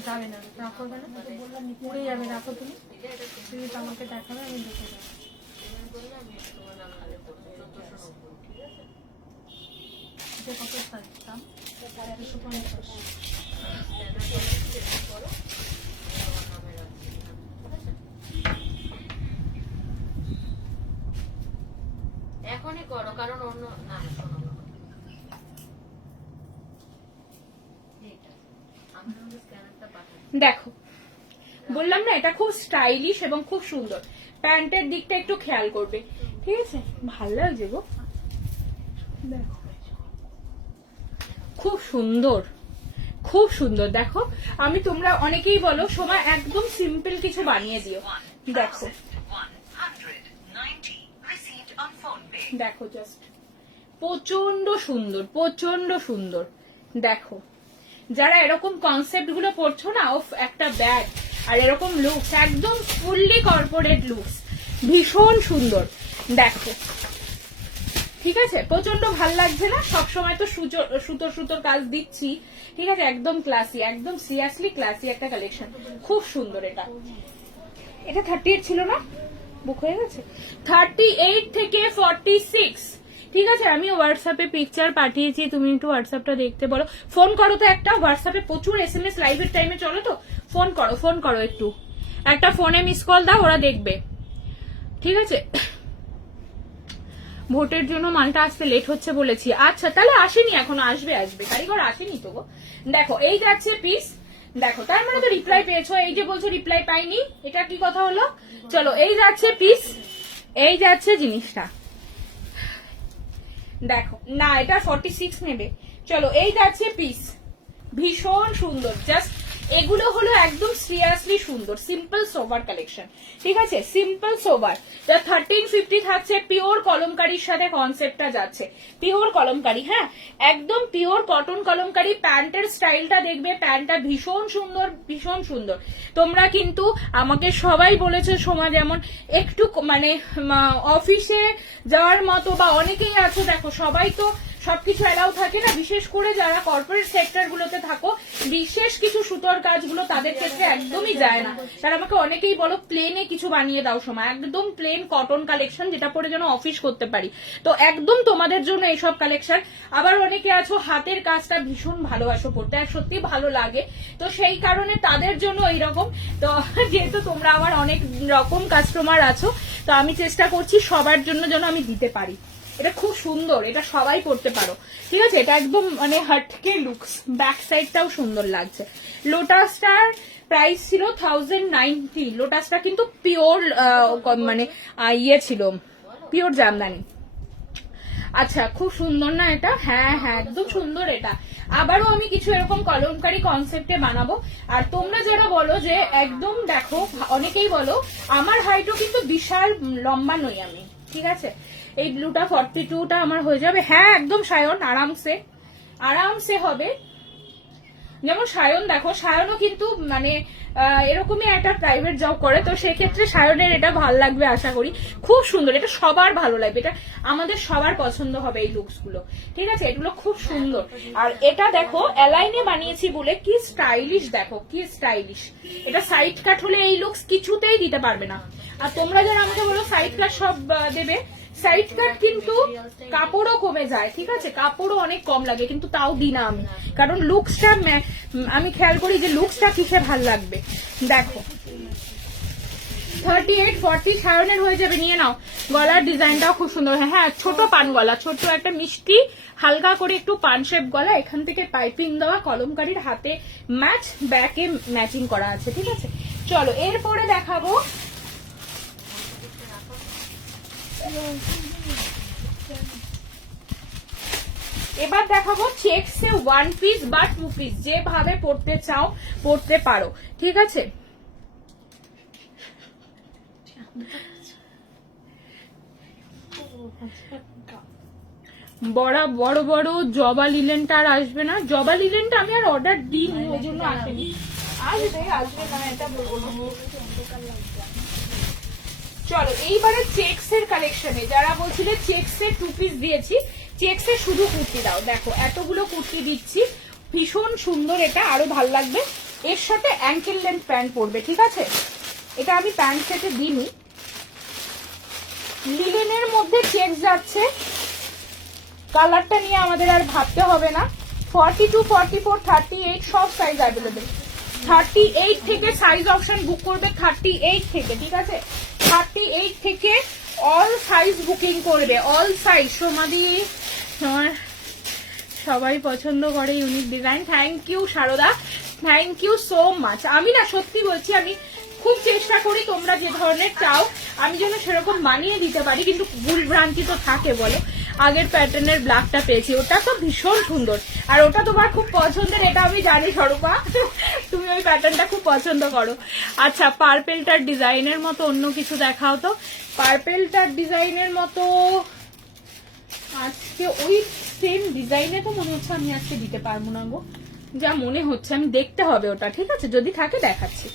যাবে না, রাখো না, উড়ে যাবে, রাখো তুমি। তুমি তো আমাকে দেখাবে, আমি দেখে যাবো। কত সাইজ দাম? 1350। এখনই করো, কারণ অন্য না শোনো, দেখো বললাম না, এটা খুব স্টাইলিশ এবং খুব সুন্দর। প্যান্টের দিকটা একটু খেয়াল করবে, ঠিক আছে। ভালো লাগছে গো, দেখো খুব সুন্দর, খুব সুন্দর। দেখো, আমি তোমরা অনেকেই বলো সময় একদম সিম্পল কিছু বানিয়ে দিও, দেখো দেখো জাস্ট প্রচন্ড সুন্দর, প্রচন্ড সুন্দর। দেখো, যারা এরকম কনসেপ্ট গুলো পড়ছো না, ও একটা ব্যাগ আর এরকম লুকস, একদম ফুললি কর্পোরেট লুকস, ভীষণ সুন্দর। দেখো, ঠিক আছে, প্রচন্ড ভাল লাগছে না? সবসময় তো সুতোর সুতোর কাজ দিচ্ছি, ঠিক আছে, একদম ক্লাসি, একদম সিরিয়াসলি ক্লাসি একটা কালেকশন, খুব সুন্দর। এটা এটা 38 ছিল না, বুক হয়ে গেছে। 38 থেকে 46, ঠিক আছে। আমি হোয়াটসঅ্যাপে পিকচার পাঠিয়েছি, তুমি একটু হোয়াটসঅ্যাপটা দেখতে বলো। ফোন করো তো একটা, হোয়াটসঅ্যাপে প্রচুর SMS লাইভের টাইমে চলো তো, ফোন করো, ফোন করো, একটু একটা ফোনে মিস কল দাও, ওরা দেখবে, ঠিক আছে। ভোটের জন্য মালটা আসতে লেট হচ্ছে বলেছি। আচ্ছা, তাহলে আসেনি এখনো, আসবে আসবে, কারিগর আসেনি তো গো। দেখো, এই যাচ্ছে পিস, দেখো, তার মানে তো রিপ্লাই পেয়েছো। এই যে বলছো রিপ্লাই পাইনি, এটা কি কথা হলো? চলো, এই যাচ্ছে পিস, এই যাচ্ছে জিনিসটা, দেখো না, এটা 46 নেবে। চলো, এই যাচ্ছে পিস, ভীষণ সুন্দর। জাস্ট এগুলো হলো একদম সিরিয়াসলি সুন্দর সিম্পল সোভার কালেকশন, ঠিক আছে, সিম্পল সোভার। 1350 থাকছে, পিওর কলমকারীর সাথে কনসেপ্টটা যাচ্ছে, পিওর কলমকারী, হ্যাঁ একদম পিওর কটন কলমকারী। প্যান্টের স্টাইলটা দেখবে, প্যান্টটা ভীষণ সুন্দর, ভীষণ সুন্দর। তোমরা কিন্তু আমাকে সবাই বলেছে সময় যেমন একটু মানে অফিসে যাওয়ার মতো, বা অনেকেই আছো, দেখো সবাই তো সবকিছু এলাও থাকে না, বিশেষ করে যারা কর্পোরেট সেক্টর গুলোতে থাকো, বিশেষ কিছু সুতোর কাজগুলো তাদের ক্ষেত্রে একদমই যায় না। তারা আমাকে অনেকেই বলো প্লেনে কিছু বানিয়ে দাও সময়, একদম প্লেন কটন কালেকশন যেটা পরে যেন অফিস করতে পারি, তো একদম তোমাদের জন্য এইসব কালেকশন। আবার অনেকে আছো হাতের কাজটা ভীষণ ভালোবাসো পড়তে, আর সত্যি ভালো লাগে, তো সেই কারণে তাদের জন্য এইরকম। তো যেহেতু তোমরা আমার অনেক রকম কাস্টমার আছো, তো আমি চেষ্টা করছি সবার জন্য যেন আমি দিতে পারি, এটা খুব সুন্দর, এটা সবাই পরতে পারো, ঠিক আছে। এটা একদম মানে হটকে লুকস, ব্যাক সাইডটাও সুন্দর লাগছে। লোটাসটার প্রাইস ছিল 1090। লোটাসটা কিন্তু পিওর মানে ইয়ে ছিল, পিওর জামদানি। আচ্ছা, খুব সুন্দর না এটা? হ্যাঁ হ্যাঁ, একদম সুন্দর এটা। আবারও আমি কিছু এরকম কলমকারি কনসেপ্টে বানাবো। আর তোমরা যারা বলো যে একদম, দেখো অনেকেই বলো আমার হাইটও কিন্তু বিশাল লম্বা নই আমি, ঠিক আছে। এই ব্লুটা 42টা আমার হয়ে যাবে। হ্যাঁ একদম সায়ন, আরামসে আরামসে হবে। যেমন সায়ন, দেখো সায়নও কিন্তু মানে এরকমই একটা প্রাইভেট জব করে, তো সেক্ষেত্রে সায়নের এটা ভালো লাগবে আশা করি। খুব সুন্দর, এটা সবার ভালো লাগবে, এটা আমাদের সবার পছন্দ হবে এই লুকস গুলো, ঠিক আছে। এগুলো খুব সুন্দর। আর এটা দেখো অ্যালাইনে বানিয়েছি বলে কি স্টাইলিশ, দেখো কি স্টাইলিশ। এটা সাইড কাট হলে এই লুকস কিছুতেই দিতে পারবে না। আর তোমরা যারা আমাকে বলো সাইড কাট সব দেবে, সাইড কাট কিন্তু কাপড়ও কমে যায়, ঠিক আছে, কাপড়ও অনেক কম লাগে, কিন্তু তাও দিই না আমি, কারণ লুকসটা আমি খেয়াল করি যে লুকসটা কিসে ভাল লাগবে। দেখো 38 40 সায়নের হয়ে যাবে, নিয়ে নাও। গলার ডিজাইনটাও খুব সুন্দর। হ্যাঁ, ছোট পান গলা, ছোট একটা মিষ্টি হালকা করে একটু পান শেপ গলা, এখান থেকে পাইপিং দেওয়া, কলমকারীর হাতে ম্যাচ, ব্যাকে ম্যাচিং করা আছে, ঠিক আছে। চলো এরপরে দেখাবো এবার দেখাবো চেকসে 1 পিস বা 2 পিস, যেভাবে পড়তে চাও পড়তে পারো, ঠিক আছে। বড় বড় বড় জবা লিলেনটা আর আসবে না, জবা লিলেনটা আমি আর অর্ডার দিইনি, ওই জন্য আসেনি। আসবে আসবে না এটা বলবো না। চলো এইবারে চেকসের কালেকশনে, যারা বলছিলে চেকসে 2 পিস দিয়েছি, চেকসে শুধু কুর্তি দাও, দেখো এতগুলো কুর্তি দিচ্ছি, ভীষণ সুন্দর, এটা আরো ভালো লাগবে। এর সাথে অ্যাঙ্কেল লেন্থ প্যান্ট পরবে, ঠিক আছে। এটা আমি প্যান্ট সেটে দিইনি। লিলেনের মধ্যে চেক যাচ্ছে, কালারটা নিয়ে আমাদের আর ভাবতে হবে না। 42 44 38 সব সাইজ অ্যাভেলেবেল। 38 থেকে সাইজ অপশন বুক করবে, 38 থেকে, ঠিক আছে। 38 থেকে অল সাইজ বুকিং করবে, অল সাইজ। সোমাদি তোমার সবাই পছন্দ করে unique design. Thank you Sharda, thank you so much. আমি না সত্যি বলছি, আমি খুব চেষ্টা করি তোমরা যে ধরনের চাও আমি যেন সেরকম বানিয়ে দিতে পারি, কিন্তু ভুল ভ্রান্তি তো থাকে বলো। আগের প্যাটার্নের ব্ল্যাকটা পেয়েছি, ওটা তো ভীষণ সুন্দর, আর ওটা তোমার খুব পছন্দের, এটা আমি জানি স্বরূপা, তুমি ওই প্যাটার্নটা খুব পছন্দ করো। আচ্ছা, পার্পেলটার ডিজাইনের মতো অন্য কিছু দেখাও তো। পার্পেলটার ডিজাইনের মতো আজকে ওই সেম ডিজাইনে তো মনে হচ্ছে আমি আজকে দিতে পারবো না গো, যা মনে হচ্ছে। আমি দেখতে হবে ওটা, ঠিক আছে, যদি থাকে দেখাচ্ছি।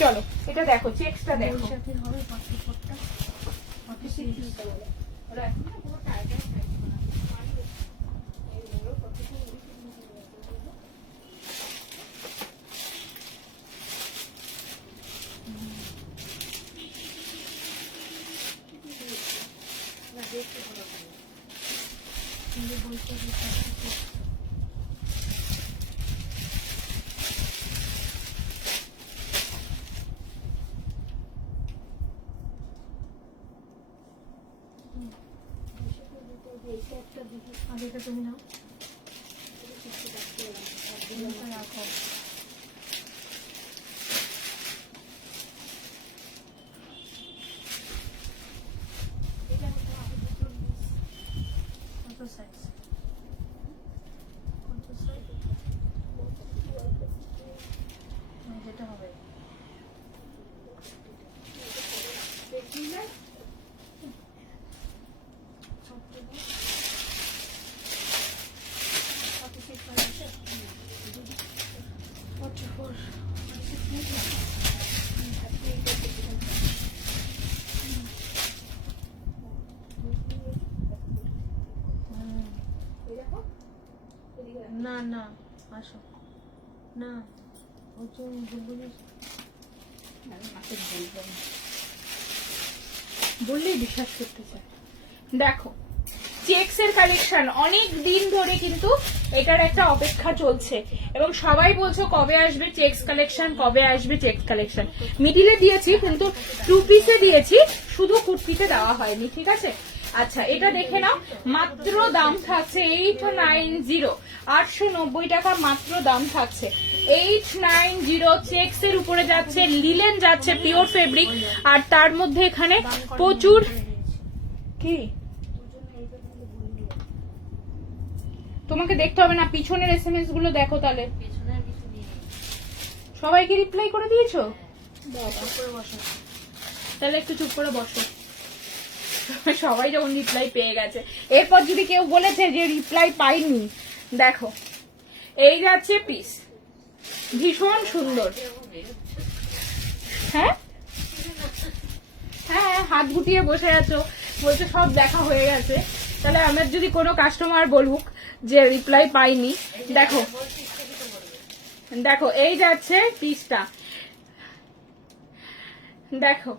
চলো এটা দেখো, চেকসটা দেখো। আগেটা তুমি নাও, রাখো। কত সাইজ, কত সাইজ যেটা হবে। না না আসো না, বললেই বিশ্বাস করতে চায়। দেখো চেকসের কালেকশন অনেক দিন ধরে কিন্তু এটার একটা অপেক্ষা চলছে, এবং সবাই বলছো কবে আসবে চেকস কালেকশন, কবে আসবে চেকস কালেকশন। মিডিলে দিয়েছি কিন্তু 2 পিসে দিয়েছি, শুধু কুর্তিতে দেওয়া হয়নি, ঠিক আছে। আচ্ছা এটা দেখে নাও, মাত্র দাম থাকছে 890, 890 টাকা মাত্র দাম থাকছে। 890 চেক্স এর উপরে যাচ্ছে, লিলেন যাচ্ছে, পিওর ফেব্রিক, আর তার মধ্যে এখানে প্রচুর কি তোমাকে দেখতে হবে না, পিছনের এসএমএস গুলো দেখো তাহলে। পেছনে আর কিছু নেই। সবাইকে রিপ্লাই করে দিয়েছো? চুপ করে বসো। তাহলে একটু চুপ করে বসো। সবাই যখন রিপ্লাই পেয়ে গেছে, এরপর যদি কেউ বলেছে যে রিপ্লাই পাইনি, দেখো এই যাচ্ছে পিস, ভীষণ সুন্দর। হ্যাঁ হ্যাঁ, হাত গুটিয়ে বসে আছো, বলছে সব দেখা হয়ে গেছে। তাহলে আমার যদি কোনো কাস্টমার বলুক যে রিপ্লাই পাইনি, দেখো দেখো এই যাচ্ছে পিসটা, দেখো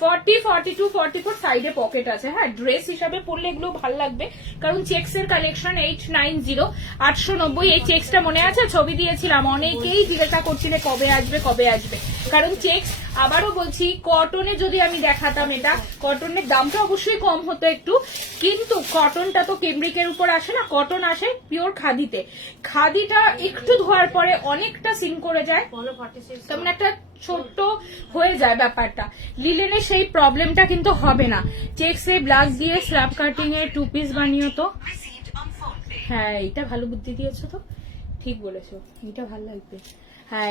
40, 42, 44 সাইডে পকেট আছে। হ্যাঁ, ড্রেস হিসাবে পরলে এগুলো ভালো লাগবে, কারণ চেক্স এর কালেকশন। 890, 890। এই চেক্সটা মনে আছে, ছবি দিয়েছিলাম, অনেকেই জিজ্ঞাসা করছিলে কবে আসবে কবে আসবে, কারণ চেক্স আবারও বলছি, কটনে যদি আমি দেখাতাম, এটা কটনের দামটা অবশ্যই কম হতো একটু, কিন্তু কটনটা তো কেমব্রিকের উপর আসে না, কটন আসে পিওর খাদিতে। খাদিটা একটু ধোয়ার পরে অনেকটা সিং করে যায়, বলো 46 তেমন একটা ছোট্ট হয়ে যায় ব্যাপারটা। লিলেনের সেই প্রবলেমটা কিন্তু হবে না। চেক্স এ ব্লাউজ দিয়ে স্ল্যাব কাটিং এ 2 পিস বানিও তো। হ্যাঁ, এইটা ভালো বুদ্ধি দিয়েছো তো, ঠিক বলেছো, এইটা ভালো লাগবে। হ্যাঁ,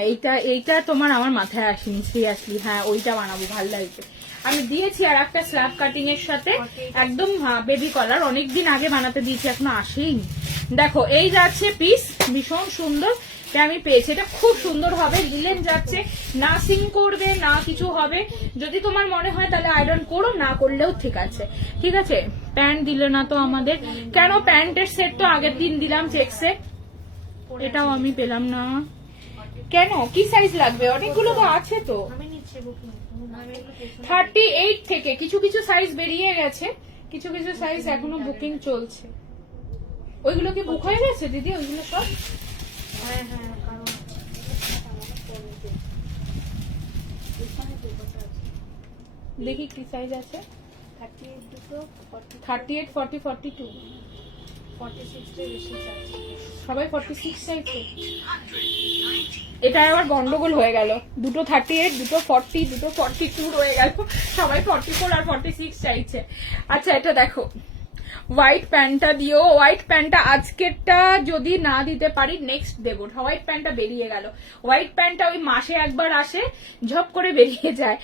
এইটা তোমার আমার মাথায় আসেনি সিরিয়াসলি। হ্যাঁ, ওইটা বানাবো, ভালো লাগবে। আমি দিয়েছি আর একটা স্ল্যাব কাটিং এর সাথে একদম বেবি কলার, অনেকদিন আগে বানাতে দিয়েছি, এখনো আসেইনি। দেখো এই যাচ্ছে পিস, ভীষণ সুন্দর আমি পেয়েছি, এটা খুব সুন্দর হবে। লিলেন যাচ্ছে, না সিং করবে না কিছু হবে। যদি তোমার মনে হয় তাহলে আয়রন করো, না করলেও ঠিক আছে। ঠিক আছে, প্যান্ট দিলে না তো আমাদের, কেন প্যান্টের সেট তো আগের দিন দিলাম চেক্সে, এটাও আমি পেলাম না কেন? কি সাইজ লাগবে? অনেকগুলো তো আছে তো। আমি নিচ্ছি বুকিং। 38 থেকে কিছু কিছু সাইজ বেরিয়ে গেছে, কিছু কিছু সাইজ এখনো বুকিং চলছে। ওইগুলো কি বুক হয়ে গেছে দিদি? ওইগুলো সব হ্যাঁ হ্যাঁ, কারণ দেখি কি সাইজ আছে। 38 দুটো 38, 40, 42 46 টা বেশি চাচ্ছি। সবাই 46 চাইছে। এটা আবার গন্ডগোল হয়ে গেল, দুটো 38, দুটো 40, দুটো 42 রয়ে গেল, সবাই 44 আর 46 চাইছে। আচ্ছা এটা দেখো, হোয়াইট প্যান্টটা দিও। হোয়াইট প্যান্টটা আজকেরটা যদি না দিতে পারি নেক্সট দেবো। হোয়াইট প্যান্টটা বেরিয়ে গেল। হোয়াইট প্যান্টটা ওই মাসে একবার আসে, ঝপ করে বেরিয়ে যায়।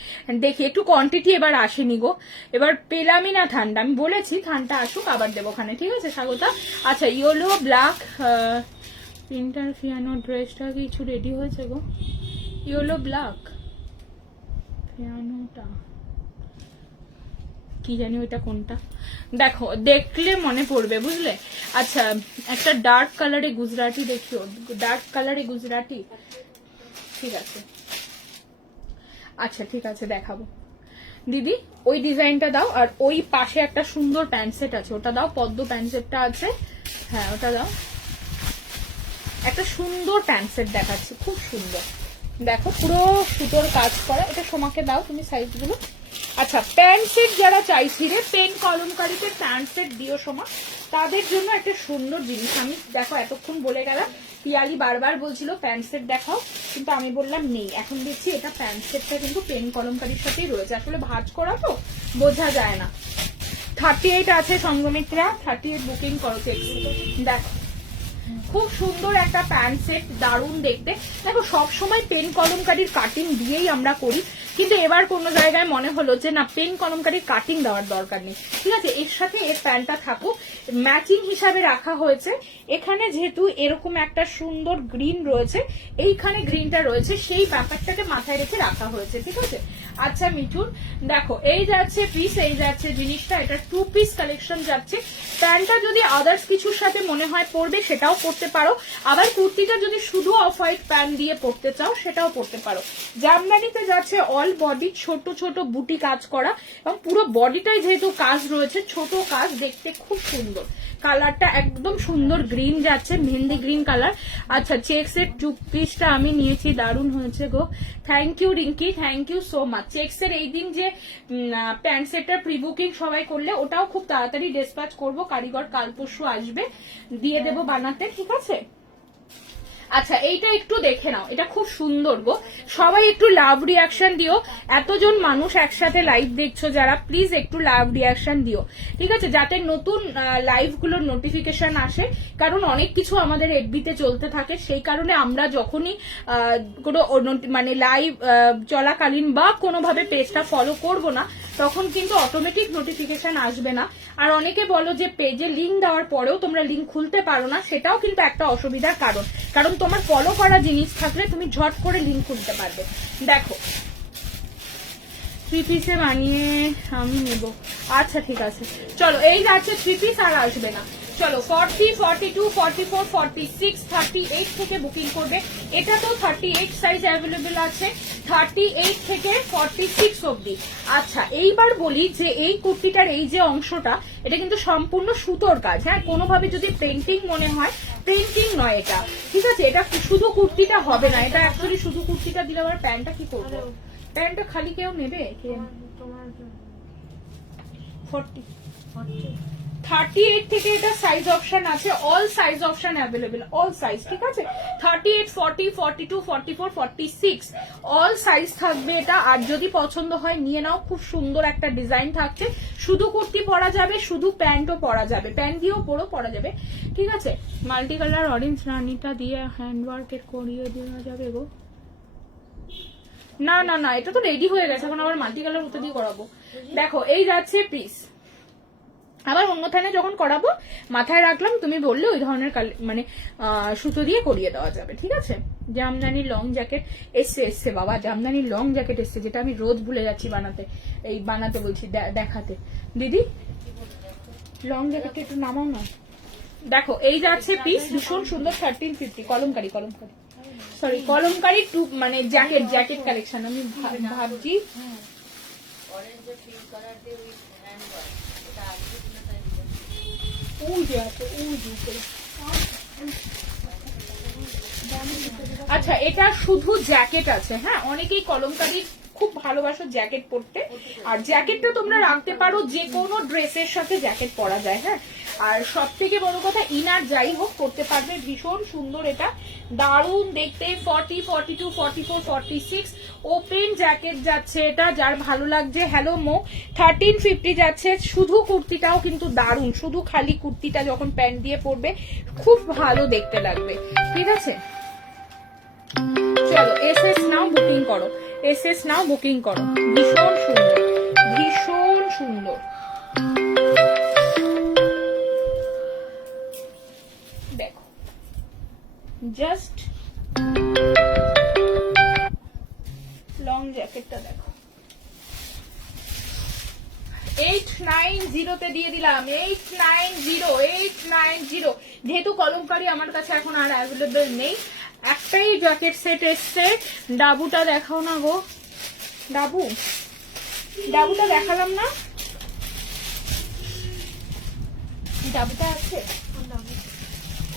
দেখি একটু কোয়ান্টিটি এবার আসেনি গো, এবার পেলামই না ঠান্ডা। আমি বলেছি ঠান্ডা আসুক আবার দেবো ওখানে, ঠিক আছে স্বাগতা। আচ্ছা ইয়েলো ব্ল্যাক প্রিন্টার ফিয়ানো ড্রেসটা কিছু রেডি হয়েছে গো, ইয়েলো ব্ল্যাক ফিয়ানোটা কি জানি ওইটা কোনটা, দেখো দেখলে মনে পড়বে বুঝলে। আচ্ছা একটা ডার্ক কালারে গুজরাটি দেখিও, ডার্ক কালারে গুজরাটি, ঠিক আছে। আচ্ছা ঠিক আছে দেখাবো দিদি, ওই ডিজাইনটা দাও। আর ওই পাশে একটা সুন্দর প্যান্ট সেট আছে, ওটা দাও। পদ্ম প্যান্ট সেটটা আছে, হ্যাঁ ওটা দাও। একটা সুন্দর প্যান্ট সেট দেখাচ্ছি, খুব সুন্দর, দেখো পুরো সুতোর কাজ করা। এটা সোমাকে দাও তুমি সাইজগুলো। আচ্ছা প্যান্ট সেট যারা চাইছিলে, পেন কলমকারীতে প্যান্ট সেট দিও সোমা, তাদের জন্য একটা সুন্দর জিনিস। আমি দেখো এতক্ষণ বলে গেলাম, পিয়ালি বারবার বলছিল প্যান্ট সেট দেখাও, কিন্তু আমি বললাম নেই, এখন দেখছি এটা প্যান্ট সেটটা কিন্তু পেন কলমকারীর সাথেই রয়েছে। আসলে ভাঁজ করা তো বোঝা যায় না। 38 আছে সঙ্গমিত্রা, 38 বুকিং করো চেক্স। দেখো খুব সুন্দর একটা প্যান্ট সেট, দারুণ দেখতে। দেখো সবসময় পেন কলমকারীর কাটিং দিয়েই আমরা করি, কিন্তু এবার কোনো জায়গায় মনে হলো যে না, পেন কলমকারীর কাটিং দেওয়ার দরকার নেই, ঠিক আছে। এর সাথে এর প্যান্টটা থাকুক, ম্যাচিং হিসাবে রাখা হয়েছে। এখানে যেহেতু এরকম একটা সুন্দর গ্রিন রয়েছে, এইখানে গ্রিনটা রয়েছে, সেই ব্যাপারটাকে মাথায় রেখে রাখা হয়েছে, ঠিক আছে। আচ্ছা মিঠুন দেখো এই যাচ্ছে পিস, এই যাচ্ছে জিনিসটা, এটা 2 পিস কালেকশন যাচ্ছে। প্যান্টটা যদি আদার্স কিছুর সাথে মনে হয় পরবে সেটাও পরতে পারো, আবার কুর্তিটা যদি শুধু অফ হোয়াইট প্যান্ট দিয়ে পরতে চাও সেটাও পরতে পারো। জামদানিতে যাচ্ছে অল বডি ছোট ছোট বুটি কাজ করা, এবং পুরো বডিটাই যেহেতু কাজ রয়েছে, ছোট কাজ, দেখতে খুব সুন্দর। কালারটা একদম সুন্দর গ্রিন যাচ্ছে, মেহেন্দি গ্রিন কালার। আচ্ছা, চেক্সের টু পিসটা আমি নিয়েছি, দারুণ হয়েছে গো। Thank you Rinki, thank you so much. চেক্সের এই দিন যে প্যান্ট সেটটার প্রি বুকিং সবাই করলে, ওটাও খুব তাড়াতাড়ি ডিসপ্যাচ করব, কারিগর কাল পরশু আসবে, দিয়ে দেবো বানাতে, ঠিক আছে? আচ্ছা, এইটা একটু দেখে নাও, এটা খুব সুন্দর গো। সবাই একটু লাভ রিয়াকশন দিও, এতজন মানুষ একসাথে লাইভ দেখছো যারা, প্লিজ একটু লাভ রিয়াকশন দিও, ঠিক আছে, যাতে নতুন লাইভ গুলোর নোটিফিকেশন আসে। কারণ অনেক কিছু আমাদের এফবিতে চলতে থাকে, সেই কারণে আমরা যখনই কোনো মানে লাইভ চলাকালীন বা কোনোভাবে পেজটা ফলো করব না, তখন কিন্তু অটোমেটিক নোটিফিকেশন আসবে না। আর অনেকে বলো যে পেজে লিঙ্ক দেওয়ার পরেও তোমরা লিঙ্ক খুলতে পারো না, সেটাও কিন্তু একটা অসুবিধার কারণ। কারণ তোমার ফলো করা জিনিস থাকলে তুমি ঝট করে লিঙ্ক খুলতে পারবে। দেখো, 3 পিসে বানিয়ে আমি নেব। আচ্ছা ঠিক আছে, চলো, এই যাচ্ছে 3 পিস, আর আসবে না। চলো, 40, 42, 44, 46, 38 থেকে বুকিং করবে। এটা তো 38 সাইজ অ্যাভেলেবেল আছে, 38 থেকে 46 অব্দি। আচ্ছা, এইবার বলি যে এই কুর্তিটার এই যে অংশটা, এটা কিন্তু সম্পূর্ণ সুতোর কাজ, হ্যাঁ, কোনোভাবে যদি পেন্টিং মনে হয়, পেন্টিং নয় এটা, ঠিক আছে? এটা শুধু কুর্তিটা হবে না, এটা অ্যাকচুয়ালি শুধু কুর্তিটা দিলে আবার প্যান্টটা কি করবো? প্যান্টটা খালি কেউ নেবে? 38 থেকে এটা সাইজ অপশন আছে, all size option available, all size, ঠিক আছে? 38, 40, 42, 44, 46 অল সাইজ থাকবে এটা। আর যদি পছন্দ হয় নিয়ে নাও, খুব সুন্দর একটা ডিজাইন থাকছে। শুধু কুর্তি পরা যাবে, শুধু প্যান্টও পরা যাবে, প্যান্ট দিয়েও পরা যাবে, ঠিক আছে? মাল্টি কালার অরেঞ্জ রানিটা দিয়ে হ্যান্ডওয়ার্কের করিয়ে দেওয়া যাবে গো। না না না, এটা তো রেডি হয়ে গেছে, এখন আবার মাল্টি কালার উঠে দিয়ে করাবো। দেখো, এই যাচ্ছে পিস, আবার অন্য থানে যখন করাবো মাথায় রাখলাম, তুমি বললে ওই ধরনের মানে সুতো দিয়ে করিয়ে দেওয়া যাবে, ঠিক আছে? জামদানি লং জ্যাকেট এসছে বাবা, জামদানি লং জ্যাকেট এসছে, যেটা আমি রোজ ভুলে যাচ্ছি বানাতে বলছি, দেখাতে। দিদি, লং জ্যাকেটটা একটু নামাও না। দেখো, এই যাচ্ছে পিস, ভীষণ সুন্দর, 1350, কলমকারি সরি, কলমকারি টু মানে জ্যাকেট কালেকশন। আমি ভাবছি আচ্ছা, এটা শুধু জ্যাকেট আছে, হ্যাঁ, অনেকেই কলমকারি খুব ভালোবাসো জ্যাকেট পরতে, আর জ্যাকেটটা তোমরা রাখতে পারো, যে কোনো ড্রেসের সাথে জ্যাকেট পরা যায়, হ্যাঁ। আর সব থেকে বড় কথা, ইনার যাই হোক করতে পারবে, ভীষণ সুন্দর, এটা দারুণ দেখতে। 40, 42, 44, 46 ওপেন জ্যাকেট যাচ্ছে এটা, যার ভালো লাগছে। হ্যালো মো, 1350 যাচ্ছে। শুধু কুর্তিটাও কিন্তু দারুণ, শুধু খালি কুর্তিটা যখন প্যান্ট দিয়ে পরবে খুব ভালো দেখতে লাগবে, ঠিক আছে? চলো, এসএস নাও বুকিং করো, এসএস নাও বুকিং করো। ভীষণ সুন্দর, ভীষণ সুন্দর। দেখো, জাস্ট লং জ্যাকেটটা দেখো, 890 তে দিয়ে দিলাম, 890। যেহেতু কলমকারি আমার কাছে এখন আর অ্যাভেলেবেল নেই, একটাই জ্যাকেট সেট এসছে। ডাবুটা দেখাও না গো, ডাবুটা দেখালাম না, ডাবুটা আছে,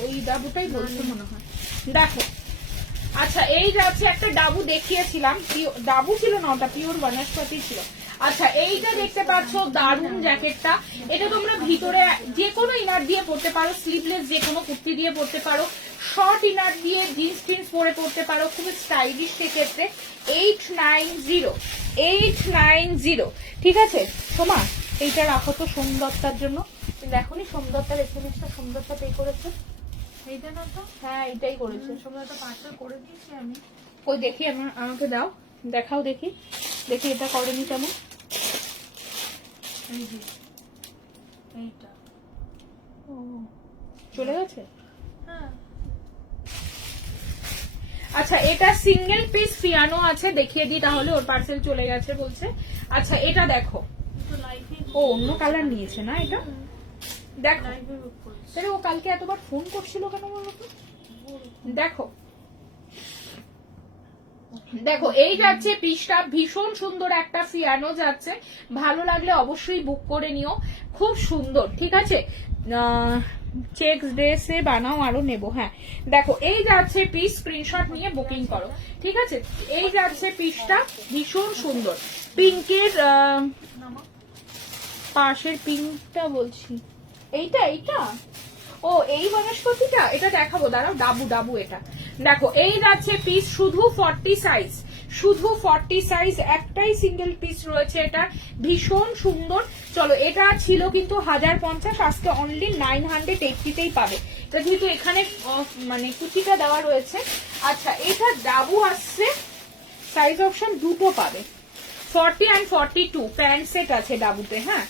ওই ডাবুটাই বলছে মনে হয়, দেখো। আচ্ছা, এই যাচ্ছে একটা ডাবু দেখিয়েছিলাম, ডাবু ছিল না, ওটা পিওর বনস্পতি ছিল। আচ্ছা, এইটা দেখতে পাচ্ছ, দারুণ জ্যাকেটটা। এটা তোমরা ভিতরে যে কোনো ইনার দিয়ে পরতে পারো, স্লিভলেস যে কোনো কুর্তি দিয়ে পরতে পারো, শর্ট ইনার দিয়ে জিন্স টিন্স পরে পরতে পারো, খুব স্টাইলিশ সেক্ষেত্রে। 890, ঠিক আছে? সোমা, এইটা রাখো তো সোমদত্তার জন্য, দেখো নি সোমদত্তার এসএমএসটা, সোমদত্তা পে করেছে, এইটা না তো? হ্যাঁ, এইটাই করেছে। সময় তো পার্সেল করে দিয়েছি আমি। ওই দেখি, আমাকে দাও, দেখাও দেখি, এটা করেনি কেমন। এই যে এইটা চলে গেছে। হ্যাঁ, আচ্ছা, এটা সিঙ্গেল পিস ফিয়ানো আছে, দেখিয়ে দিই তাহলে, ওর পার্সেল চলে গেছে বলছে। আচ্ছা, এটা দেখো, তো লাইফে ও অন্য কালার নিয়েছে না, এটা দেখো লাইভে বুক করেছি। তাহলে ও কালকে এতবার ফোন করছিল কেন বলতো? দেখো দেখো এই যাচ্ছে পিসটা, ভীষণ সুন্দর একটা ফিয়ানো যাচ্ছে, ভালো লাগলে অবশ্যই বুক করে নিও, খুব সুন্দর। ঠিক আছে, চেক্স ড্রেসে বানাও, আরো নেবো। হ্যাঁ দেখো এই যাচ্ছে পিস, স্ক্রিনশট নিয়ে বুকিং করো। ঠিক আছে, এই যাচ্ছে পিসটা, ভীষণ সুন্দর পিঙ্কের, পাশের পিঙ্কটা বলছি, এইটা এইটা ও এই বনস্পতিটা, এটা দেখাবো, দাঁড়াও, ডাবু ডাবু এটা। দেখো এই যাচ্ছে পিস, শুধু 40 সাইজ, শুধু 40 সাইজ, একটাই সিঙ্গেল পিস রয়েছে এটা, ভীষণ সুন্দর। চলো, এটা ছিল কিন্তু 1050, আজকে অনলি 980তেই পাবে। এটা যেহেতু এখানে মানে কুচিটা দেওয়া রয়েছে। আচ্ছা, এটা ডাবু আসছে, সাইজ অপশন দুটো পাবে, 40 and 42 প্যান্ট সেট আছে ডাবুতে। হ্যাঁ,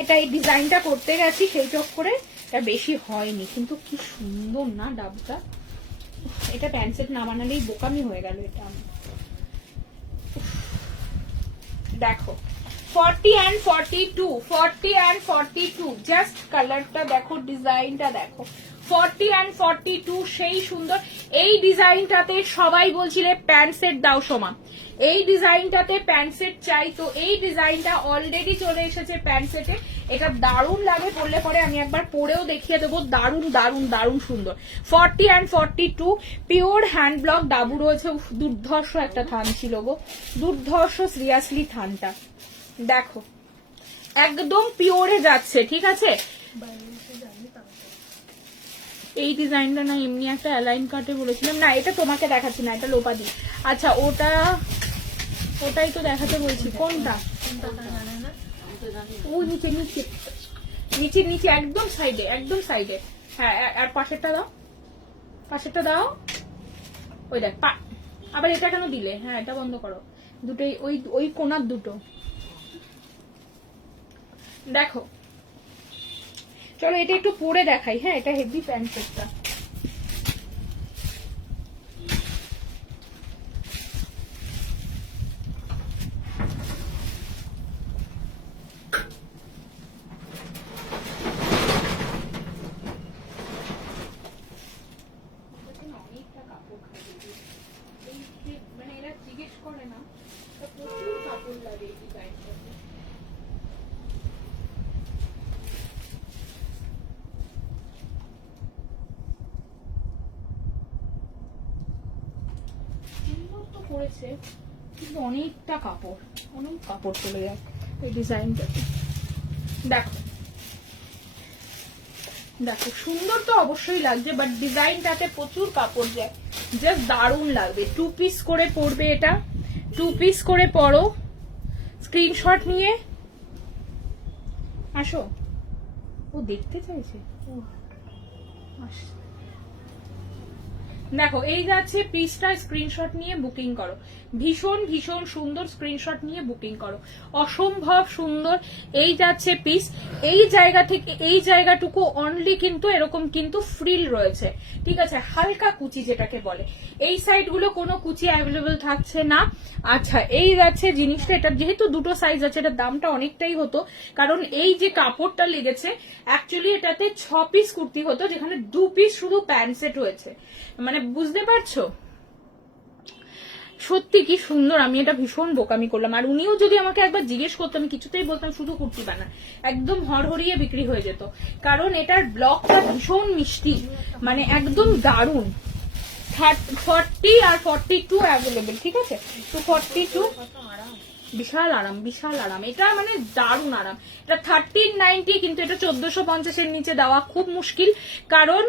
এটা এই ডিজাইনটা করতে গেছি সেই চক্করে এটা বেশি হয়নি, কিন্তু কি সুন্দর না ডাবটা। এটা প্যান্ট সেট না বানালেই বোকামি হয়ে গেল এটা। দেখো 40 and 42, 40 and 42, জাস্ট কালারটা দেখো, ডিজাইনটা দেখো, 40 and 42 সেই সুন্দর। এই ডিজাইনটাতে সবাই বলছিলে প্যান্ট সেট দাও সোমা, এই ডিজাইনটাতে প্যান্ট সেট চাই, তো এই ডিজাইনটা অলরেডি চলে এসেছে প্যান্ট সেটে। এটা দারুণ লাগে পরলে, পরে আমি একবার পরেও দেখিয়ে দেবো, দারুণ দারুণ দারুণ সুন্দর। 40 and 42 pure hand block dabu রয়েছে। দুর্ধর্ষ একটা থান ছিল গো, দুর্ধর্ষ, সিরিয়াসলি থানটা দেখো, একদম পিওরে যাচ্ছে। ঠিক আছে, এই ডিজাইনটা না এমনি একটা অ্যালাইন কাটে বলেছিলাম, না এটা তোমাকে দেখাচ্ছি না, এটা লোপাদি। আচ্ছা, ওটাই তো দেখাতে বলছি, কোনটা? ও নিচে নিচে নিচে নিচে, একদম সাইডে, একদম সাইডে। হ্যাঁ, আর পাশেরটা দাও, পাশেরটা দাও, ওই দেখ, আবার এটা কেন দিলে? হ্যাঁ, এটা বন্ধ করো, দুটোই ওই কোনার দুটো। দেখো, চলো এটা একটু পরে দেখাই। হ্যাঁ, এটা হেভি প্যান্ট সেটটা। অনেকটা কাপড় খাই, মানে এরা জিজ্ঞেস করে না, প্রচুর কাপড় লাগে এই ডিজাইনটাতে। করেছে কিন্তু অনেকটা কাপড়, অনেক কাপড় চলে যায় এই ডিজাইনটাতে। দেখো দেখো, সুন্দর তো অবশ্যই লাগছে, বাট ডিজাইনটাতে প্রচুর কাপড় যায়, জাস্ট দারুণ লাগবে। 2 পিস করে পরবে এটা, 2 পিস করে পরো, স্ক্রিনশট নিয়ে আসো। ও দেখতে চাইছে, ও আসছে। দেখো এই যাচ্ছে পিসটা, স্ক্রিনশট নিয়ে বুকিং করো, ভীষণ ভীষণ সুন্দর, স্ক্রিনশট নিয়ে বুকিং করো, অসম্ভব সুন্দর। এই যাচ্ছে পিস, এই জায়গা থেকে এই জায়গাটুকু অনলি কিন্তু এরকম কিন্তু ফ্রিল রয়েছে। ঠিক আছে, হালকা কুচি যেটাকে বলে, এই সাইড গুলো কোনো কুচি অ্যাভেলেবল থাকছে না। আচ্ছা, এই যাচ্ছে জিনিসটা, এটা যেহেতু দুটো সাইজ আছে, এটার দামটা অনেকটাই হতো, কারণ এই যে কাপড়টা লেগেছে, অ্যাকচুয়ালি এটাতে 6 পিস কুর্তি হতো, যেখানে 2 পিস শুধু প্যান্ট সেট হয়েছে। মানে বুঝতে পারছো, সত্যি কি সুন্দর। আমি এটা ভীষণ বোকামি করলাম, আর উনিও যদি আমাকে একবার জিজ্ঞেস করতো, আমি কিছুতেই বলতাম শুধু কুর্তি বানা, একদম হড়হড়িয়ে বিক্রি হয়ে যেত, কারণ এটার ব্লকটা ভীষণ মিষ্টি, মানে একদম দারুণ। 40 আর 42 অ্যাভেলেবেল। ঠিক আছে, তো 42 বিশাল আরাম, বিশাল আরাম, এটা মানে দারুণ আরাম। এটা 1390, কিন্তু এটা 1450-এর নিচে দেওয়া খুব মুশকিল, কারণ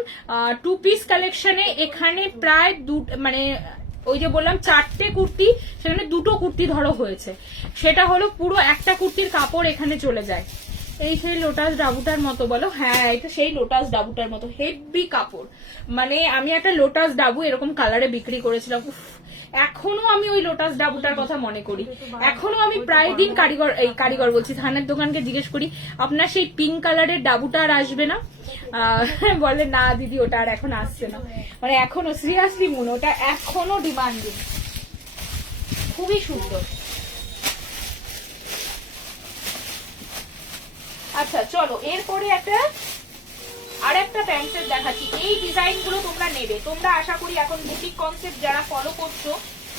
2 পিস কালেকশনে এখানে প্রায় মানে ওই যে বললাম 4টে কুর্তি, সেখানে 2টো কুর্তি ধরো হয়েছে, সেটা হলো পুরো একটা কুর্তির কাপড় এখানে চলে যায়। এই সেই লোটাস ডাবুটার মতো বলো, হ্যাঁ এটা সেই লোটাস ডাবুটার মতো, হেভি কাপড়। মানে আমি একটা লোটাস ডাবু এরকম কালারে বিক্রি করেছিলাম, এখনো আমি ওই লোটাস ডাবুটার কথা মনে করি, এখনো আমি প্রায় দিন কারিগর বলছি, ধানের দোকানকে জিজ্ঞেস করি, আপনার সেই পিঙ্ক কালারের ডাবুটা আর আসবে না? বলে না দিদি, ওটা আর এখন আসছে না। মানে এখনো সিরিয়াসলি মনে, ওটা এখনো ডিমান্ডিং, খুবই সুন্দর। আচ্ছা চলো এরপরে আর একটা প্যান্ট সেট দেখাচ্ছি। এই ডিজাইন গুলো তোমরা নেবে, তোমরা আশা করি এখন বুটিক কনসেপ্ট যারা ফলো করছো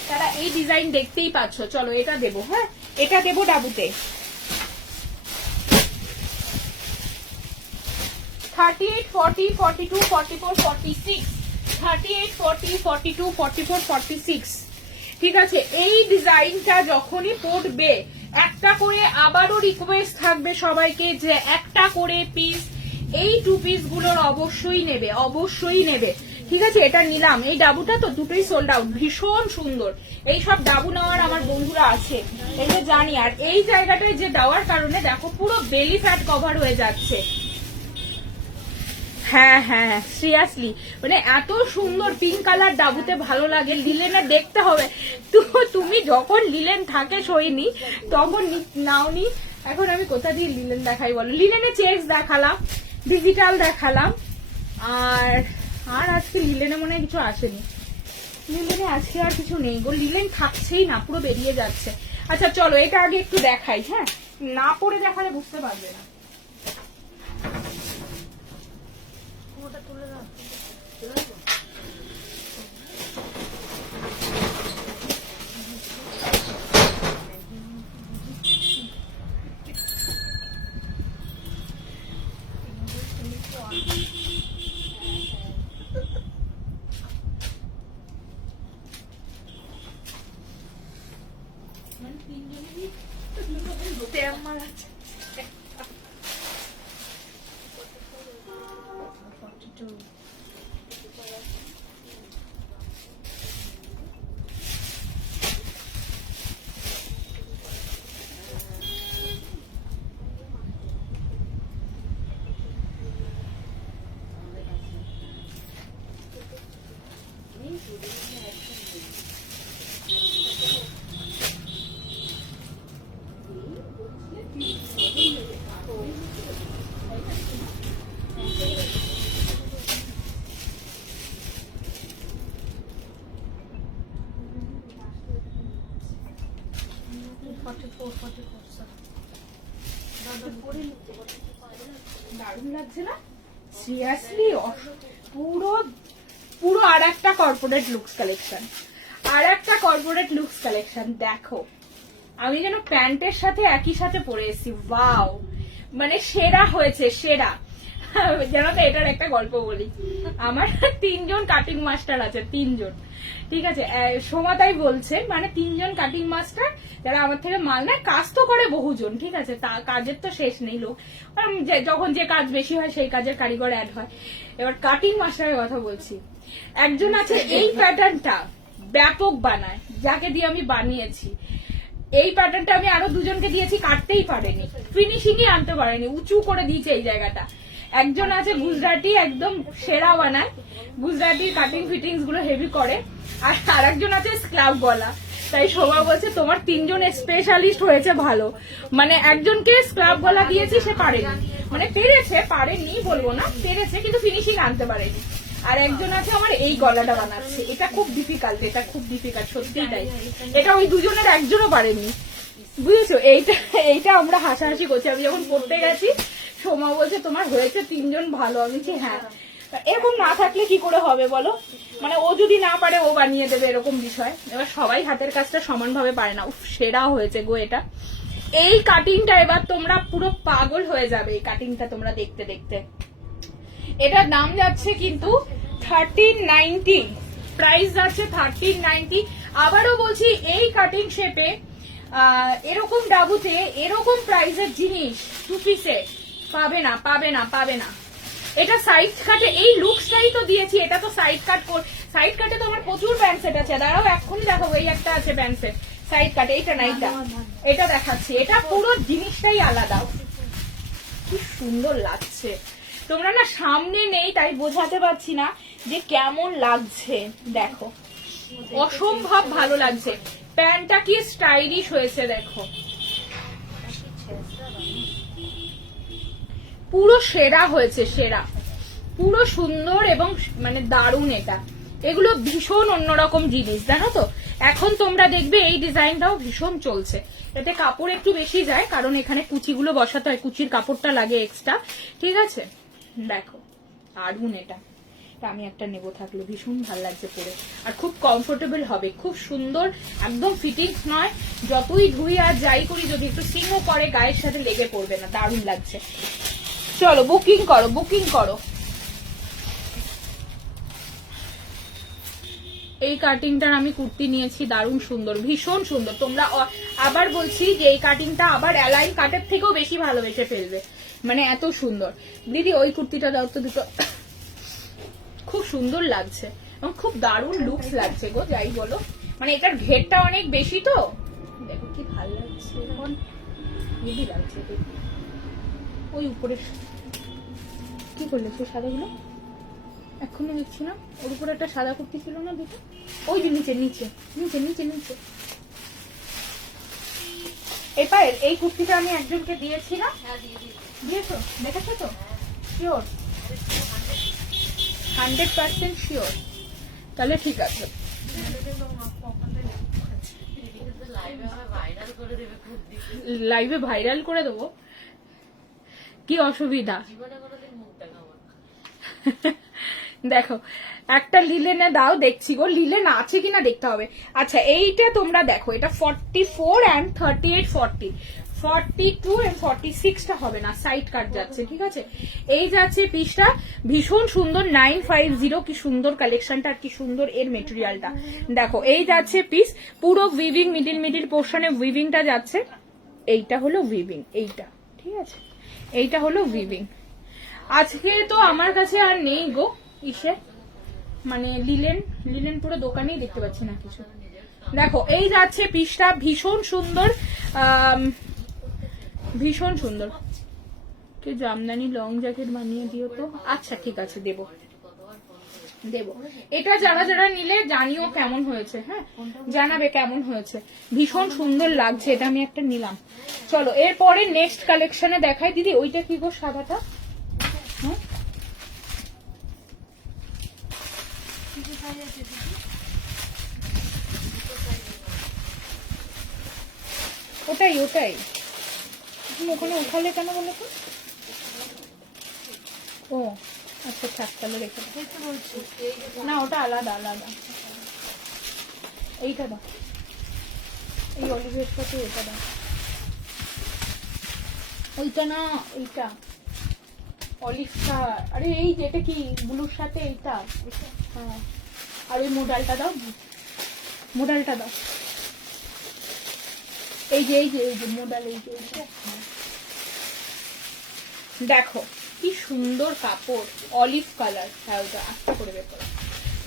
তারা এই ডিজাইন দেখতেই পাচ্ছ। চলো এটা দেবো, হ্যাঁ এটা দেবো ডাবুতে 38, 40, 42, 44, 46, 38, 40, 42, 44, 46। ঠিক আছে, এই ডিজাইনটা যখনই পড়বে একটা করে আবারও রিকোয়েস্ট থাকবে সবাইকে যে একটা করে পিস এই 2 পিস গুলোর অবশ্যই নেবে, অবশ্যই নেবে। ঠিক আছে, এটা নিলাম। এই ডাবুটা তো দুটোই সোল্ড আউট, ভীষণ সুন্দর। এই সব ডাবু নেওয়ার আমার বন্ধুরা আছে, এটা জানি। আর এই জায়গাটায় যে দেওয়ার কারণে দেখো পুরো বেলি ফ্যাট কভার হয়ে যাচ্ছে। হ্যাঁ হ্যাঁ সিরিয়াসলি, মানে এত সুন্দর পিঙ্ক কালার ডাবুতে ভালো লাগে। লিলেনে দেখতে হবে, তো তুমি যখন লিলেন থাকে সইনি তখন নাওনি। এখন আমি কোথা দিয়ে লিলেন দেখাই বলো? লিলেনে চেক্স দেখালাম, ডিজিটাল দেখালাম, আর আজকে লিলেনে মনে হয় কিছু আসেনি। লিলেনে আজকে আর কিছু নেই গো, লিলেন থাকছেই না, পুরো বেরিয়ে যাচ্ছে। আচ্ছা চলো এটা আগে একটু দেখাই, হ্যাঁ না পরে দেখালে বুঝতে পারবে না। ওটা তুলে দাও। দারুণ লাগছে না সিরিয়াসলি? পুরো পুরো আর একটা কর্পোরেট লুকস কালেকশন, আর একটা কর্পোরেট লুকস কালেকশন। দেখো আমি যেন প্যান্টের সাথে একই সাথে পরে এসেছি। ওয়াও, মানে সেরা হয়েছে, সেরা। জানো তো এটার একটা গল্প বলি। আমার 3 জন কাটিং মাস্টার আছে, 3 জন। ঠিক আছে, সোমাতাই বলছে, মানে 3 জন কাটিং মাস্টার যারা আমার থেকে মাল নেয়। কাজ তো করে বহুজন, ঠিক আছে, তা কাজের তো শেষ নেই। লোক যখন যে কাজ বেশি হয় সেই কাজের কারিগর অ্যাড হয়। এবার কাটিং মাস্টারের কথা বলছি। একজন আছে এই প্যাটার্নটা ব্যাপক বানায়, যাকে দিয়ে আমি বানিয়েছি। এই প্যাটার্নটা আমি আরো 2 জনকে দিয়েছি, কাটতেই পারেনি, ফিনিশিংই আনতে পারেনি, উঁচু করে দিয়েছে এই জায়গাটা। একজন আছে গুজরাটি, একদম সেরা বানায়, গুজরাটির কাটিং ফিটিংস গুলো হেভি করে। আর আরেকজন আছে স্ক্লাব গলা। তাই সবাই বলছে তোমার 3 জন স্পেশালিস্ট হয়েছে ভালো। মানে একজনকে স্ক্লাব গলা দিয়েছি, সে পারেনি, মানে পেরেছে, পারেনি বলবো না, পেরেছে কিন্তু ফিনিশিং আনতে পারেনি। আর একজন আছে আমার এই গলাটা বানাচ্ছে, এটা খুব ডিফিকাল্ট, এটা খুব ডিফিকাল্ট, সত্যিই তাই। এটা ওই 2 জনের একজনও পারেনি, বুঝেছো? এইটা আমরা হাসাহাসি করছি। আমি যখন পড়তে গেছি সোমা বলছে তোমার হয়েছে 3 জন ভালো। আমি বলছি হ্যাঁ, এরকম না থাকলে কি করে হবে বলো? মানে ও যদি না পারে ও বানিয়ে দেবে, এরকম বিষয়। এবার সবাই হাতের কাজটা সমানভাবে পারে না। উফ, সেরা হয়েছে গো এটা। এই কাটিংটা এবার তোমরা পুরো পাগল হয়ে যাবে, এই কাটিংটা তোমরা দেখতে দেখতে। এটার দাম যাচ্ছে কিন্তু 1390, প্রাইস যাচ্ছে 1390। আবারও বলছি এই কাটিং শেপে এরকম ডাবুতে এরকম প্রাইসের জিনিস 2 পিসে পাবে না, পাবে না, পাবে না। এটা সাইড কাটে, এই লুকসটাই তো দিয়েছি, এটা তো সাইড কাট। সাইড কাটে তো আমার প্রচুর প্যান্ট সেট আছে, দাঁড়াও এক্ষুনি দেখাবো। এই একটা আছে প্যান্ট সেট সাইড কাটে, এইটা না, এটা দেখাচ্ছি। এটা পুরো জিনিসটাই আলাদা, কি সুন্দর লাগছে। তোমরা না সামনে নেই তাই বোঝাতে পারছি না যে কেমন লাগছে। দেখো অসম্ভব ভালো লাগছে, প্যান্টটা কি স্টাইলিশ হয়েছে দেখো, পুরো সেরা হয়েছে, সেরা, পুরো সুন্দর এবং মানে দারুণ। এটা এগুলো ভীষণ অন্যরকম জিনিস, জানো তো? এখন তোমরা দেখবে এই ডিজাইনটাও ভীষণ চলছে, এতে কাপড় একটু বেশি যায় কারণ এখানে কুচিগুলো বসাতে হয়, কুচির কাপড়টা লাগে এক্সট্রা, ঠিক আছে। দেখো দারুন, এটা আমি একটা নেবো থাকলো, ভীষণ ভালো লাগছে পরে, আর খুব কমফোর্টেবল হবে, খুব সুন্দর, একদম ফিটিংস নয়, যতই ধুই আর যাই করি যদি একটু সিংও করে গায়ের সাথে লেগে পড়বে না, দারুণ লাগছে। চলো বুকিং করো, বুকিং করো। এই কাটিংটার আমি কুর্তি নিয়েছি, দারুণ সুন্দর, ভীষণ সুন্দর। তোমরা আবার বলছি যে এই কাটিংটা আবার অ্যালাইন কাটের থেকেও বেশি ভালোবেসে ফেলবে, মানে এত সুন্দর। দিদি ওই কুর্তিটা দাও তো দুটো, খুব সুন্দর লাগছে এবং খুব দারুণ লুকস লাগছে গো, যাই বলো, মানে এটার ঘেরটা অনেক বেশি তো, দেখো কি ভালো লাগছে, এখন হেভি লাগছে। ওই উপরে কি করলে সেই সাদাগুলো এখনো দেখছি না, ওর উপরে একটা সাদা কুর্তি ছিল না দুটো, ওই যে নিচে নিচে নিচে নিচে নিচে। এই পায়ের এই কুর্তিটা আমি একজনকে দিয়েছিলাম, দিয়েছো, দেখেছো তো? শিওর 100% শিওর, তাহলে ঠিক আছে। লাইভে ভাইরাল করে দেবো, কি অসুবিধা? দেখো একটা লিলেনে দাও, দেখছি গো লিলেন আছে কিনা দেখতে হবে। আচ্ছা এইটা তোমরা দেখো, এটা 44 and 38, 40, 42 and 46টা হবে না, সাইড কাট যাচ্ছে, ঠিক আছে। এই যাচ্ছে পিসটা, ভীষণ সুন্দর, 950, কি সুন্দর কালেকশনটা, আর কি সুন্দর এর মেটেরিয়ালটা। দেখো এই যাচ্ছে পিস, পুরো উইভিং, মিডিল মিডিল পোর্শনে উইভিংটা যাচ্ছে, এইটা হলো উইভিং, এইটা ঠিক আছে, এইটা হলো উইভিং। আজকে তো আমার কাছে আর নেই গো ইসে, মানে লিলেন, লিলেন পুরো দোকানেই দেখতে পাচ্ছি না কিছু। দেখো এই যাচ্ছে পিসটা, ভীষণ সুন্দর, ভীষণ সুন্দর। কি জামদানি লং জ্যাকেট বানিয়ে দিও তো, আচ্ছা ঠিক আছে দেবো দেবো। এটা যারা যারা নিলে জানিও কেমন হয়েছে, হ্যাঁ জানাবে কেমন হয়েছে, ভীষণ সুন্দর লাগছে, এটা আমি একটা নিলাম। চলো এরপরে নেক্সট কালেকশনে দেখাই। দিদি ওইটা কি গো সাদাটা? হ্যাঁ ওটাই ওটাই, তুমি ওখানে উঠালে কেন বলো তো? ও আচ্ছা থাক তাহলে রেখে না, ওটা আলাদা আলাদা। এইটা দাও, এই অলিভের সাথে এটা দাও, ওইটা না ওইটা অলিভটা, আরে এই যেটা কি ব্লুর সাথে এইটা, হ্যাঁ আর ওই মোডালটা দাও, মোডালটা দাও, এই যে এই যে এই যে মোডাল, এই যে দেখো কি সুন্দর কাপড়, অলিভ কালার, হ্যাঁ ওটা আস্তে করে বের করো।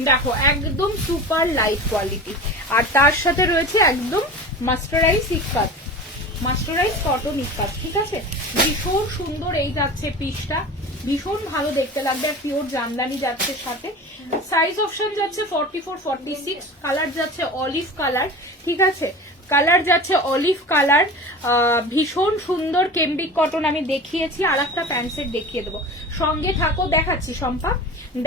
দেখো একদম সুপার লাইট কোয়ালিটি, আর তার সাথে রয়েছে একদম মাস্টারাইজ ইক্কাত, মাস্টারাইজ কটন ইক্কাত, ঠিক আছে, ভীষণ সুন্দর। এই যাচ্ছে পিসটা, ভীষণ ভালো দেখতে লাগবে, আর পিওর জামদানি যাচ্ছে সাথে। সাইজ অপশন যাচ্ছে 44, 46, কালার যাচ্ছে অলিভ কালার, ঠিক আছে, কালার যাচ্ছে অলিভ কালার, ভীষণ সুন্দর কেমব্রিক কটন আমি দেখিয়েছি, আর একটা প্যান্ট সেট দেখিয়ে দেবো, সঙ্গে থাকো, দেখাচ্ছি শম্পা।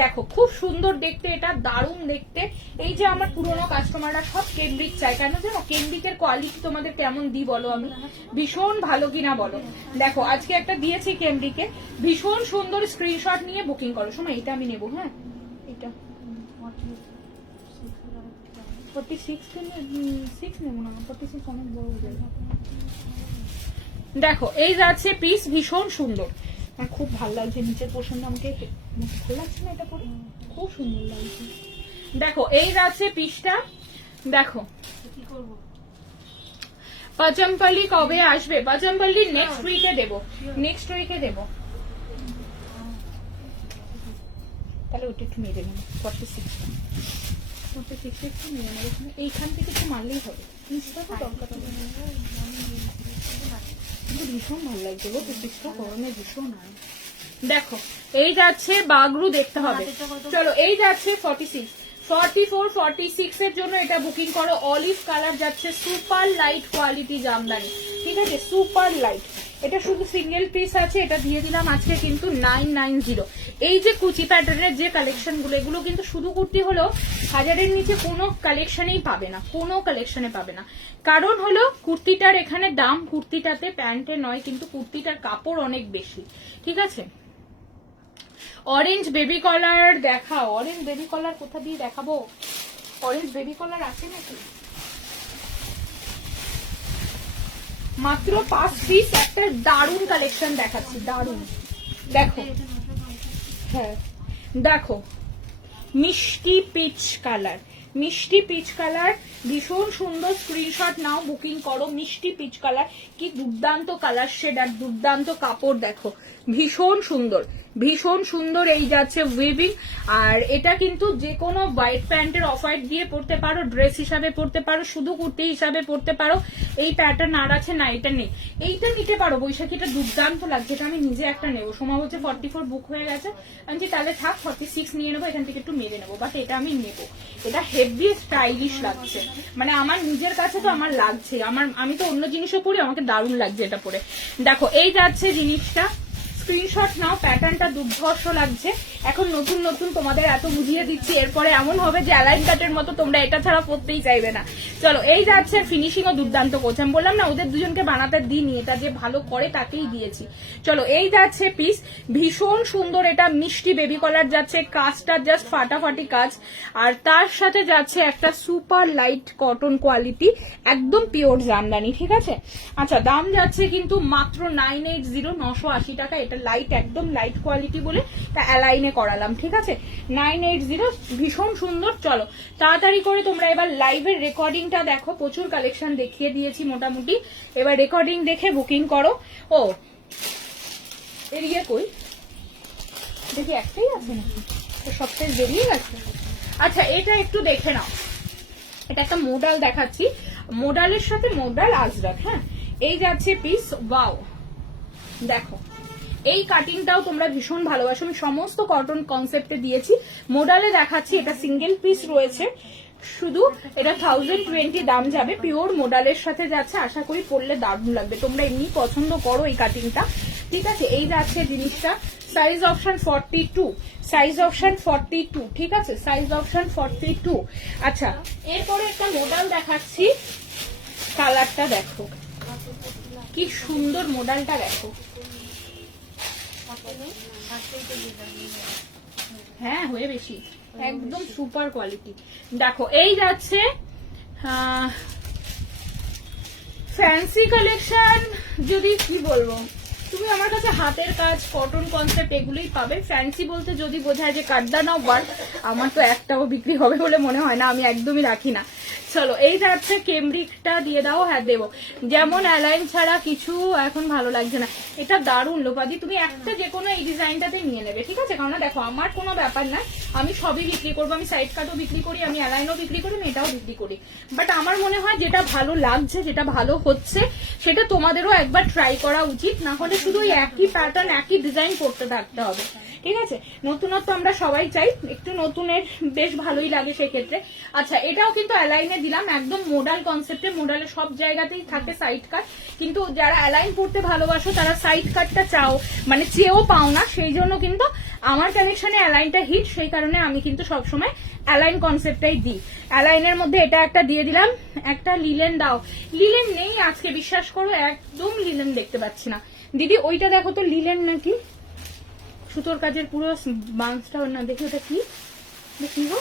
দেখো খুব সুন্দর দেখতে, এটা দারুণ দেখতে। এই যে আমার পুরোনো কাস্টমাররা সব কেমব্রিক চায়, কেন জানো? কেমব্রিকের কোয়ালিটি তোমাদের কেমন দিই বলো, আমি ভীষণ ভালো কিনা বলো। দেখো আজকে একটা দিয়েছি কেমব্রিকে, ভীষণ সুন্দর, স্ক্রিনশট নিয়ে বুকিং করো। সময় এটা আমি নেবো, হ্যাঁ এটা 46 নেবো না, 46 অনেক বড় হয়ে যাবে। দেখো এই যাচ্ছে পিস, ভীষণ সুন্দর, খুব ভালো লাগছে, নিচের পোর্শনটা আমাকে ভালো লাগছে না, এটা পরে খুব সুন্দর লাগছে। দেখো এই যাচ্ছে পিসটা, দেখো কি করবো। পাচমপল্লি কবে আসবে? পাচমপল্লি নেক্সট উইকে দেবো, নেক্সট উইকে দেবো। তাহলে ওটা একটু মেরে নেবো, 46 একটু মেরে নেবো, এইখান থেকে একটু মারলেই হবে, কিন্তু ভীষণ ভালো লাগছে গো, 26টা গরমে ভীষণ হয়। দেখো এই যাচ্ছে বাগরু, দেখতে হবে। চলো এই যাচ্ছে 46, 44, 46 এর জন্য এটা বুকিং করো। অলিভ কালার যাচ্ছে, সুপার লাইট কোয়ালিটি জামদানি, ঠিক আছে, সুপার লাইট। এটা শুধু সিঙ্গেল পিস আছে, এটা দিয়ে দিলাম আজকে কিন্তু 990। এই যে কুচি প্যাটার্নের যে কালেকশন গুলো, এগুলো কিন্তু শুধু কুর্তি হলো 1000-এর নিচে কোনো কালেকশনেই পাবে না, কোনো কালেকশনে পাবে না। কারণ হলো কুর্তিটার এখানে দাম কুর্তিটাতে প্যান্টে নয়, কিন্তু কুর্তিটার কাপড় অনেক বেশি, ঠিক আছে। অরেঞ্জ বেবি কলার দেখাও, অরেঞ্জ বেবি কলার কোথা দিয়ে দেখাবো? অরেঞ্জ বেবি কলার আছে নাকি? মাত্র 5 পিস একটা দারুন কালেকশন দেখাচ্ছি, দারুন। দেখো, হ্যাঁ দেখো, মিষ্টি পিচ কালার, মিষ্টি পিচ কালার, ভীষণ সুন্দর। স্ক্রিনশট নাও, বুকিং করো। মিষ্টি পিচ কালার, কি দুর্দান্ত কালার শেড আর দুর্দান্ত কাপড়। দেখো ভীষণ সুন্দর, ভীষণ সুন্দর। এই যাচ্ছে উইভিং, আর এটা কিন্তু যে কোনো হোয়াইট প্যান্টের অফ হোয়াইট দিয়ে পরতে পারো, ড্রেস হিসাবে পরতে পারো, শুধু কুর্তি হিসাবে পরতে পারো। এই প্যাটার্ন আর আছে না, এটা নেই। এইটা নিতে পারো বৈশাখীটা, দুর্দান্ত লাগছে। এটা আমি নিজে একটা নেবো, সময় হচ্ছে 44 বুক হয়ে গেছে। আমি তাহলে থাক 46 নিয়ে নেবো, এখান থেকে একটু মেরে নেবো, বাট এটা আমি নেবো। এটা হেভি স্টাইলিশ লাগছে, মানে আমার নিজের কাছে তো আমার লাগছে। আমি তো অন্য জিনিসও পরি, আমাকে দারুণ লাগছে এটা পরে। দেখো এই যাচ্ছে জিনিসটা, স্ক্রিনশট নাও। প্যাটার্নটা দুর্ধর্ষ লাগছে। এখন নতুন নতুন তোমাদের এত বুঝিয়ে দিচ্ছি, এরপরে এমন হবে যে অ্যালাইন কাটের মতো তোমরা এটা ছাড়া পড়তেই চাইবে না। চলো এই যাচ্ছে, ফিনিশিং ও দুর্দান্ত করছে। আমি বললাম না ওদের দুজনকে বানাতে দিইনি, এটা যে ভালো করে তাকেই দিয়েছি। চলো এই যাচ্ছে পিস, ভীষণ সুন্দর। এটা মিষ্টি বেবি কলার যাচ্ছে, কাজটা জাস্ট ফাটাফাটি কাজ। আর তার সাথে যাচ্ছে একটা সুপার লাইট কটন কোয়ালিটি, একদম পিওর জামদানি, ঠিক আছে। আচ্ছা দাম যাচ্ছে কিন্তু মাত্র 980, 980 টাকা। এটা লাইট, একদম লাইট কোয়ালিটি বলে তা অ্যালাইনে করালাম, ঠিক আছে। 980, ভীষণ সুন্দর। চলো তাড়াতাড়ি করে তোমরা এবার লাইভের রেকর্ডিংটা দেখো, প্রচুর কালেকশন দেখিয়ে দিয়েছি মোটামুটি। এবার রেকর্ডিং দেখে বুকিং করো। ও এরিয়া কই দেখি, একটাই আছে নাকি? সবটাই বেরিয়ে গেছে। আচ্ছা এটা একটু দেখে নাও, এটা একটা মোডাল দেখাচ্ছি, মোডালের সাথে মোডাল আজরাক। হ্যাঁ এই যাচ্ছে পিস, ওয়াও দেখো এই কাটিংটাও তোমরা ভীষণ ভালোবাসো। আমি সমস্ত কটন কনসেপ্টে দিয়েছি। মোডালে দেখাচ্ছি, এটা সিঙ্গেল পিস রয়েছে শুধু, এটা 1020 দাম যাবে। পিওর মোডালের সাথে যাচ্ছে, আশা করি পরলে দারুণ লাগবে। তোমরা এমনি পছন্দ করো এই কাটিংটা, ঠিক আছে। এই যাচ্ছে জিনিসটা, সাইজ অপশন 42, সাইজ অপশন 42, ঠিক আছে, সাইজ অপশন 42। আচ্ছা এরপরে একটা মোডাল দেখাচ্ছি, কালারটা দেখো কি সুন্দর, মোডালটা দেখো। হ্যাঁ হয়ে বেশি, একদম সুপার কোয়ালিটি। দেখো এই যাচ্ছে ফ্যান্সি কালেকশন। যদি কি বলবো, তুমি আমার কাছে হাতের কাজ, কটন কনসেপ্ট এগুলোই পাবে। ফ্যান্সি বলতে যদি বোঝায় যে কাঠদানা ওয়ার্ক, আমার তো একটাও বিক্রি হবে বলে মনে হয় না, আমি একদমই রাখি না। চলো এই যাচ্ছে, কেমব্রিকটা দিয়ে দাও। হ্যাঁ দেবো, যেমন অ্যালাইন ছাড়া কিছু এখন ভালো লাগছে না। এটা দারুণ লোপাদি, তুমি একটা যে কোনো এই ডিজাইনটাতে নিয়ে নেবে, ঠিক আছে। কারণ দেখো আমার কোনো ব্যাপার না, আমি সবই বিক্রি করবো। আমি সাইড কাটও বিক্রি করি, আমি অ্যালাইনও বিক্রি করি, আমি এটাও বিক্রি করি। বাট আমার মনে হয় যেটা ভালো লাগছে, যেটা ভালো হচ্ছে, সেটা তোমাদেরও একবার ট্রাই করা উচিত। না হলে শুধু একই প্যাটার্ন একই ডিজাইন করতে থাকতে হবে, ঠিক আছে। নতুনত্ব আমরা সবাই চাই, একটু নতুনের বেশ ভালোই লাগে সেক্ষেত্রে। আচ্ছা এটাও কিন্তু অ্যালাইনে দিলাম, একদম মোডাল কনসেপ্টে। মোডালে সব জায়গাতেই থাকে সাইড কাট, কিন্তু যারা অ্যালাইন পড়তে ভালোবাসো তারা সাইড কাটটা চাও, মানে চেয়েও পাও না। সেই জন্য কিন্তু আমার কালেকশনে অ্যালাইনটা হিট, সেই কারণে আমি কিন্তু সবসময় অ্যালাইন কনসেপ্টটাই দিই। অ্যালাইনের মধ্যে এটা একটা দিয়ে দিলাম। একটা লিলেন দাও, লিলেন নেই আজকে, বিশ্বাস করো একদম লিলেন দেখতে পাচ্ছি না। দিদি ওইটা দেখো তো, লিলেন নাকি সুতোর কাজের পুরো বাঁশটা না, দেখি ওটা কি, দেখি গো।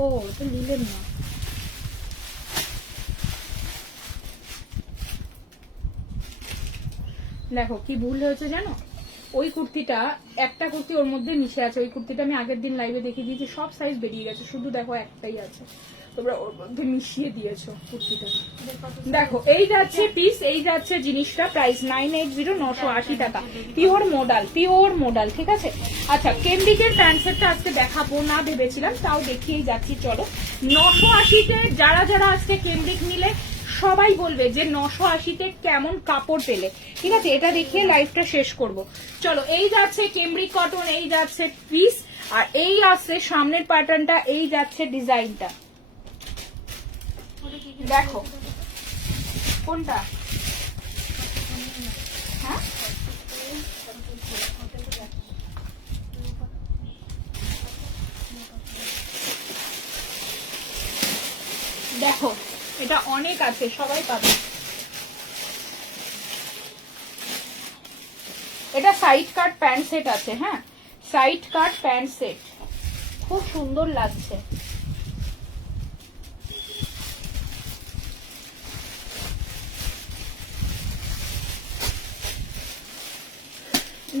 ও ওটা লিলেন না, দেখো কি ভুল হয়েছে জানো, ওই কুর্তিটা, একটা কুর্তি ওর মধ্যে মিশে আছে। ওই কুর্তিটা আমি আগের দিন লাইভে দেখিয়ে দিয়েছি, সব সাইজ বেরিয়ে গেছে, শুধু দেখো একটাই আছে, তোমরা ওর মধ্যে মিশিয়ে দিয়েছো কুর্তিটা। দেখো এই যাচ্ছে পিস, এই যাচ্ছে জিনিসটা, প্রাইস 980, 980 টাকা। পিওর মোডাল, পিওর মোডাল, ঠিক আছে। আচ্ছা কেমব্রিকের প্যান্ট সেটটা আজকে দেখাবো না ভেবেছিলাম, তাও দেখিয়েই যাচ্ছি। চলো 980-তে যারা যারা আজকে কেমব্রিক নিলে সবাই বলবে যে 980-তে কেমন কাপড় পেলে, ঠিক আছে। এটা দেখিয়ে লাইভটা শেষ করব। চলো এই যাচ্ছে কেমব্রিক কটন, এই যাচ্ছে পিস, আর এই আসছে সামনের প্যাটার্নটা, এই যাচ্ছে ডিজাইনটা। দেখো কোনটা, হ্যাঁ দেখো এটা অনেক আছে, সবাই পাবে। এটা সাইড কাট প্যান্ট সেট আছে, হ্যাঁ সাইড কাট প্যান্ট সেট, খুব সুন্দর লাগছে।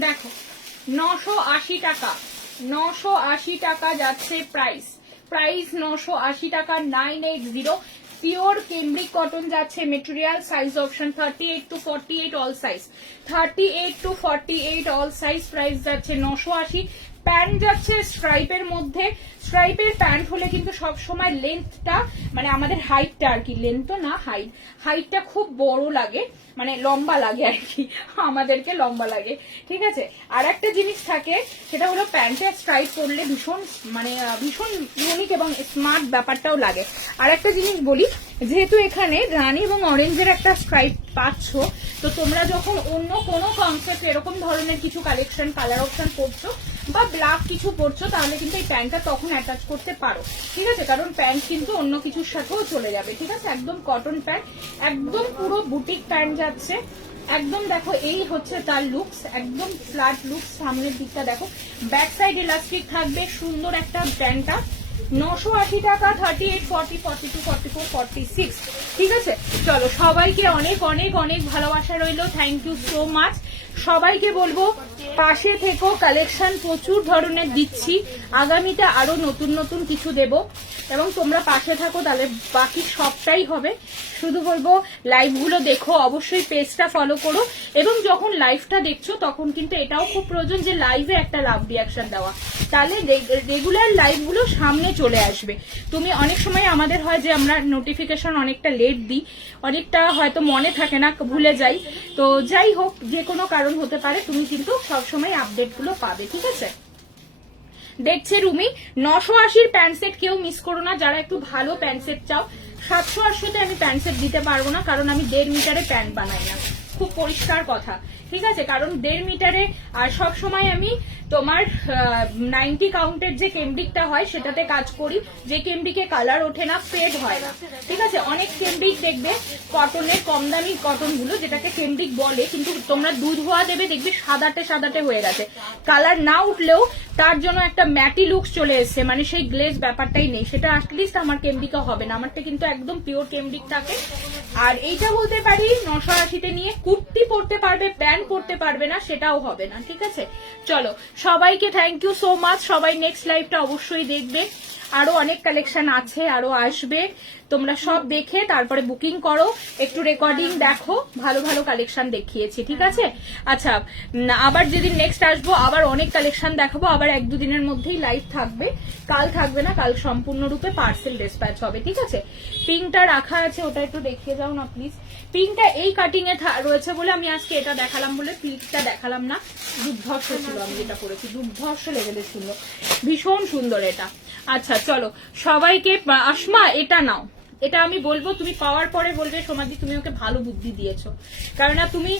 দেখো 980 টাকা, 980 টাকা যাচ্ছে প্রাইস, প্রাইস 980 টাকা। 980 পিওর কেমব্রিক কটন যাচ্ছে। Material size option 38 to 48 all size, 38 to 48 all size. Price যাচ্ছে 980। প্যান্ট যাচ্ছে স্ট্রাইপের মধ্যে। স্ট্রাইপের প্যান্ট হলে কিন্তু সব সময় লেন্থটা মানে আমাদের হাইটটা আর কি, লেন্থ তো না হাইটটা খুব বড় লাগে, মানে লম্বা লাগে আর কি, আমাদেরকে লম্বা লাগে, ঠিক আছে। আর একটা জিনিস থাকে সেটা হলো প্যান্টে স্ট্রাইপ করলে ভীষণ মানে ভীষণ ইউনিক এবং স্মার্ট ব্যাপারটাও লাগে। আর একটা জিনিস বলি, যেহেতু এখানে রানী এবং অরেঞ্জের একটা স্ট্রাইপ পাচ্ছ, তো তোমরা যখন অন্য কোনো কনসেপ্ট এরকম ধরনের কিছু কালেকশন কালার অপশন পড়ছো বা ব্ল্যাক কিছু পড়ছো, তাহলে কিন্তু এই প্যান্টটা তখন অ্যাটাচ করতে পারো, ঠিক আছে। কারণ প্যান্ট কিন্তু অন্য কিছুর সাথেও চলে যাবে, ঠিক আছে। একদম কটন প্যান্ট, একদম পুরো বুটিক প্যান্ট যাচ্ছে একদম। দেখো এই হচ্ছে তার লুকস, একদম ফ্ল্যাট লুকস। সামনের দিকটা দেখো, ব্যাক সাইড ইলাস্টিক থাকবে, সুন্দর একটা প্যান্টটা। 980 টাকা, 38, 40, 42, 44, 46, ঠিক আছে। চলো সবাইকে অনেক অনেক অনেক ভালোবাসা রইলো, থ্যাংক ইউ সো মাচ। সবাইকে বলবো পাশে থেকো, কালেকশন প্রচুর ধরনের দিচ্ছি, আগামীতে আরো নতুন নতুন কিছু দেব, এবং তোমরা পাশে থাকো তাহলে বাকি সবটাই হবে। শুধু বলবো লাইভগুলো দেখো, অবশ্যই পেজটা ফলো করো, এবং যখন লাইভটা দেখছো তখন কিন্তু এটাও খুব প্রয়োজন যে লাইভে একটা লাভ রিয়াকশন দেওয়া, তাহলে রেগুলার লাইভগুলো সামনে চলে আসবে। তুমি অনেক সময় আমাদের হয় যে আমরা নোটিফিকেশন অনেকটা লেট দিই, অনেকটা হয়তো মনে থাকে না, ভুলে যাই, তো যাই হোক যে কোনো কারণ হতে পারে, তুমি কিন্তু সবসময় আপডেটগুলো পাবে, ঠিক আছে। দেখছে রুমি 980 প্যান্ট সেট কেউ মিস করো না, যারা একটু ভালো প্যান্ট সেট চাও। 700-800-তে আমি প্যান্ট সেট দিতে পারবো না, কারণ আমি 1.5 মিটারে প্যান্ট বানাই না, খুব পরিষ্কার কথা, ঠিক আছে। কারণ 1.5 মিটারে, আর সব সময় আমি তোমার 90 কাউন্টের যে কেমব্রিকটা হয় সেটাতে কাজ করি, যে কেমব্রিকে কালার ওঠে না, ফেড হয় না, ঠিক আছে। অনেক কেমব্রিক দেখবে কটনের, কম দামি কটন গুলো যেটাকে কেমব্রিক বলে, কিন্তু তোমরা দুধ ধোয়া দেবে দেখবে সাদাটে সাদাটে হয়ে গেছে, কালার না উঠলেও তার জন্য একটা ম্যাটি লুকস চলে এসছে, মানে সেই গ্লেজ ব্যাপারটাই নেই, সেটা অ্যাটলিস্ট আমার কেমব্রিকে হবে না, আমারটা কিন্তু একদম পিওর কেমব্রিক থাকে। আর এইটা বলতে পারি 980-তে নিয়ে কুর্তি পরতে পারবে, প্যান্ট পরতে পারবে না, সেটাও হবে না, ঠিক আছে। চলো সবাইকে থ্যাংক ইউ সো মাচ, সবাই নেক্সট লাইভটা অবশ্যই দেখবে, আরো অনেক কালেকশন আছে, আরো আসবে, তোমরা সব দেখে তারপরে বুকিং করো, একটু রেকর্ডিং দেখো, ভালো ভালো কালেকশন দেখিয়েছি, ঠিক আছে। আচ্ছা আবার যেদিন নেক্সট আসবো আবার অনেক কালেকশন দেখাবো, আবার 1-2 দিনের মধ্যেই লাইভ থাকবে, কাল থাকবে না, কাল সম্পূর্ণরূপে পার্সেল ডিসপ্যাচ হবে, ঠিক আছে। পিঙ্কটা রাখা আছে, ওটা একটু দেখিয়ে যাও না প্লিজ। পিঙ্কটা এই কাটিং এ রয়েছে বলে আমি আজকে এটা দেখালাম, বলে পিঙ্কটা দেখালাম না। দুর্ধর্ষ ছিল, আমি যেটা করেছি দুর্ধর্ষ লেভেলের ছিল, ভীষণ সুন্দর এটা। আচ্ছা চলো সবাইকে, আসমা এটা নাও, এটা আমি বলবো, তুমি পাওয়ার পরে বলবে সমাধি তুমি ওকে ভালো বুদ্ধি দিয়েছো, কারণ তুমি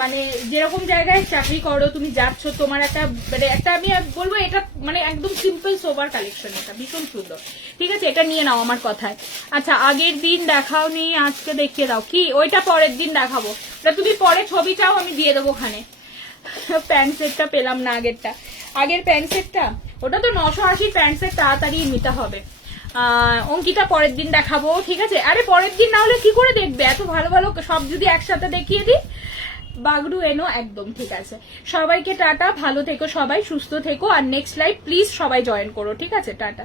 মানে যেরকম জায়গায় চাকরি করো, তুমি যাচ্ছ, তোমার একটা মানে একটা আমি বলবো এটা মানে একদম সিম্পল সোবার কালেকশন, এটা ভীষণ সুন্দর, ঠিক আছে। এটা নিয়ে নাও আমার কথায়। আচ্ছা আগের দিন দেখাও নি, আজকে দেখিয়ে দাও কি, ওইটা পরের দিন দেখাবো, তুমি পরে ছবি চাও আমি দিয়ে দেবো ওখানে। প্যান্ট সেটটা পেলাম না, আগের প্যান্ট সেটটা, ওটা তো 980 প্যান্ট সেট, তাড়াতাড়ি নিতে হবে। অঙ্কিতা পরের দিন দেখাবো, ঠিক আছে। আরে পরের দিন না হলে কি করে দেখবে, এত ভালো ভালো সব যদি একসাথে দেখিয়ে দিই। বাগড়ু এনো, একদম ঠিক আছে। সবাইকে টাটা, ভালো থেকো সবাই, সুস্থ থেকো, আর নেক্সট লাইভ প্লিজ সবাই জয়েন করো, ঠিক আছে, টাটা।